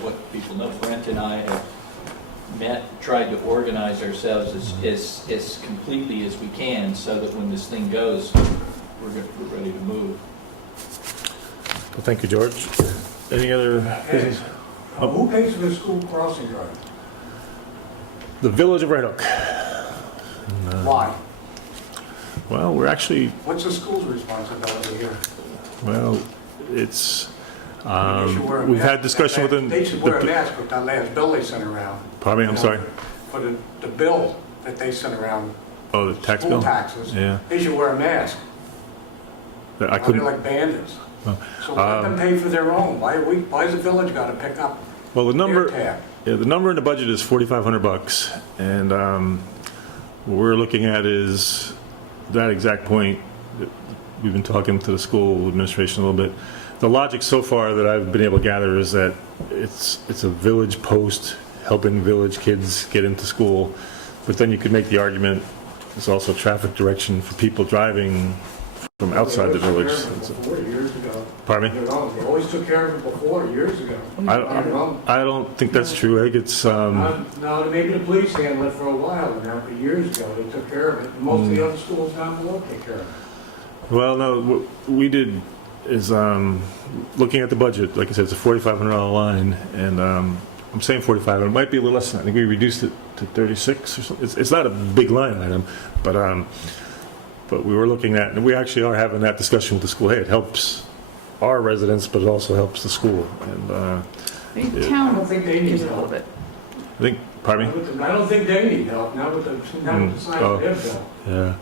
what people know. Brent and I have tried to organize ourselves as completely as we can, so that when this thing goes, we're ready to move. Well, thank you, George. Any other business? Who pays for the school crossing guard? The village of Red Hook. Why? Well, we're actually, What's the school's responsibility here? well, it's, They should wear a we've mask. had discussion with them. They should wear a mask with that last bill they sent around. Pardon me, I'm sorry. For the bill that they sent around, Oh, the tax school bill? taxes. Yeah. They should wear a mask. I They're couldn't, like bandits. Oh, So let them pay for their own. Why's the village got to pick up well, the their number, tab? yeah, the number in the budget is $4,500, and what we're looking at is that exact point. We've been talking to the school administration a little bit. The logic so far that I've been able to gather is that it's a village post helping village kids get into school, but then you could make the argument it's also traffic direction for people driving from outside the village. Before, years ago. Pardon me? They always took care of it before, years ago. I don't think that's true, Egg. It's, No, maybe the police handled it for a while now, but years ago, they took care of it. And most of the other schools down below take care of it. well, no, what we did is, looking at the budget, like I said, it's a $4,500 line, and I'm saying 45, it might be a little less than that. I think we reduced it to 36 or something. It's not a big line item, but we were looking at, and we actually are having that discussion with the school. Hey, it helps our residents, but it also helps the school. And The I town don't think they need gives it a help. little bit. I think, pardon me? I don't think they need help, not with the size of their bill. Yeah.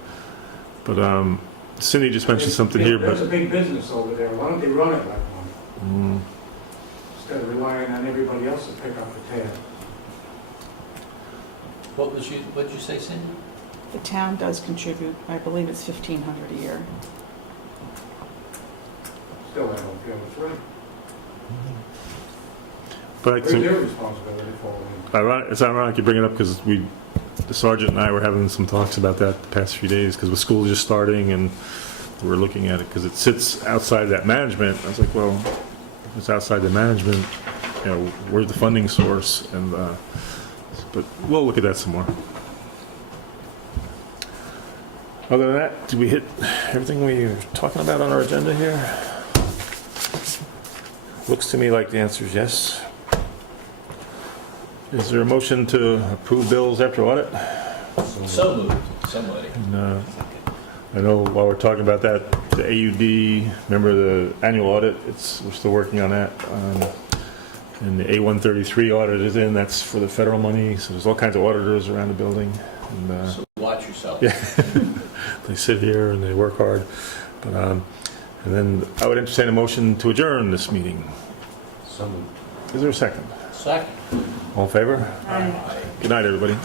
But Cindy just mentioned something here, There's a but big business over there. Why don't they run it like one? mm, Instead of relying on everybody else to pick up the tab. What'd you say, Cindy? The town does contribute, I believe it's $1,500 a year. Still, I don't feel it's right. but I Where's think their responsibility fall in? it's ironic you bring it up because the sergeant and I were having some talks about that the past few days because with school just starting and we're looking at it because it sits outside that management. I was like, well, if it's outside the management, where's the funding source? And but we'll look at that some more. Other than that, did we hit everything we were talking about on our agenda here? Looks to me like the answer is yes. Is there a motion to approve bills after audit? So moved, somebody. And, I know while we're talking about that, the AUD, remember the annual audit, we're still working on that. And the A133 audit is in, that's for the federal money, so there's all kinds of auditors around the building. And, So watch yourself. yeah, they sit here and they work hard. But, and then I would entertain a motion to adjourn this meeting. Some Is there a second? Second. All in favor? Aye. Good night, everybody.